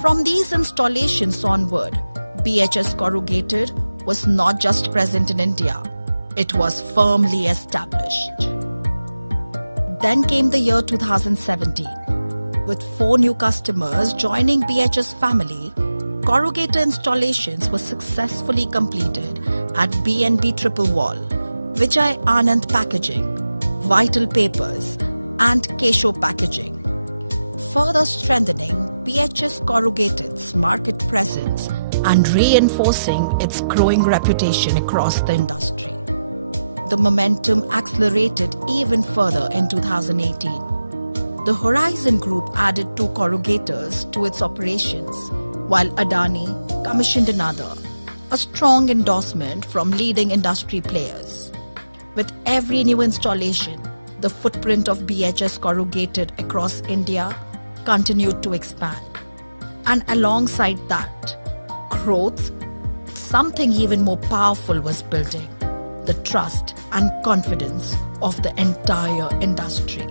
From these installations onward, BHS Corrugated was not just present in India, it was firmly established. Then came the year 2017. With 4 new customers joining BHS family, corrugator installations were successfully completed at B&B Triple Wall, Vijay Anand Packaging, Vital Papers, and Kesho Packaging, further strengthening BHS Corrugated's market presence and reinforcing its growing reputation across the industry. The momentum accelerated even further in 2018. The Horizon Group added 2 corrugators to its operations, while Adani commissioned another, a strong endorsement from leading industry players. With every new installation, the footprint of BHS Corrugated across India continued to expand. And alongside that, growth, something even more powerful was building: the trust and confidence of the entire industry.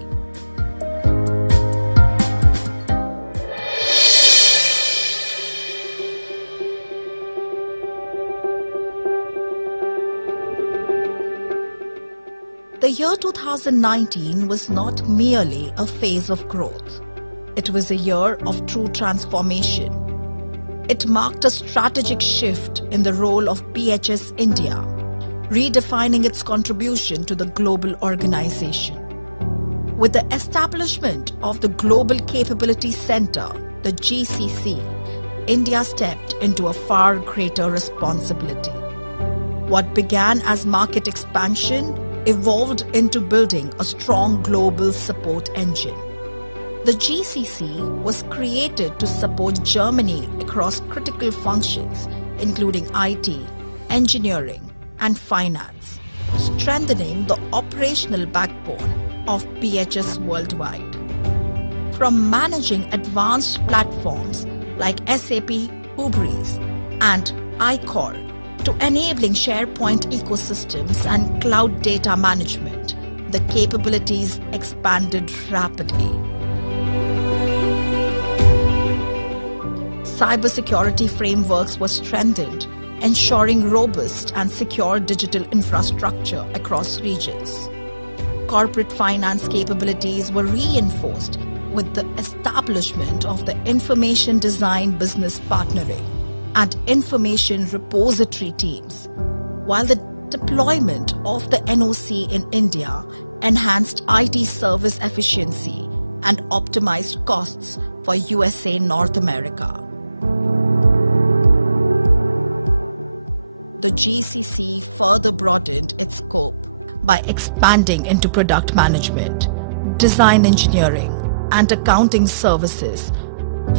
The year 2019 was not merely a phase of growth. It was a year of true transformation. It marked a strategic shift in the role of BHS India, redefining its contribution to the global organization. With the establishment of the Global Capability Center, the GCC, India stepped into a far greater responsibility. What began as market expansion evolved into building a strong global support engine. The GCC was created to support Germany across critical functions, including IT, engineering, and finance, strengthening the operational backbone of BHS worldwide. From managing advanced platforms like SAP Hubris and iCore to enabling SharePoint ecosystems and cloud data management, the capabilities expanded rapidly. Cybersecurity frameworks were strengthened, ensuring robust and secure digital infrastructure across regions. Corporate finance capabilities were reinforced with the establishment of the Information Design Business Partnering and Information Repository teams, while the deployment of the NOC in India enhanced IT service efficiency and optimized costs for USA North America. The GCC further broadened its scope by expanding into product management, design engineering, and accounting services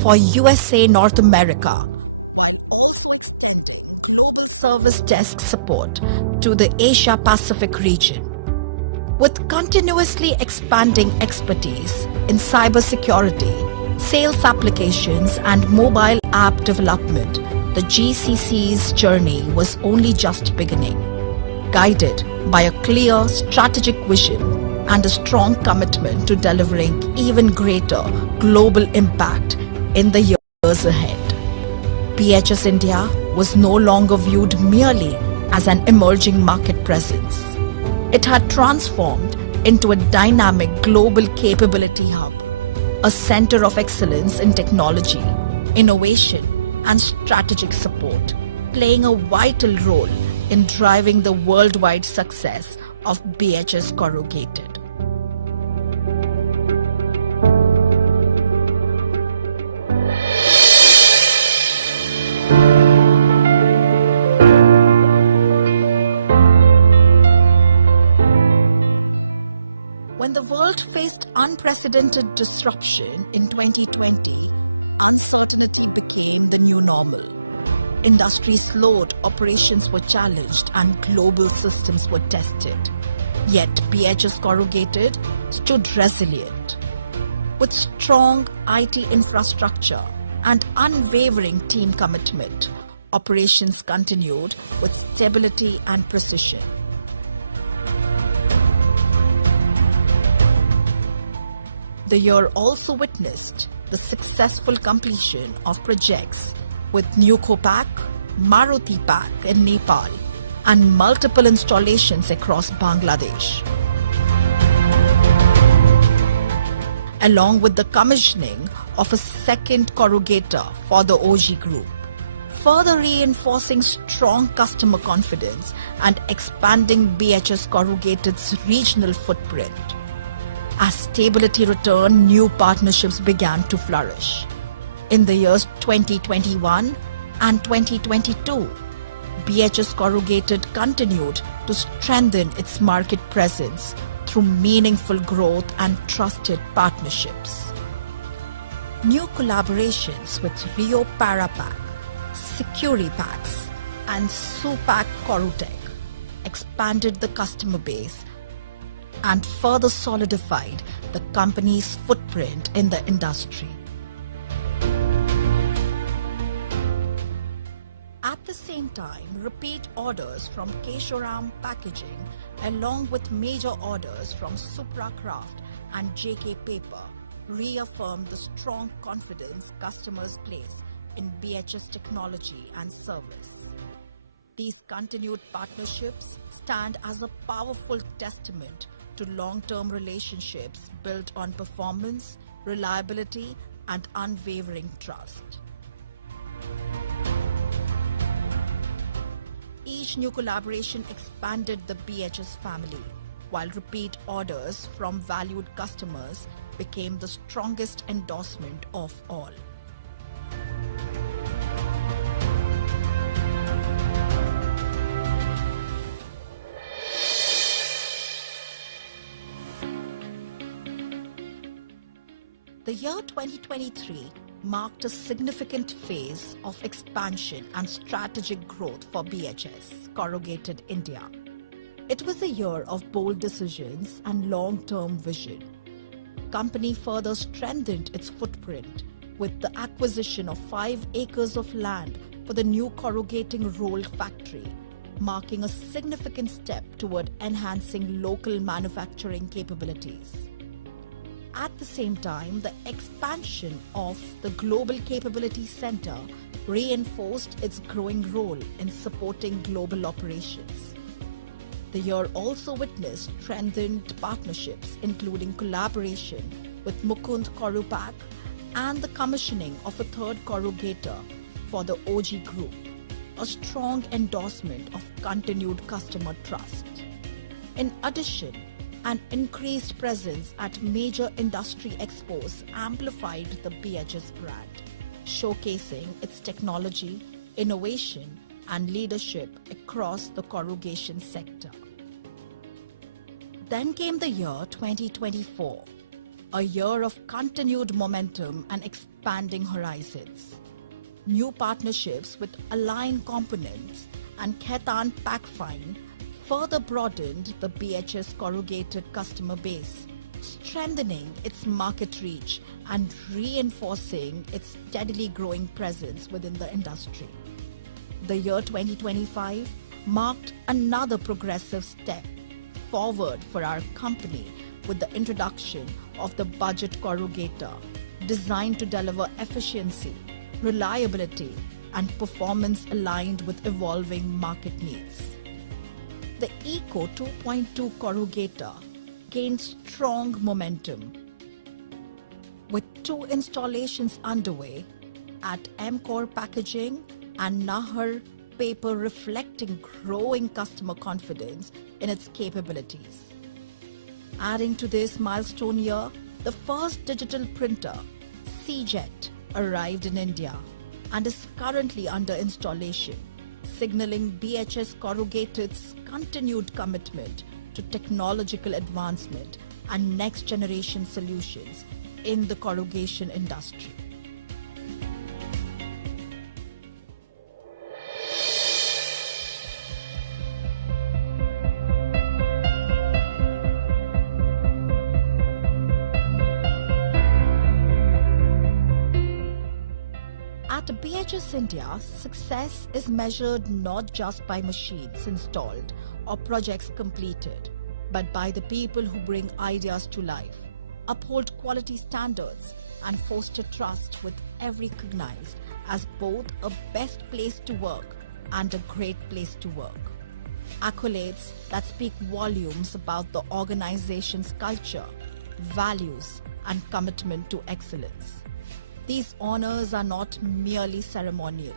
for USA North America, while also extending global service desk support to the Asia Pacific region. With continuously expanding expertise in cybersecurity, sales applications, and mobile app development, the GCC's journey was only just beginning, guided by a clear strategic vision and a strong commitment to delivering even greater global impact in the years ahead. BHS India was no longer viewed merely as an emerging market presence. It had transformed into a dynamic global capability hub, a center of excellence in technology, innovation, and strategic support, playing a vital role in driving the worldwide success of BHS Corrugated. When the world faced unprecedented disruption in 2020, uncertainty became the new normal. Industry slowed, operations were challenged, and global systems were tested. Yet BHS Corrugated stood resilient. With strong IT infrastructure and unwavering team commitment, operations continued with stability and precision. The year also witnessed the successful completion of projects with Nucopac, Maruti Pack in Nepal, and multiple installations across Bangladesh, along with the commissioning of a second corrugator for the OG Group, further reinforcing strong customer confidence and expanding BHS Corrugated's regional footprint. As stability returned, new partnerships began to flourish. In the years 2021 and 2022, BHS Corrugated continued to strengthen its market presence through meaningful growth and trusted partnerships. New collaborations with Rio Parapack, Securipacks, and Supac Corrutech expanded the customer base and further solidified the company's footprint in the industry. At the same time, repeat orders from Keshoram Packaging, along with major orders from Supra Craft and JK Paper, reaffirmed the strong confidence customers place in BHS technology and service. These continued partnerships stand as a powerful testament to long-term relationships built on performance, reliability, and unwavering trust. Each new collaboration expanded the BHS family, while repeat orders from valued customers became the strongest endorsement of all. The year 2023 marked a significant phase of expansion and strategic growth for BHS Corrugated India. It was a year of bold decisions and long-term vision. The company further strengthened its footprint with the acquisition of 5 acres of land for the new corrugating roll factory, marking a significant step toward enhancing local manufacturing capabilities. At the same time, the expansion of the Global Capability Center reinforced its growing role in supporting global operations. The year also witnessed strengthened partnerships, including collaboration with Mukund Corrupak and the commissioning of a third corrugator for the OG Group, a strong endorsement of continued customer trust. In addition, an increased presence at major industry expos amplified the BHS brand, showcasing its technology, innovation, and leadership across the corrugation sector. Then came the year 2024, a year of continued momentum and expanding horizons. New partnerships with Align Components and Khaitan Packfine further broadened the BHS Corrugated customer base, strengthening its market reach and reinforcing its steadily growing presence within the industry. The year 2025 marked another progressive step forward for our company with the introduction of the budget corrugator, designed to deliver efficiency, reliability, and performance aligned with evolving market needs. The Eco 2.2 corrugator gained strong momentum, with 2 installations underway at MCOR Packaging and Nahar Paper, reflecting growing customer confidence in its capabilities. Adding to this milestone year, the first digital printer, CJet, arrived in India and is currently under installation, signaling BHS Corrugated's continued commitment to technological advancement and next-generation solutions in the corrugation industry. At BHS India, success is measured not just by machines installed or projects completed, but by the people who bring ideas to life, uphold quality standards, and foster trust, with every recognized as both a best place to work and a great place to work. Accolades that speak volumes about the organization's culture, values, and commitment to excellence. These honors are not merely ceremonial.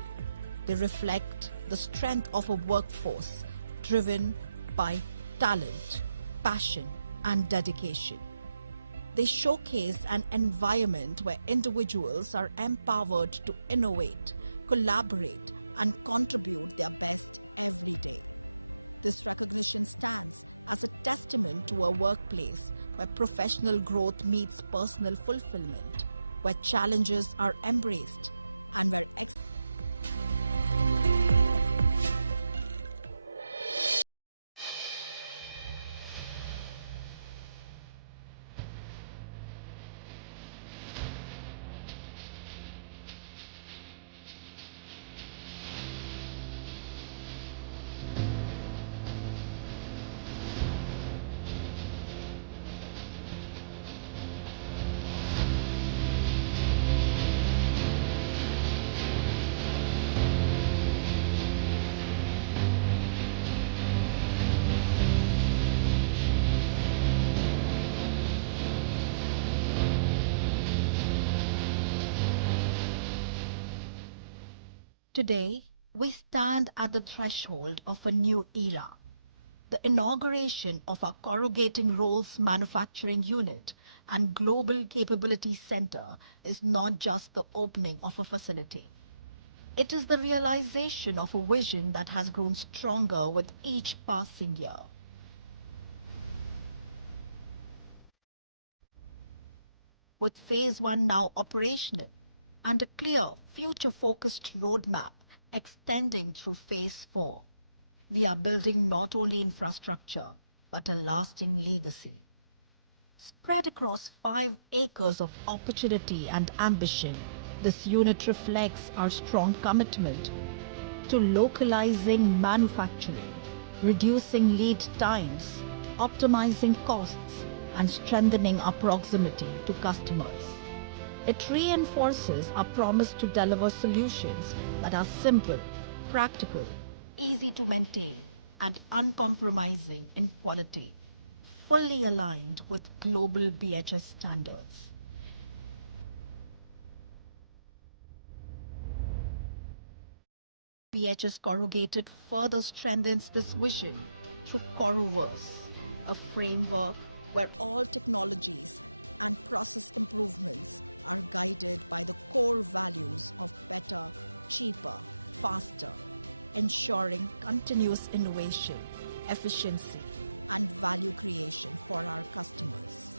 They reflect the strength of a workforce driven by talent, passion, and dedication. They showcase an environment where individuals are empowered to innovate, collaborate, and contribute their best every day. This recognition stands as a testament to a workplace where professional growth meets personal fulfillment, where challenges are embraced, and where Today, we stand at the threshold of a new era. The inauguration of our corrugating rolls manufacturing unit and global capability center is not just the opening of a facility. It is the realization of a vision that has grown stronger with each passing year. With phase 1 now operational and a clear future-focused roadmap extending through phase 4, we are building not only infrastructure but a lasting legacy. Spread across 5 acres of opportunity and ambition, this unit reflects our strong commitment to localizing manufacturing, reducing lead times, optimizing costs, and strengthening our proximity to customers. It reinforces our promise to deliver solutions that are simple, practical, easy to maintain, and uncompromising in quality, fully aligned with global BHS standards. BHS Corrugated further strengthens this vision through Corruverse, a framework where all technologies and process improvements are guided by the core values of better, cheaper, faster, ensuring continuous innovation, efficiency, and value creation for our customers.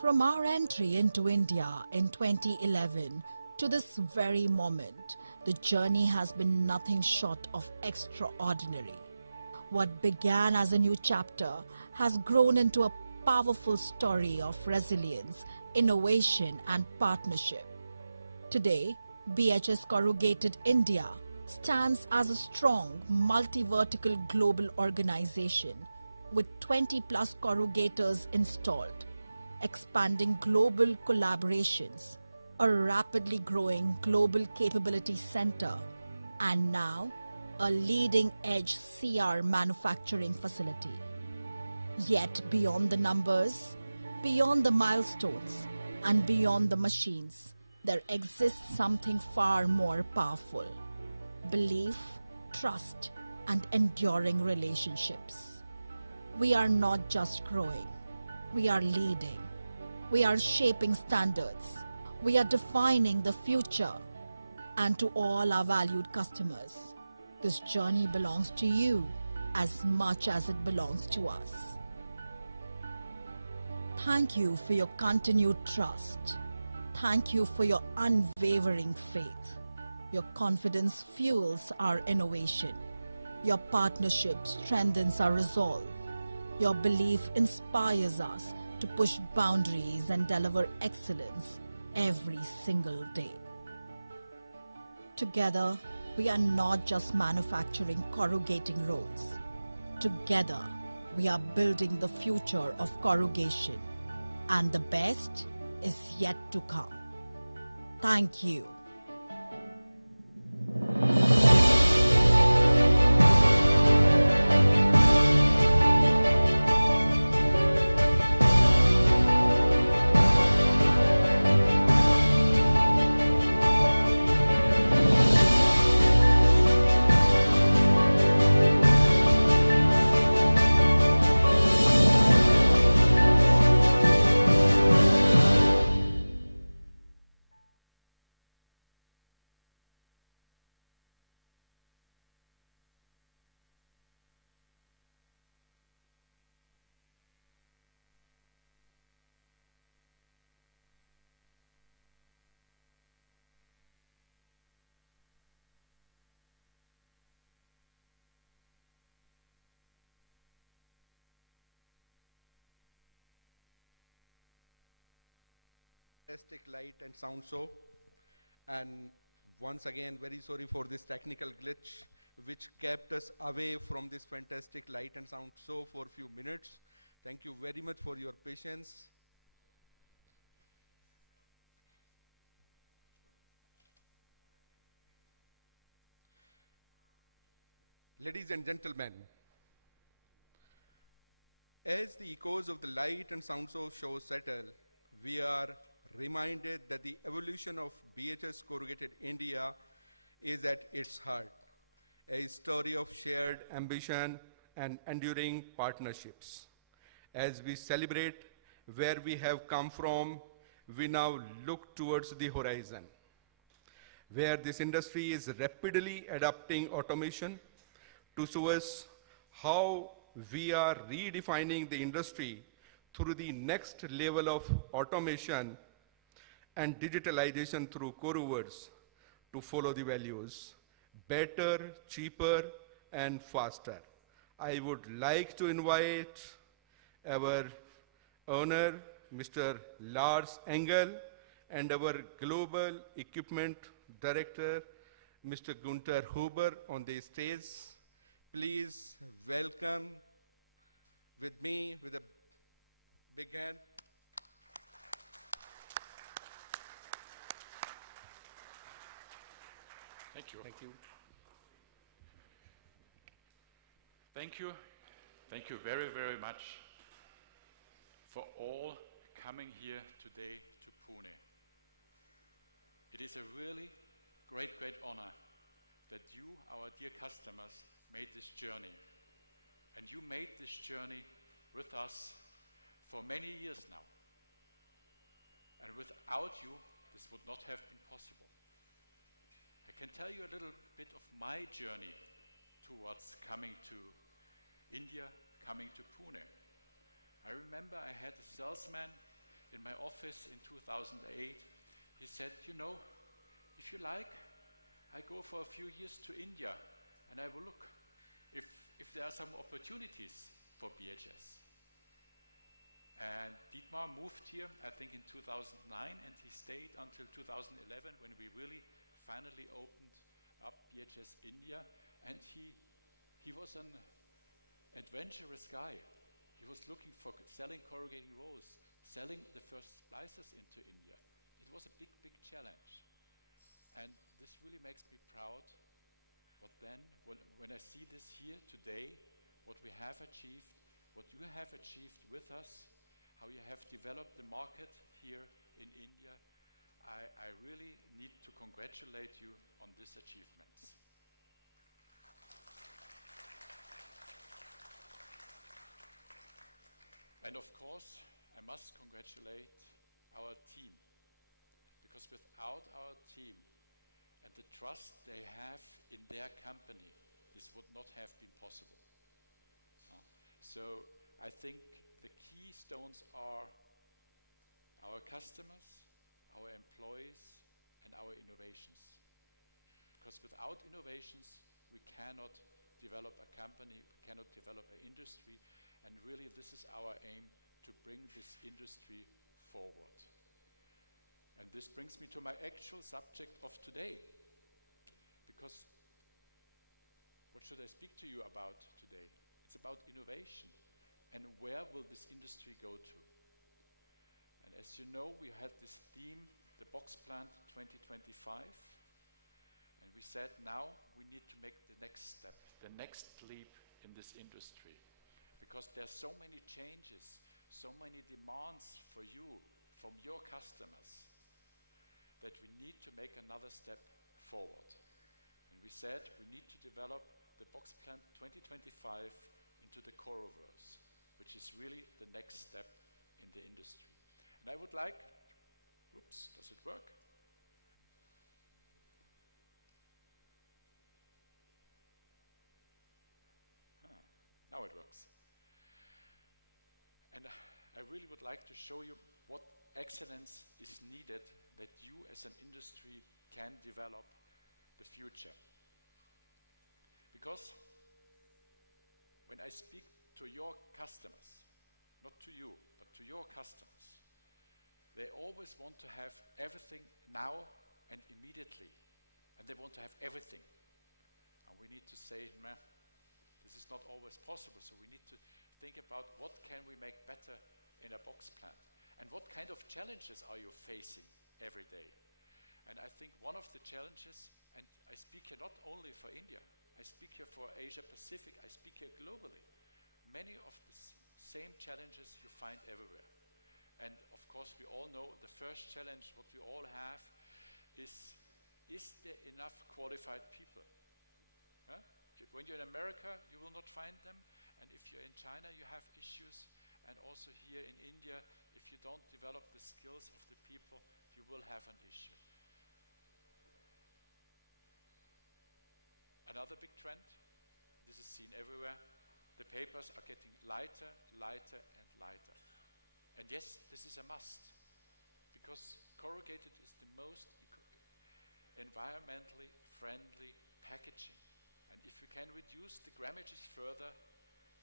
From our entry into India in 2011 to this very moment, the journey has been nothing short of extraordinary. What began as a new chapter has grown into a powerful story of resilience, innovation, and partnership. Today, BHS Corrugated India stands as a strong, multi-vertical global organization with 20-plus corrugators installed, expanding global collaborations, a rapidly growing global capability center, and now a leading-edge CR manufacturing facility. Yet beyond the numbers, beyond the milestones, and beyond the machines, there exists something far more powerful: belief, trust, and enduring relationships. We are not just growing, we are leading. We are shaping standards. We are defining the future. And to all our valued customers, this journey belongs to you as much as it belongs to us. Thank you for your continued trust. Thank you for your unwavering faith. Your confidence fuels our innovation. Your partnership strengthens our resolve. Your belief inspires us to push boundaries and deliver excellence every single day. Together, we are not just manufacturing corrugating rolls. Together, we are building the future of corrugation, and the best is yet to come. Thank you. Fantastic light and sound show. And once again, very sorry for this technical glitch which kept us away from this fantastic light and sound show for a few minutes. Thank you very much for your patience. Ladies and gentlemen, as the echoes of the light and sound show settle, we are reminded that the evolution of BHS Corrugated India is at its heart, a story of shared ambition and enduring partnerships. As we celebrate where we have come from, we now look towards the horizon, where this industry is rapidly adopting automation to show us how we are redefining the industry through the next level of automation and digitalization through Corruverse to follow the values better, cheaper, and faster. I would like to invite our owner, Mr. Lars Engel, and our global equipment Director, Mr. Gunter Huber, on the stage. Please welcome with me with a big hand. Thank you very, very much for all coming here today to Pune. It is a really great honor that you, our dear customers, made this journey. And you made this journey with us for many years now. And without you, this would not have been possible. I can tell you a little bit of my journey towards coming to India, coming to Pune. I remember I had a salesman in my office in 2008. He said, you know, if you like, I go for a few years to India and I will look if there are some opportunities for BHS. And Dietmar moved here, I think in 2009, and he stayed until 2011 when we really finally opened up BHS India. And he was an adventurous guy. He was looking for selling corrugating rolls, selling the first splices into India. It was a big challenge. And this really makes me proud. But then, when I see this here today, what we have achieved, what you have achieved with us, how you have developed the market here in India, I really need to congratulate you on these achievements. And of course, I must congratulate our team, because without our team and the trust they have in their company, this would not have been possible. So I think the keystones are our customers, our employees, and our innovations. Because without innovations, we cannot develop a company, we cannot develop an industry, and really this is our aim, to bring this industry forward. And this brings me to my actual subject of today. Because what should I speak to you about today? It's about innovation. And where will this industry go to? And as you know, we had this theme, the Box Plant 2025. And we said now we need to make the next step, the next leap in this industry. Because there's so many changes, so many demands for you, from your customers, that we need to make another step forward. And we said we need to develop the Box Plant 2025 into the Corroverse, which is really the next step in the industry. And I would like, oops, does it work? Now it works. And I really would like to show you what excellence is needed that you as an industry can develop the future. Because when I speak to your customers, not to you, but to your customers, they always want to have everything now and immediately. And they want to have everything. And we need to say, meh, this is not always possible, so we need to think about what can we make better in a box plant, and what kind of challenges are you facing every day. And I think one of the challenges, and I speak here not only for India, I speak here for Asia Pacific, I speak here globally, many of the same challenges you find everywhere. And of course we all know the first challenge what we all have is there enough qualified people? Huh? When you're in America, you will not find them, and if you're in China, you have issues, and also here in India, if you don't develop the skills of the people, you will have an issue. Another big trend, this is seen everywhere, the papers are getting lighter, lighter, and lighter. And yes, this is a must, because corrugated is the most environmentally friendly packaging. And if we can reduce the grammages further,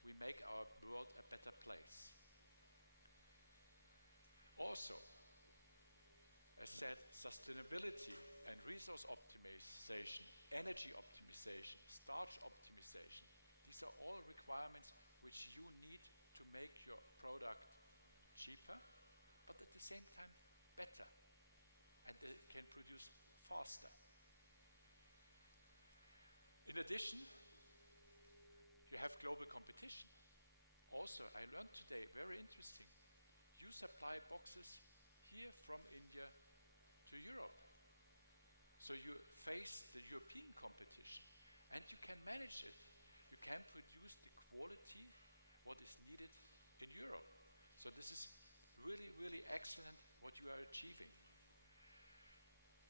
we make our world a better place. Also, as said, sustainability and resource optimization, energy optimization, starch optimization. These are all requirements which you need to make your product cheaper, but at the same time better, and they can produce faster. In addition, you have global competition. Also, I learned today, very interesting, you supply boxes here from India to Europe. So you face the European competition, and you can manage it. You can produce the quality, what is needed in Europe. So this is really, really excellent what you are achieving.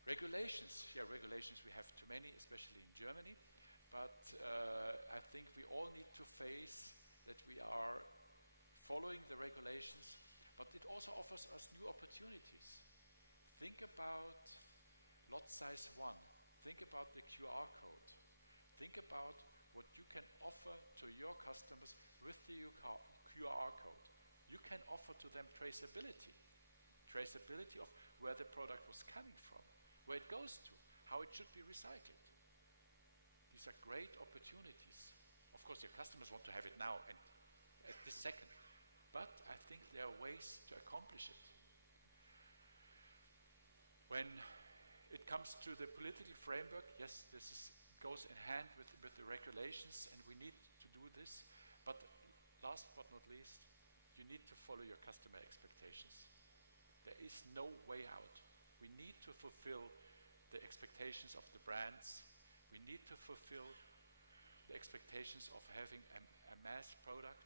Regulations, regulations we have too many, especially in Germany, but I think we all need to face that we are following the regulations, but it also offers us new opportunities. Think about lot size 1, think about the QR code, think about what you can offer to your customers with the QR code. You can offer to them traceability of where the product was coming from, where it goes to, how it should be recycled. These are great opportunities. Of course, your customers want to have it now and at this second, but I think there are ways to accomplish it. When it comes to the political framework, yes, this goes in hand with the regulations, and we need to do this, but last but not least, you need to follow your customer expectations. There is no way out. We need to fulfill the expectations of the brands. We need to fulfill the expectations of having a mass product.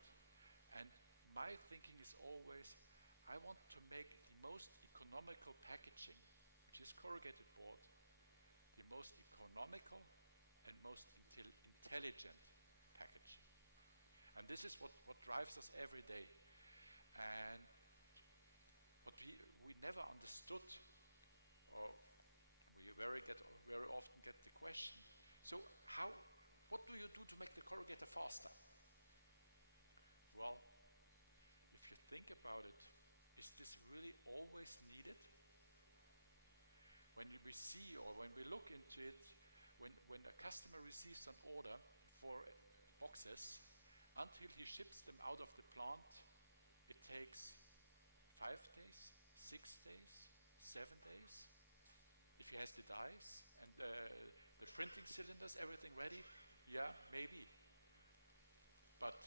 And my thinking is always, I want to make the most economical packaging, which is corrugated board, the most economical and most intelligent packaging. And this is what drives us every day. And what we never understood, or we very often get the question, so what do you do to make the corrugator faster? Well, if you think about it, is this really always needed? When we see or when we look into it, when a customer receives an order for boxes, until he ships them out of the plant, it takes 5 days, 6 days, 7 days. If he has the dies and the printing cylinders, everything ready, yeah, maybe. But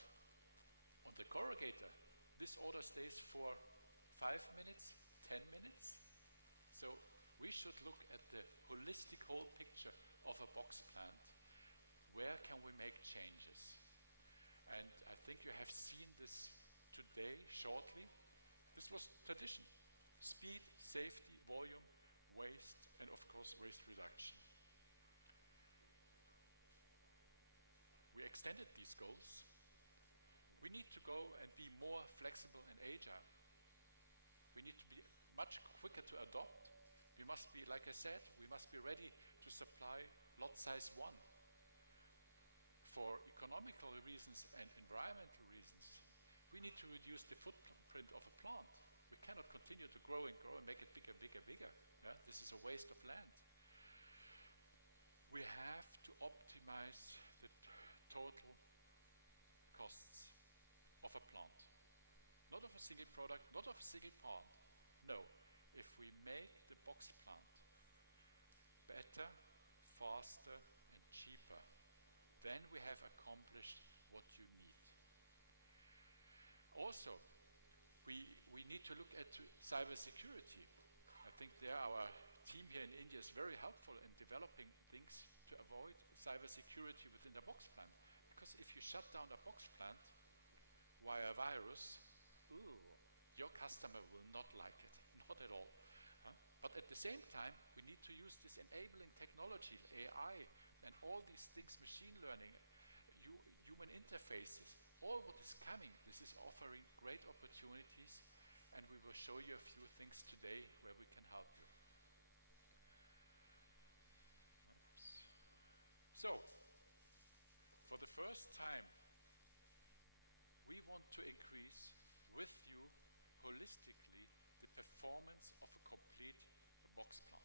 on the corrugator, this order stays for 5 minutes, 10 minutes. So we should look at the holistic whole picture of a box plant. Where can we make changes? And I think you have seen this today shortly. This was tradition: speed, safety, volume, waste, and of course waste reduction. We extended these goals. We need to go and be more flexible and agile. We need to be much quicker to adopt. We must be, like I said, we must be ready to supply lot size 1 for economical reasons and environmental reasons. We need to reduce the footprint of a plant. We cannot continue to grow and make it bigger, bigger, bigger. Yeah? This is a waste of land. We have to optimize the total costs of a plant. Not of a single product, not of a single part. No, if we make the box plant better, faster, and cheaper, then we have accomplished what you need. Also, we need to look at cybersecurity. I think there our team here in India is very helpful in developing things to avoid cybersecurity within the box plant. Because if you shut down a box plant via a virus, your customer will not like it, not at all. But at the same time, we need to use this enabling technology, AI, and all these things, machine learning, human interfaces, all what is coming. This is offering great opportunities, and we will show you a few things today where we can help you. So, for the first time, we want to increase with you holistically the performance of a complete box plant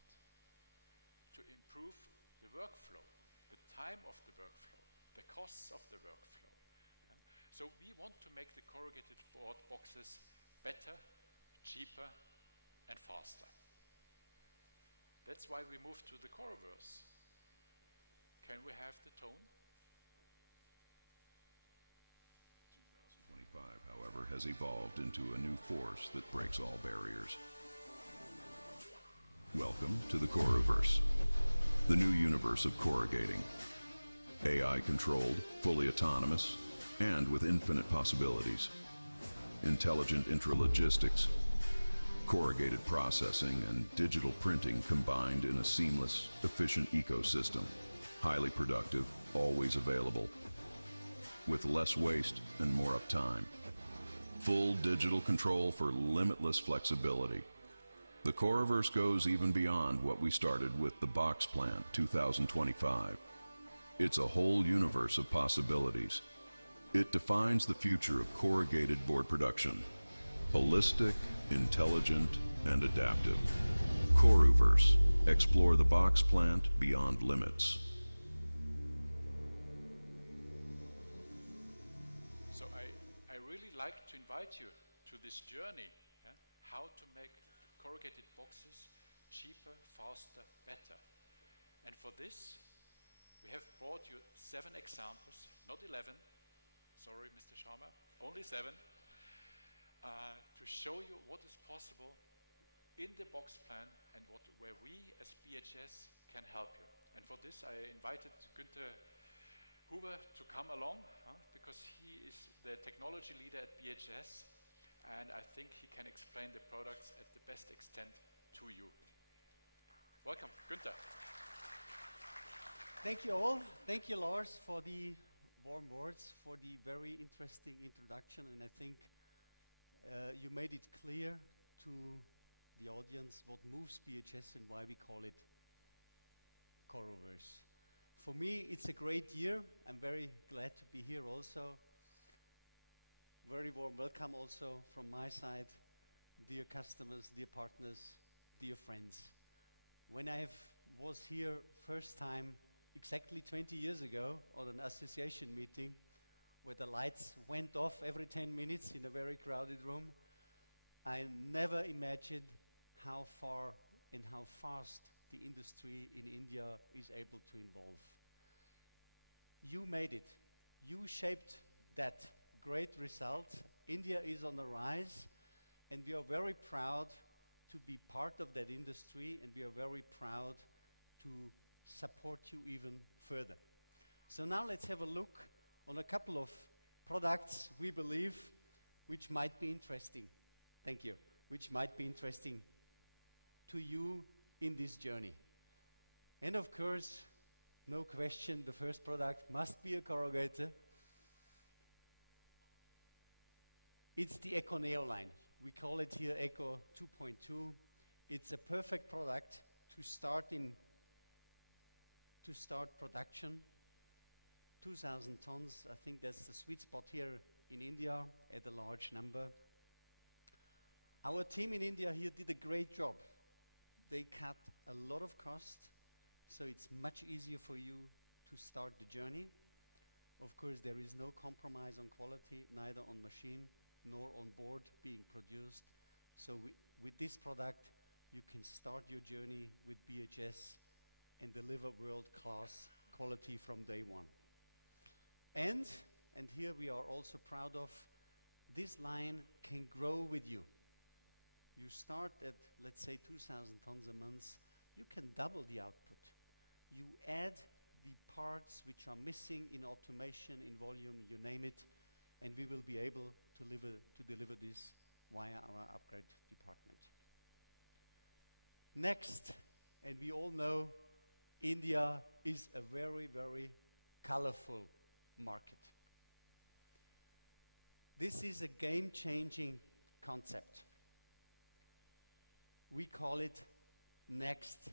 to improve the workflow, the time of the workflow, the costs of the workflow. Yeah? So we want to make the corrugated board boxes better, cheaper, and faster. That's why we moved to the Corruverse. Can we have the tone? 2025, however, has evolved into a new force that breaks all barriers. Welcome to the Corruverse, the new universe of corrugating. AI-controlled, fully autonomous, and with infinite possibilities. Intelligent intralogistics, corrugated processing, and digital printing combined in a seamless, efficient ecosystem. Highly productive, always available, with less waste and more uptime. Full digital control for limitless flexibility. The Corruverse goes even beyond what we started with the Box Plant 2025. It's a whole universe of possibilities. It defines the future of corrugated board production. Holistic, intelligent, and adaptive. Corruverse. Explore the Box Plant beyond limits. So I really like to invite you to this journey, yeah? How to make corrugated boxes cheaper, faster, better. And for this, we have brought you 7 examples, not 11. Sorry, Mr. Sharma, only 7. To show you what is possible in the box plan and where we as BHS can help you. And for this I invited Günther Huber to come along because he is the technology leader at BHS, and I think he can explain the products at the best extent to you. Welcome, Günther. Thank you all. Thank you, Lars, for the warm words, for the very interesting introduction, and I think you made it clear to the audience what moves BHS and why we call it Corruverse. For me, it's a great year. I'm very glad to be here also. Very warm welcome also from my side, dear customers, dear partners, dear friends. When I was here first time, exactly 20 years ago, on an association meeting, where the lights went off every 10 minutes in a very crowded room, I never imagined how far and how fast the industry in India is able to evolve. You made it. You shaped that great result. India is on the rise, and we are very proud to be part of that industry, and we are very proud to support you even further. So now let's have a look on a couple of products we believe which might be interesting. Thank you. Which might be interesting to you in this journey. And of course, no question, the first product must be a corrugator. It's the EcoNeo line. We call it here Eco 2.2. It's a perfect product to start production. 2,000 tons, I think that's the sweet spot here in India at a large number. Our team in India here did a great job. They cut a lot of cost, so it's much easier for you to start the journey. Of course, there is no compromise on quality, neither on machine nor on board being produced. So with this product, you can start your journey with BHS and deliver world-class quality from day one. And here we are also proud of, this line can grow with you. You start at, let's say, 2,000 tons a month, you can double the output. You add the parts which are missing in automation, in volume, you name it, and we will be able to deliver this via our upgrade department. Next, and we all know, India is a very, very colorful market. This is a game-changing concept. We call it Next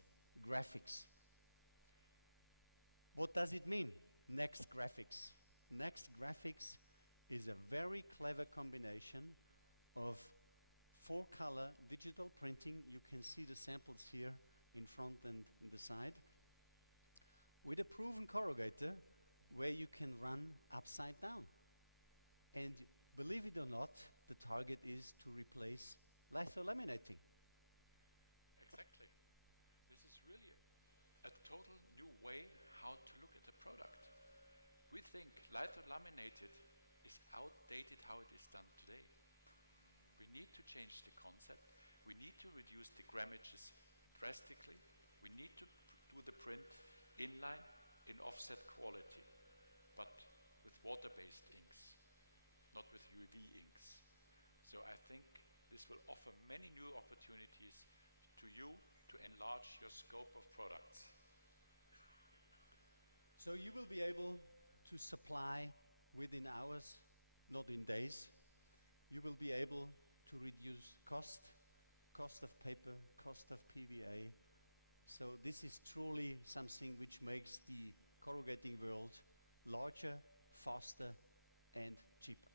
Graphics. What does it mean, Next Graphics? Next Graphics is a very clever combination of 4-color digital printing. You can see the samples here in front and in the side. With a proven corrugator where you can run upside down. And believe it or not, the target is to replace litholaminating. Exactly. This is really a total new way how to look at the product. We think litholaminated is outdated how it is done today. We need to change the concept. We need to reduce the grammages drastically. We need to do the print inline in offset quality, but with water-based inks, not with UV inks. So I think this will offer many new opportunities to you to enlarge your scope of products. So you will be able to supply within hours, not in days. You will be able to reduce cost of paper, cost of PVA. So this is truly something which makes the corrugating world larger, faster, and cheaper.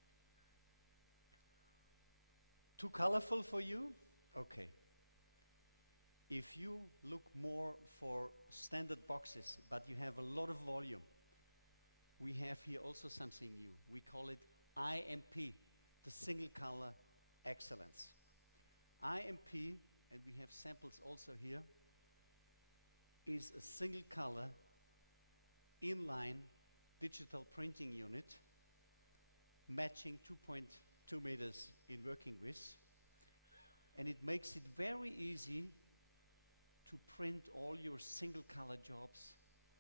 Too colorful for you? Okay. If you look more for standard boxes, but you have a lot of volume, we have here also something new. We call it IMP, the single color excellence. IMP, and we have samples also here, is a single color inline digital printing unit matching 2.2 meters in working width, and it makes it very easy to print all your single color jobs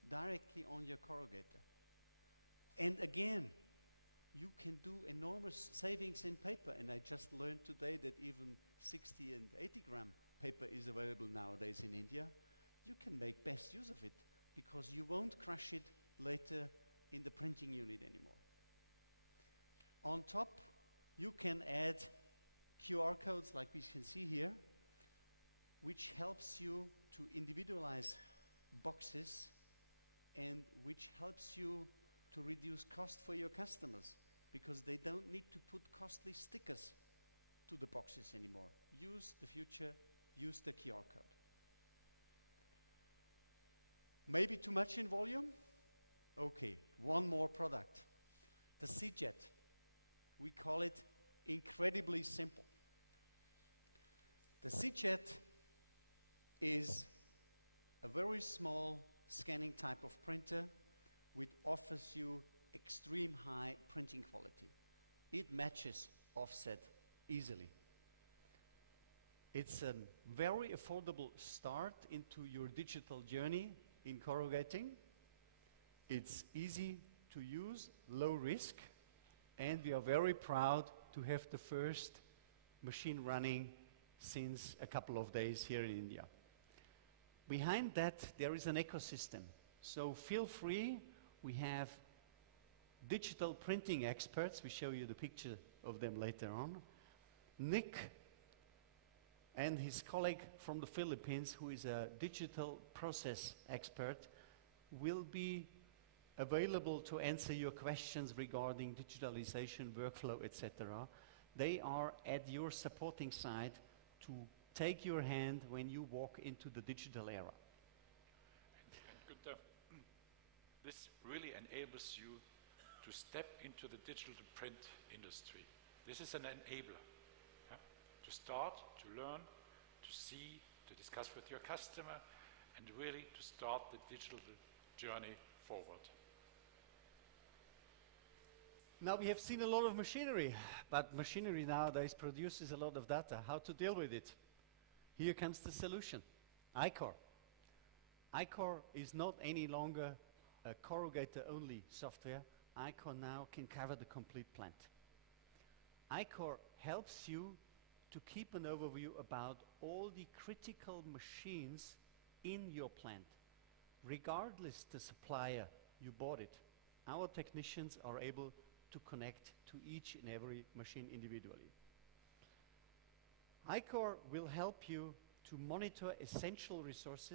directly on your corrugator. And again, you can do enormous savings in paper, and I just learned today that even 60 and 80 gram paper is available nowadays in India. You can make best use of it because you won't crush it later in the printing unit anymore. On top, you can add QR codes like we can see here, which helps you to individualize boxes and which helps you to reduce cost for your customers because they don't need to put costly stickers to the boxes anymore. Use the future, use the QR code. Maybe too much in volume? Okay, one more product. The C-Jet. We call it incredibly simple. The C-Jet is a very small scanning type of printer which offers you extreme high printing quality. It matches offset easily. It's a very affordable start into your digital journey in corrugating. It's easy to use, low risk, and we are very proud to have the first machine running since a couple of days here in India. Behind that, there is an ecosystem. So feel free. We have digital printing experts. We show you the picture of them later on. Nick and his colleague from the Philippines, who is a digital process expert, will be available to answer your questions regarding digitalization, workflow, etc. They are at your supporting side to take your hand when you walk into the digital era. This really enables you to step into the digital print industry. This is an enabler to start, to learn, to see, to discuss with your customer, and really to start the digital journey forward. Now we have seen a lot of machinery, but machinery nowadays produces a lot of data. How to deal with it? Here comes the solution. iCor. iCor is not any longer a corrugator-only software. iCor now can cover the complete plant. iCor helps you to keep an overview about all the critical machines in your plant, regardless the supplier you bought it. Our technicians are able to connect to each and every machine individually. iCor will help you to monitor essential resources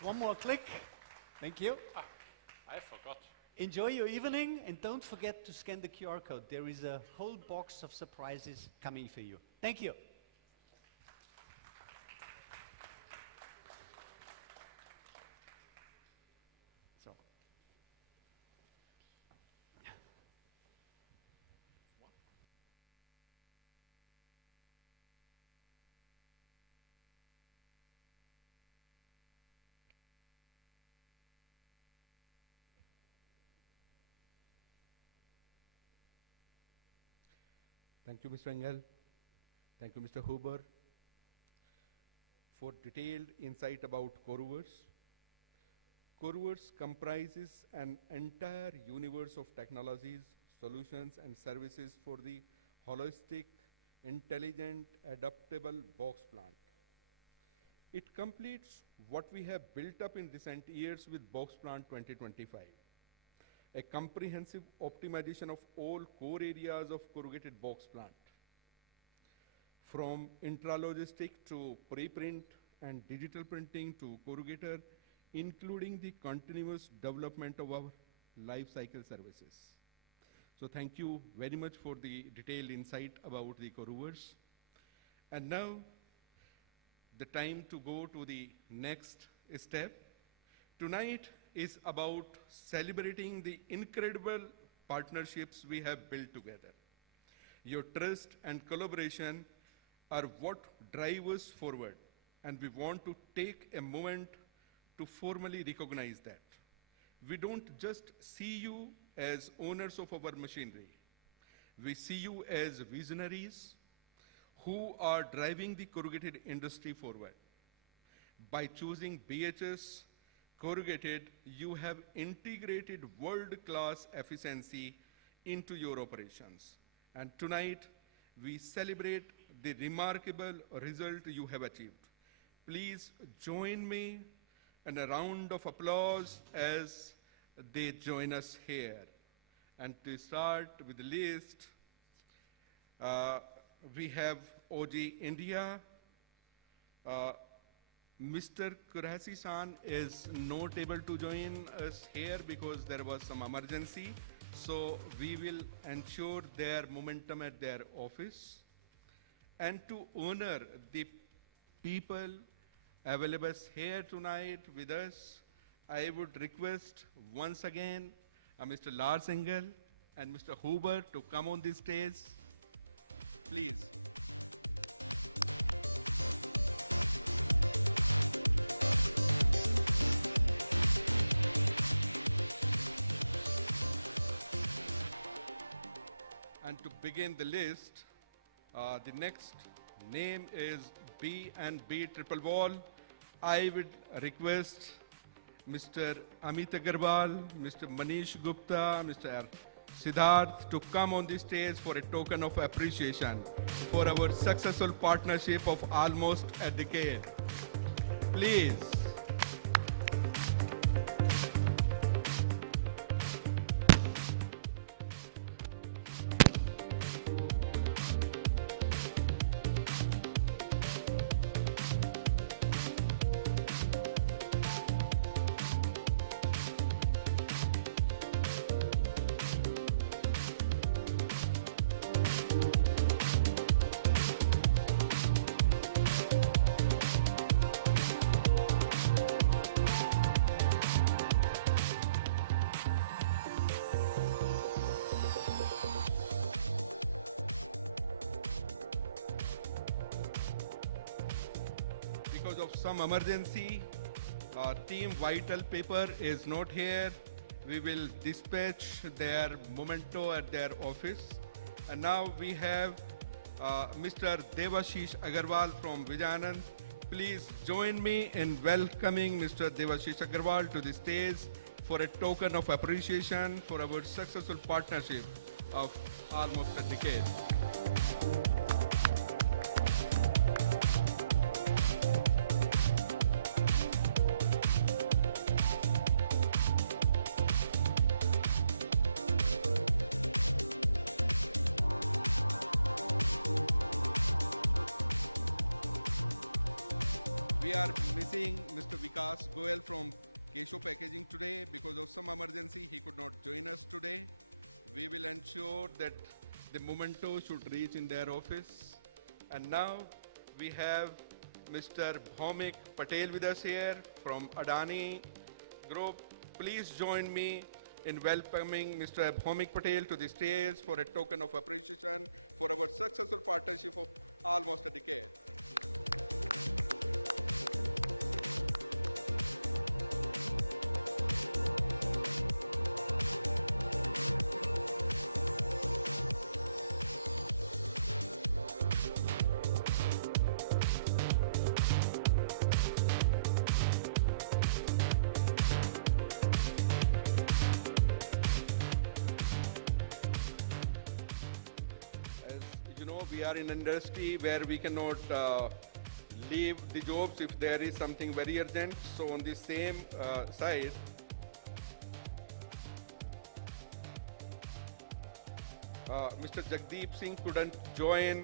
Just one more click. Thank you. I forgot. Enjoy your evening, and don't forget to scan the QR code. There is a whole box of surprises coming for you. Thank you. Thank you, Mr. Engel. Thank you, Mr. Huber, for detailed insight about Corrugating. Corrugating comprises an entire universe of technologies, solutions, and services for the holistic, intelligent, adaptable box plant. It completes what we have built up in recent years with Box Plant 2025. A comprehensive optimization of all core areas of corrugated box plant, from intralogistic to preprint and digital printing to corrugator, including the continuous development of our life cycle services. So thank you very much for the detailed insight about the corrugators. And now, the time to go to the next step. Tonight is about celebrating the incredible partnerships we have built together. Your trust and collaboration are what drive us forward, and we want to take a moment to formally recognize them. We don't just see you as owners of our machinery. We see you as visionaries who are driving the corrugated industry forward. By choosing BHS Corrugated, you have integrated world-class efficiency into your operations. And tonight, we celebrate the remarkable result you have achieved. Please join me in a round of applause as they join us here. And to start with the list, we have OG India. Mr. Kurasi-san is not able to join us here because there was some emergency. So we will ensure their momentum at their office. And to honor the people available here tonight with us, I would request once again Mr. Lars Engel and Mr. Huber to come on the stage. Please. And to begin the list, the next name is B&B Triple Wall. I would request Mr. Amit Agarwal, Mr. Manish Gupta, Mr. Siddharth to come on the stage for a token of appreciation for our successful partnership of almost a decade. Please. Some emergency, Team Vital Paper is not here. We will dispatch their memento at their office. And now we have Mr. Devashish Agarwal from Vijayanand. Please join me in welcoming Mr. Devashish Agarwal to the stage for a token of appreciation for our successful partnership of almost a decade. We we are missing Mr. Vikas Goel from Kesho Packaging today. Because of some emergency, he could not join us today. We will ensure that the memento should reach in their office. And now we have Mr. Bhaumik Patel with us here from Adani Group. Please join me in welcoming Mr. Bhaumik Patel to the stage for a token of appreciation for our successful partnership of almost a decade. Where we cannot leave the jobs if there is something very urgent. So on the same side, Mr. Jagdeep Singh couldn't join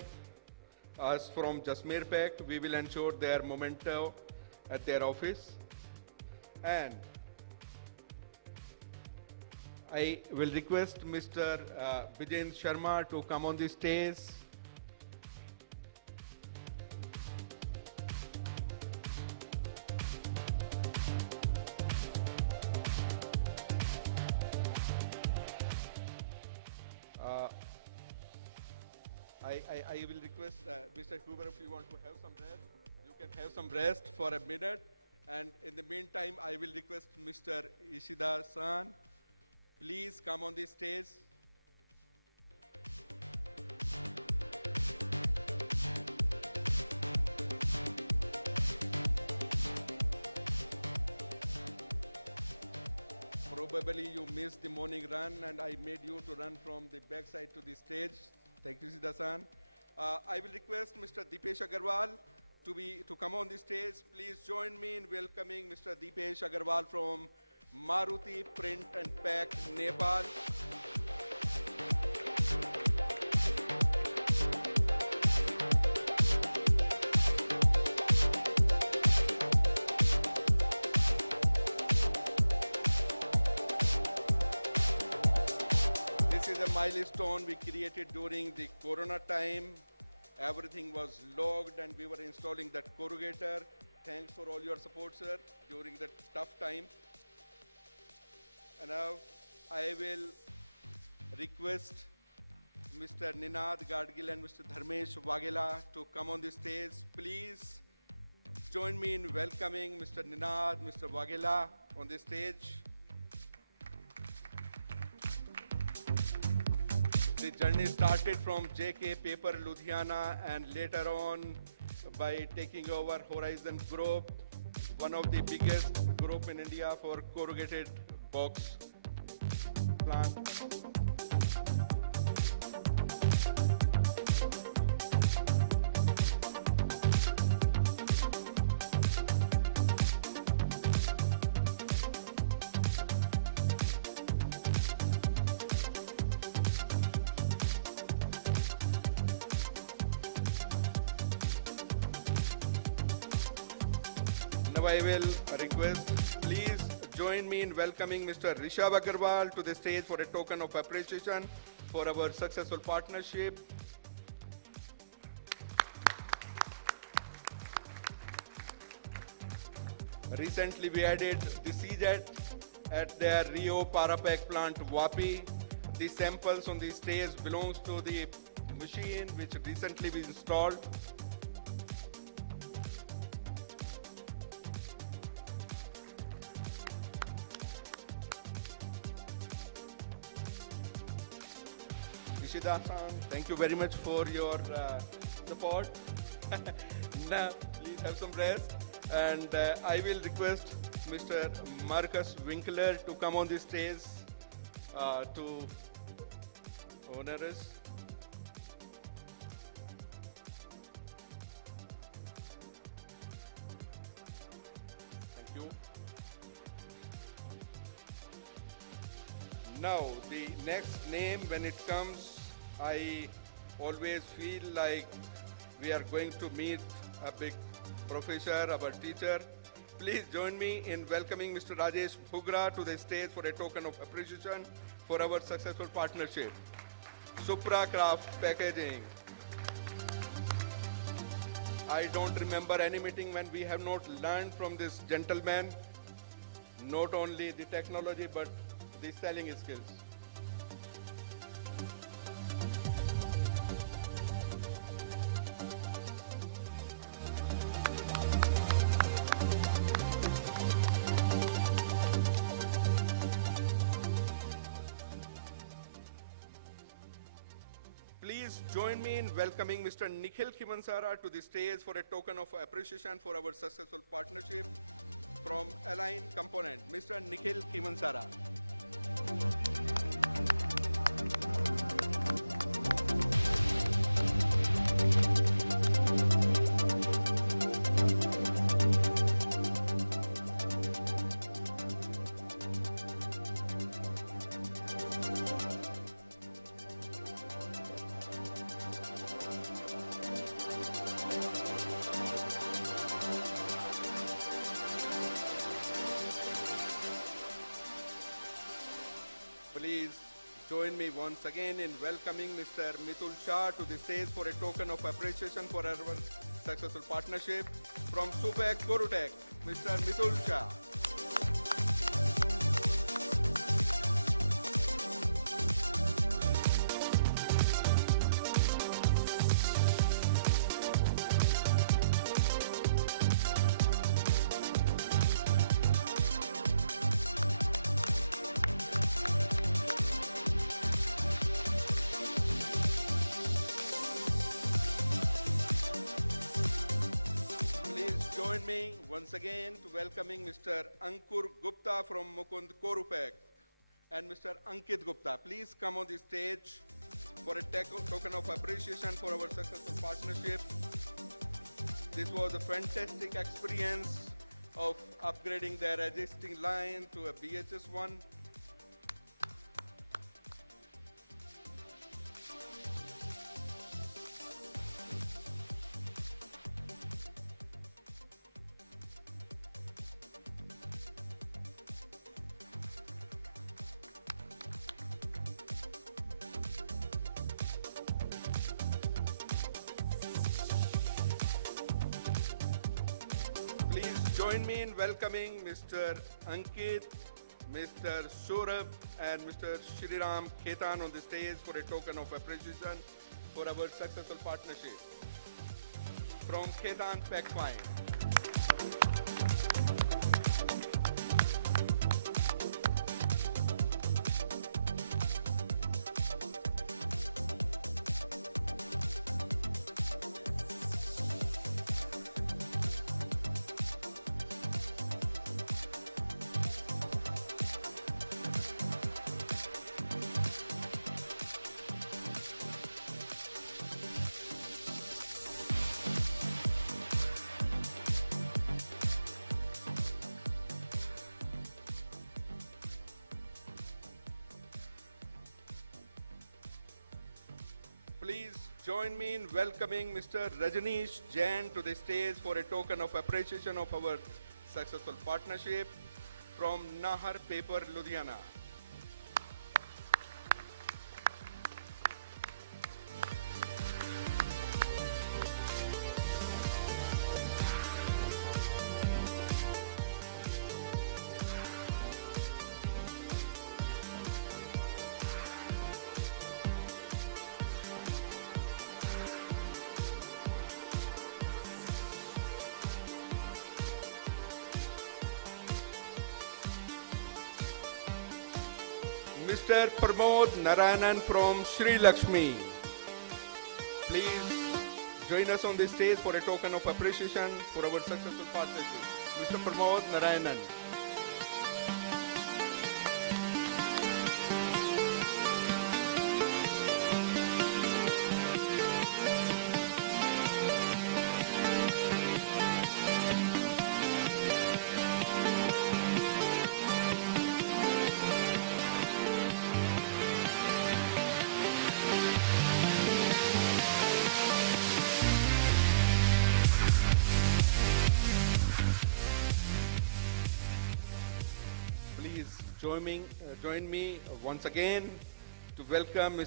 us from Jasmer Pact. We will ensure their memento at their office. And I will request Mr. Vijen Sharma to come on the stage. I will request Mr. Huber, if you want to have some rest, you can have some rest for a minute. And in the meantime, I will request Mr. Ishida-san, please come on the stage. Probably you missed the morning run and I made you to run from the backside to the stage. Thank you, Siddha-san. I will request Mr. Deepesh Agarwal to come on the stage. Please join me in welcoming Mr. Deepesh Agarwal from Maruti Print and Pack, Nepal. Milestone we created during the Corona time. Everything was logged and we were installing that corrugator. Thanks for all your support, sir, during that tough time. And now I will request Mr. Ninad Gadgil and Mr. Dharmesh Waghela to come on the stage. Please join me in welcoming Mr. Ninad, Mr. Waghela on the stage. The journey started from JK Paper Ludhiana and later on by taking over Horizon Group, one of the biggest group in India for corrugated box plant. I will request, please join me in welcoming Mr. Rishabh Agarwal to the stage for a token of appreciation for our successful partnership. Recently we added the CJET at their Rio Parapack plant Wapi. The samples on the stage belongs to the machine which recently we installed. Thank you very much for your support. Now, please have some rest. And I will request Mr. Marcus Winkler to come on the stage to honor us. Thank you. Now, the next name when it comes, I always feel like we are going to meet a big professor, our teacher. Please join me in welcoming Mr. Rajesh Bhugra to the stage for a token of appreciation for our successful partnership. Supra Craft Packaging. I don't remember any meeting when we have not learned from this gentleman not only the technology but the selling skills. Please join me in welcoming Mr. Nikhil Khimansara to the stage for a token of appreciation for our successful partnership from Align Component. Mr. Nikhil Khimansara. Please join me once again in welcoming Mr. Mitul Shah to the stage for a token of appreciation for our successful partnership from BHS Corrugated. Mr. Mitul Shah. Join me once again to welcoming Mr. Ankur Gupta from Mukund Korupek and Mr. Ankit Gupta. Please come on the stage for a token of appreciation for our successful partnership. This was a fantastic experience of upgrading their existing line to a BHS one. Join me in welcoming Mr. Ankit, Mr. Saurabh and Mr. Shriram Khetan on the stage for a token of appreciation for our successful partnership. From Khetan Pack Fine. Please join me in welcoming Mr. Rajneesh Jain to the stage for a token of appreciation of our successful partnership from Nahar Paper, Ludhiana. Mr. Pramod Narayanan from Sri Lakshmi. Please join us on this stage for a token of appreciation for our successful partnership. Mr. Pramod Narayanan.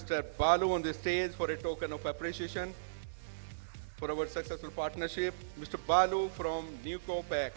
Mr. Balu on the stage for a token of appreciation for our successful partnership. Mr. Balu from Newco Pack.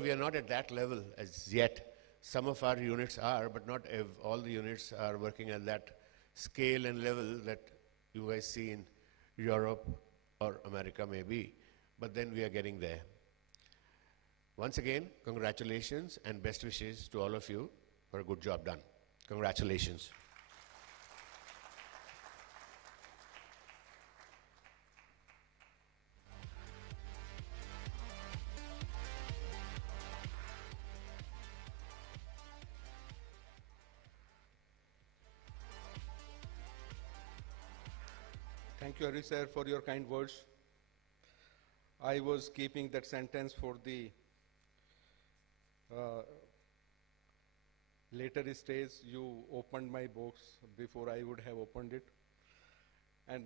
However, we are not at that level as yet. Some of our units are, but not all the units are working at that scale and level that you guys see in Europe or America maybe. But then we are getting there. Once again, congratulations and best wishes to all of you for a good job done. Congratulations. Thank you, Hari sir, for your kind words. I was keeping that sentence for the later stage.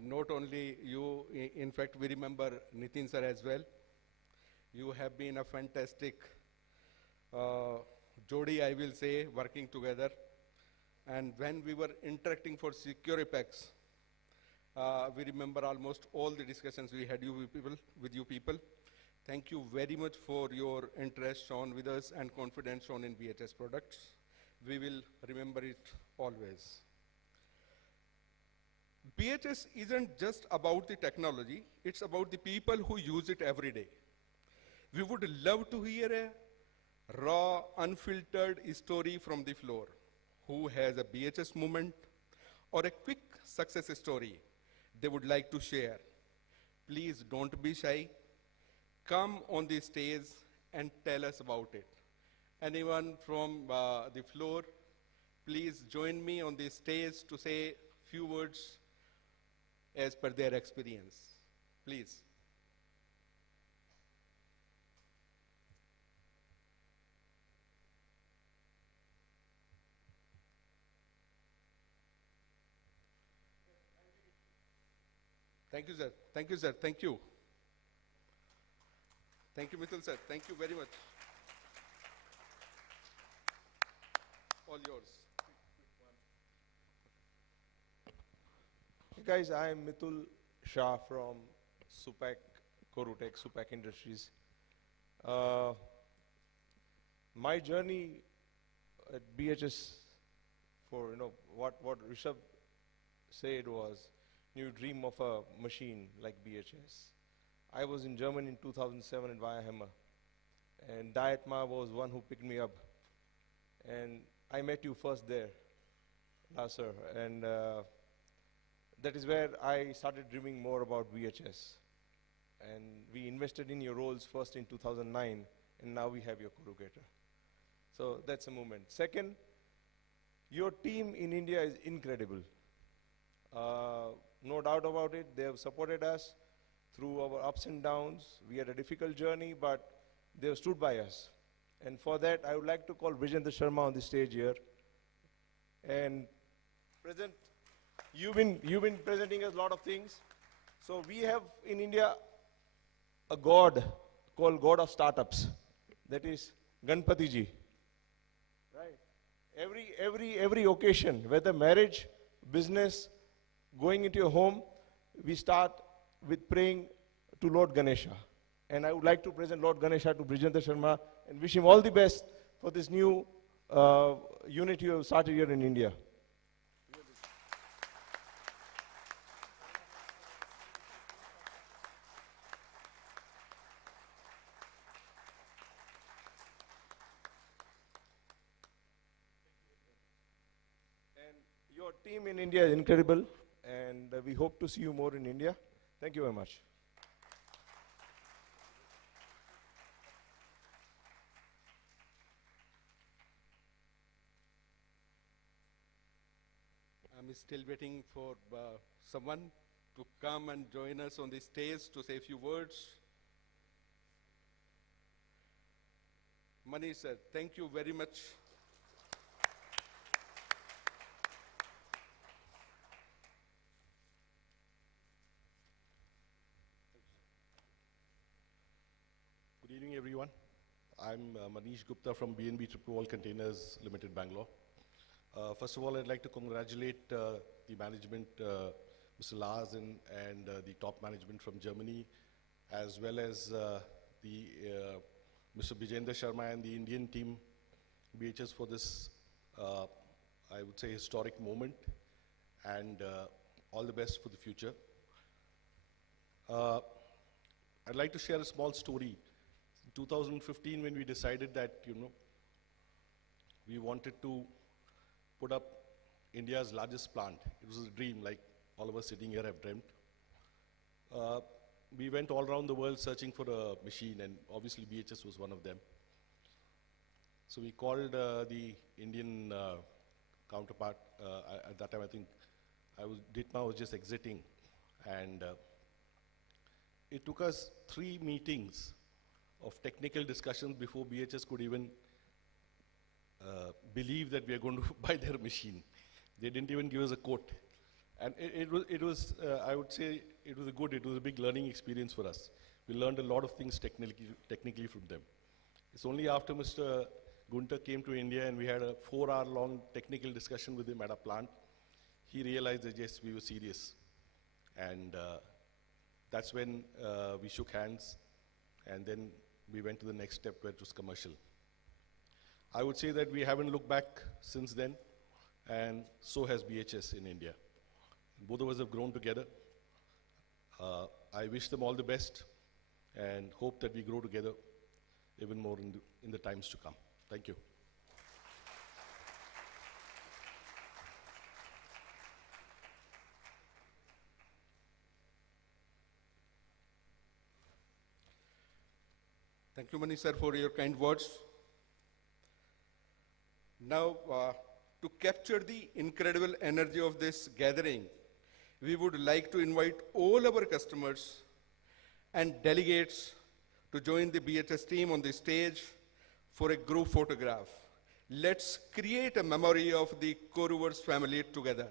You opened my book before I would have opened it. And not only you, in fact, we remember Nitin sir as well. You have been a fantastic Jodi, I will say, working together. And when we were interacting for secure effects, we remember almost all the discussions we had with the people. Thank you very much for your interest on with us and confidence on BHS products. We will remember it always. BHS isn't just about the technology, it's about the people who use it every day. We would love to hear a raw, unfiltered story from the floor. Who has a BHS moment or a quick success story they would like to share. Please don't be shy. Come on the stage and tell us about it. Anyone from the floor, please join me on the stage to say few words as per their experience. Please. Thank you, sir. Thank you, sir. Thank you. Thank you, Nitin, sir. Thank you very much. Guys, I am Nitin Shah from Corrugated Supply Industries. My journey at BHS, so what Rishabh said was, you dream of a machine like BHS. I was in Germany in 2007 in Bayern, and Diet Ma was one who picked me up, and I met you first there, sir, and that is where I started dreaming more about BHS. And we invested in your roles first in 2009, and now we have your project. So that's a moment. Second, your team in India is incredible. No doubt about it, they have supported us through our ups and downs. We had a difficult journey, but they have stood by us. And for that, I would like to call Vijay Sharma on the stage here. And you've been presenting a lot of things. So we have in India a god called God of Startups. That is Ganpati Ji. Every occasion, whether marriage, business, going into your home, we start with praying to Lord Ganesha. And I would like to present Lord Ganesha to Vijay Sharma and wish him all the best for this new unit he has started here in India. India is incredible, and we hope to see you more in India. Thank you very much. Still waiting for someone to come and join us on the stage to say a few words. Manish sir, thank you very much. like to invite all our customers and delegates to join the BHS team on the stage for a group photograph. Let's create a memory of the Corrugated family together.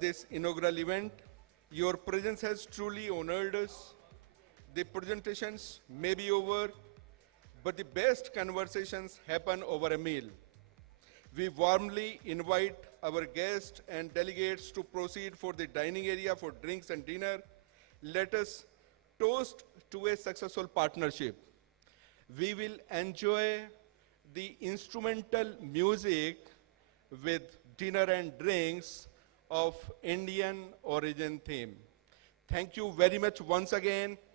this inaugural event. Your presence has truly honored us. The presentations may be over, but the best conversations happen over a meal. We warmly invite our guests and delegates to proceed for the dining area for drinks and dinner. Let us toast to a successful partnership. We will enjoy the instrumental music with dinner and drinks of Indian origin theme. Thank you very much once again.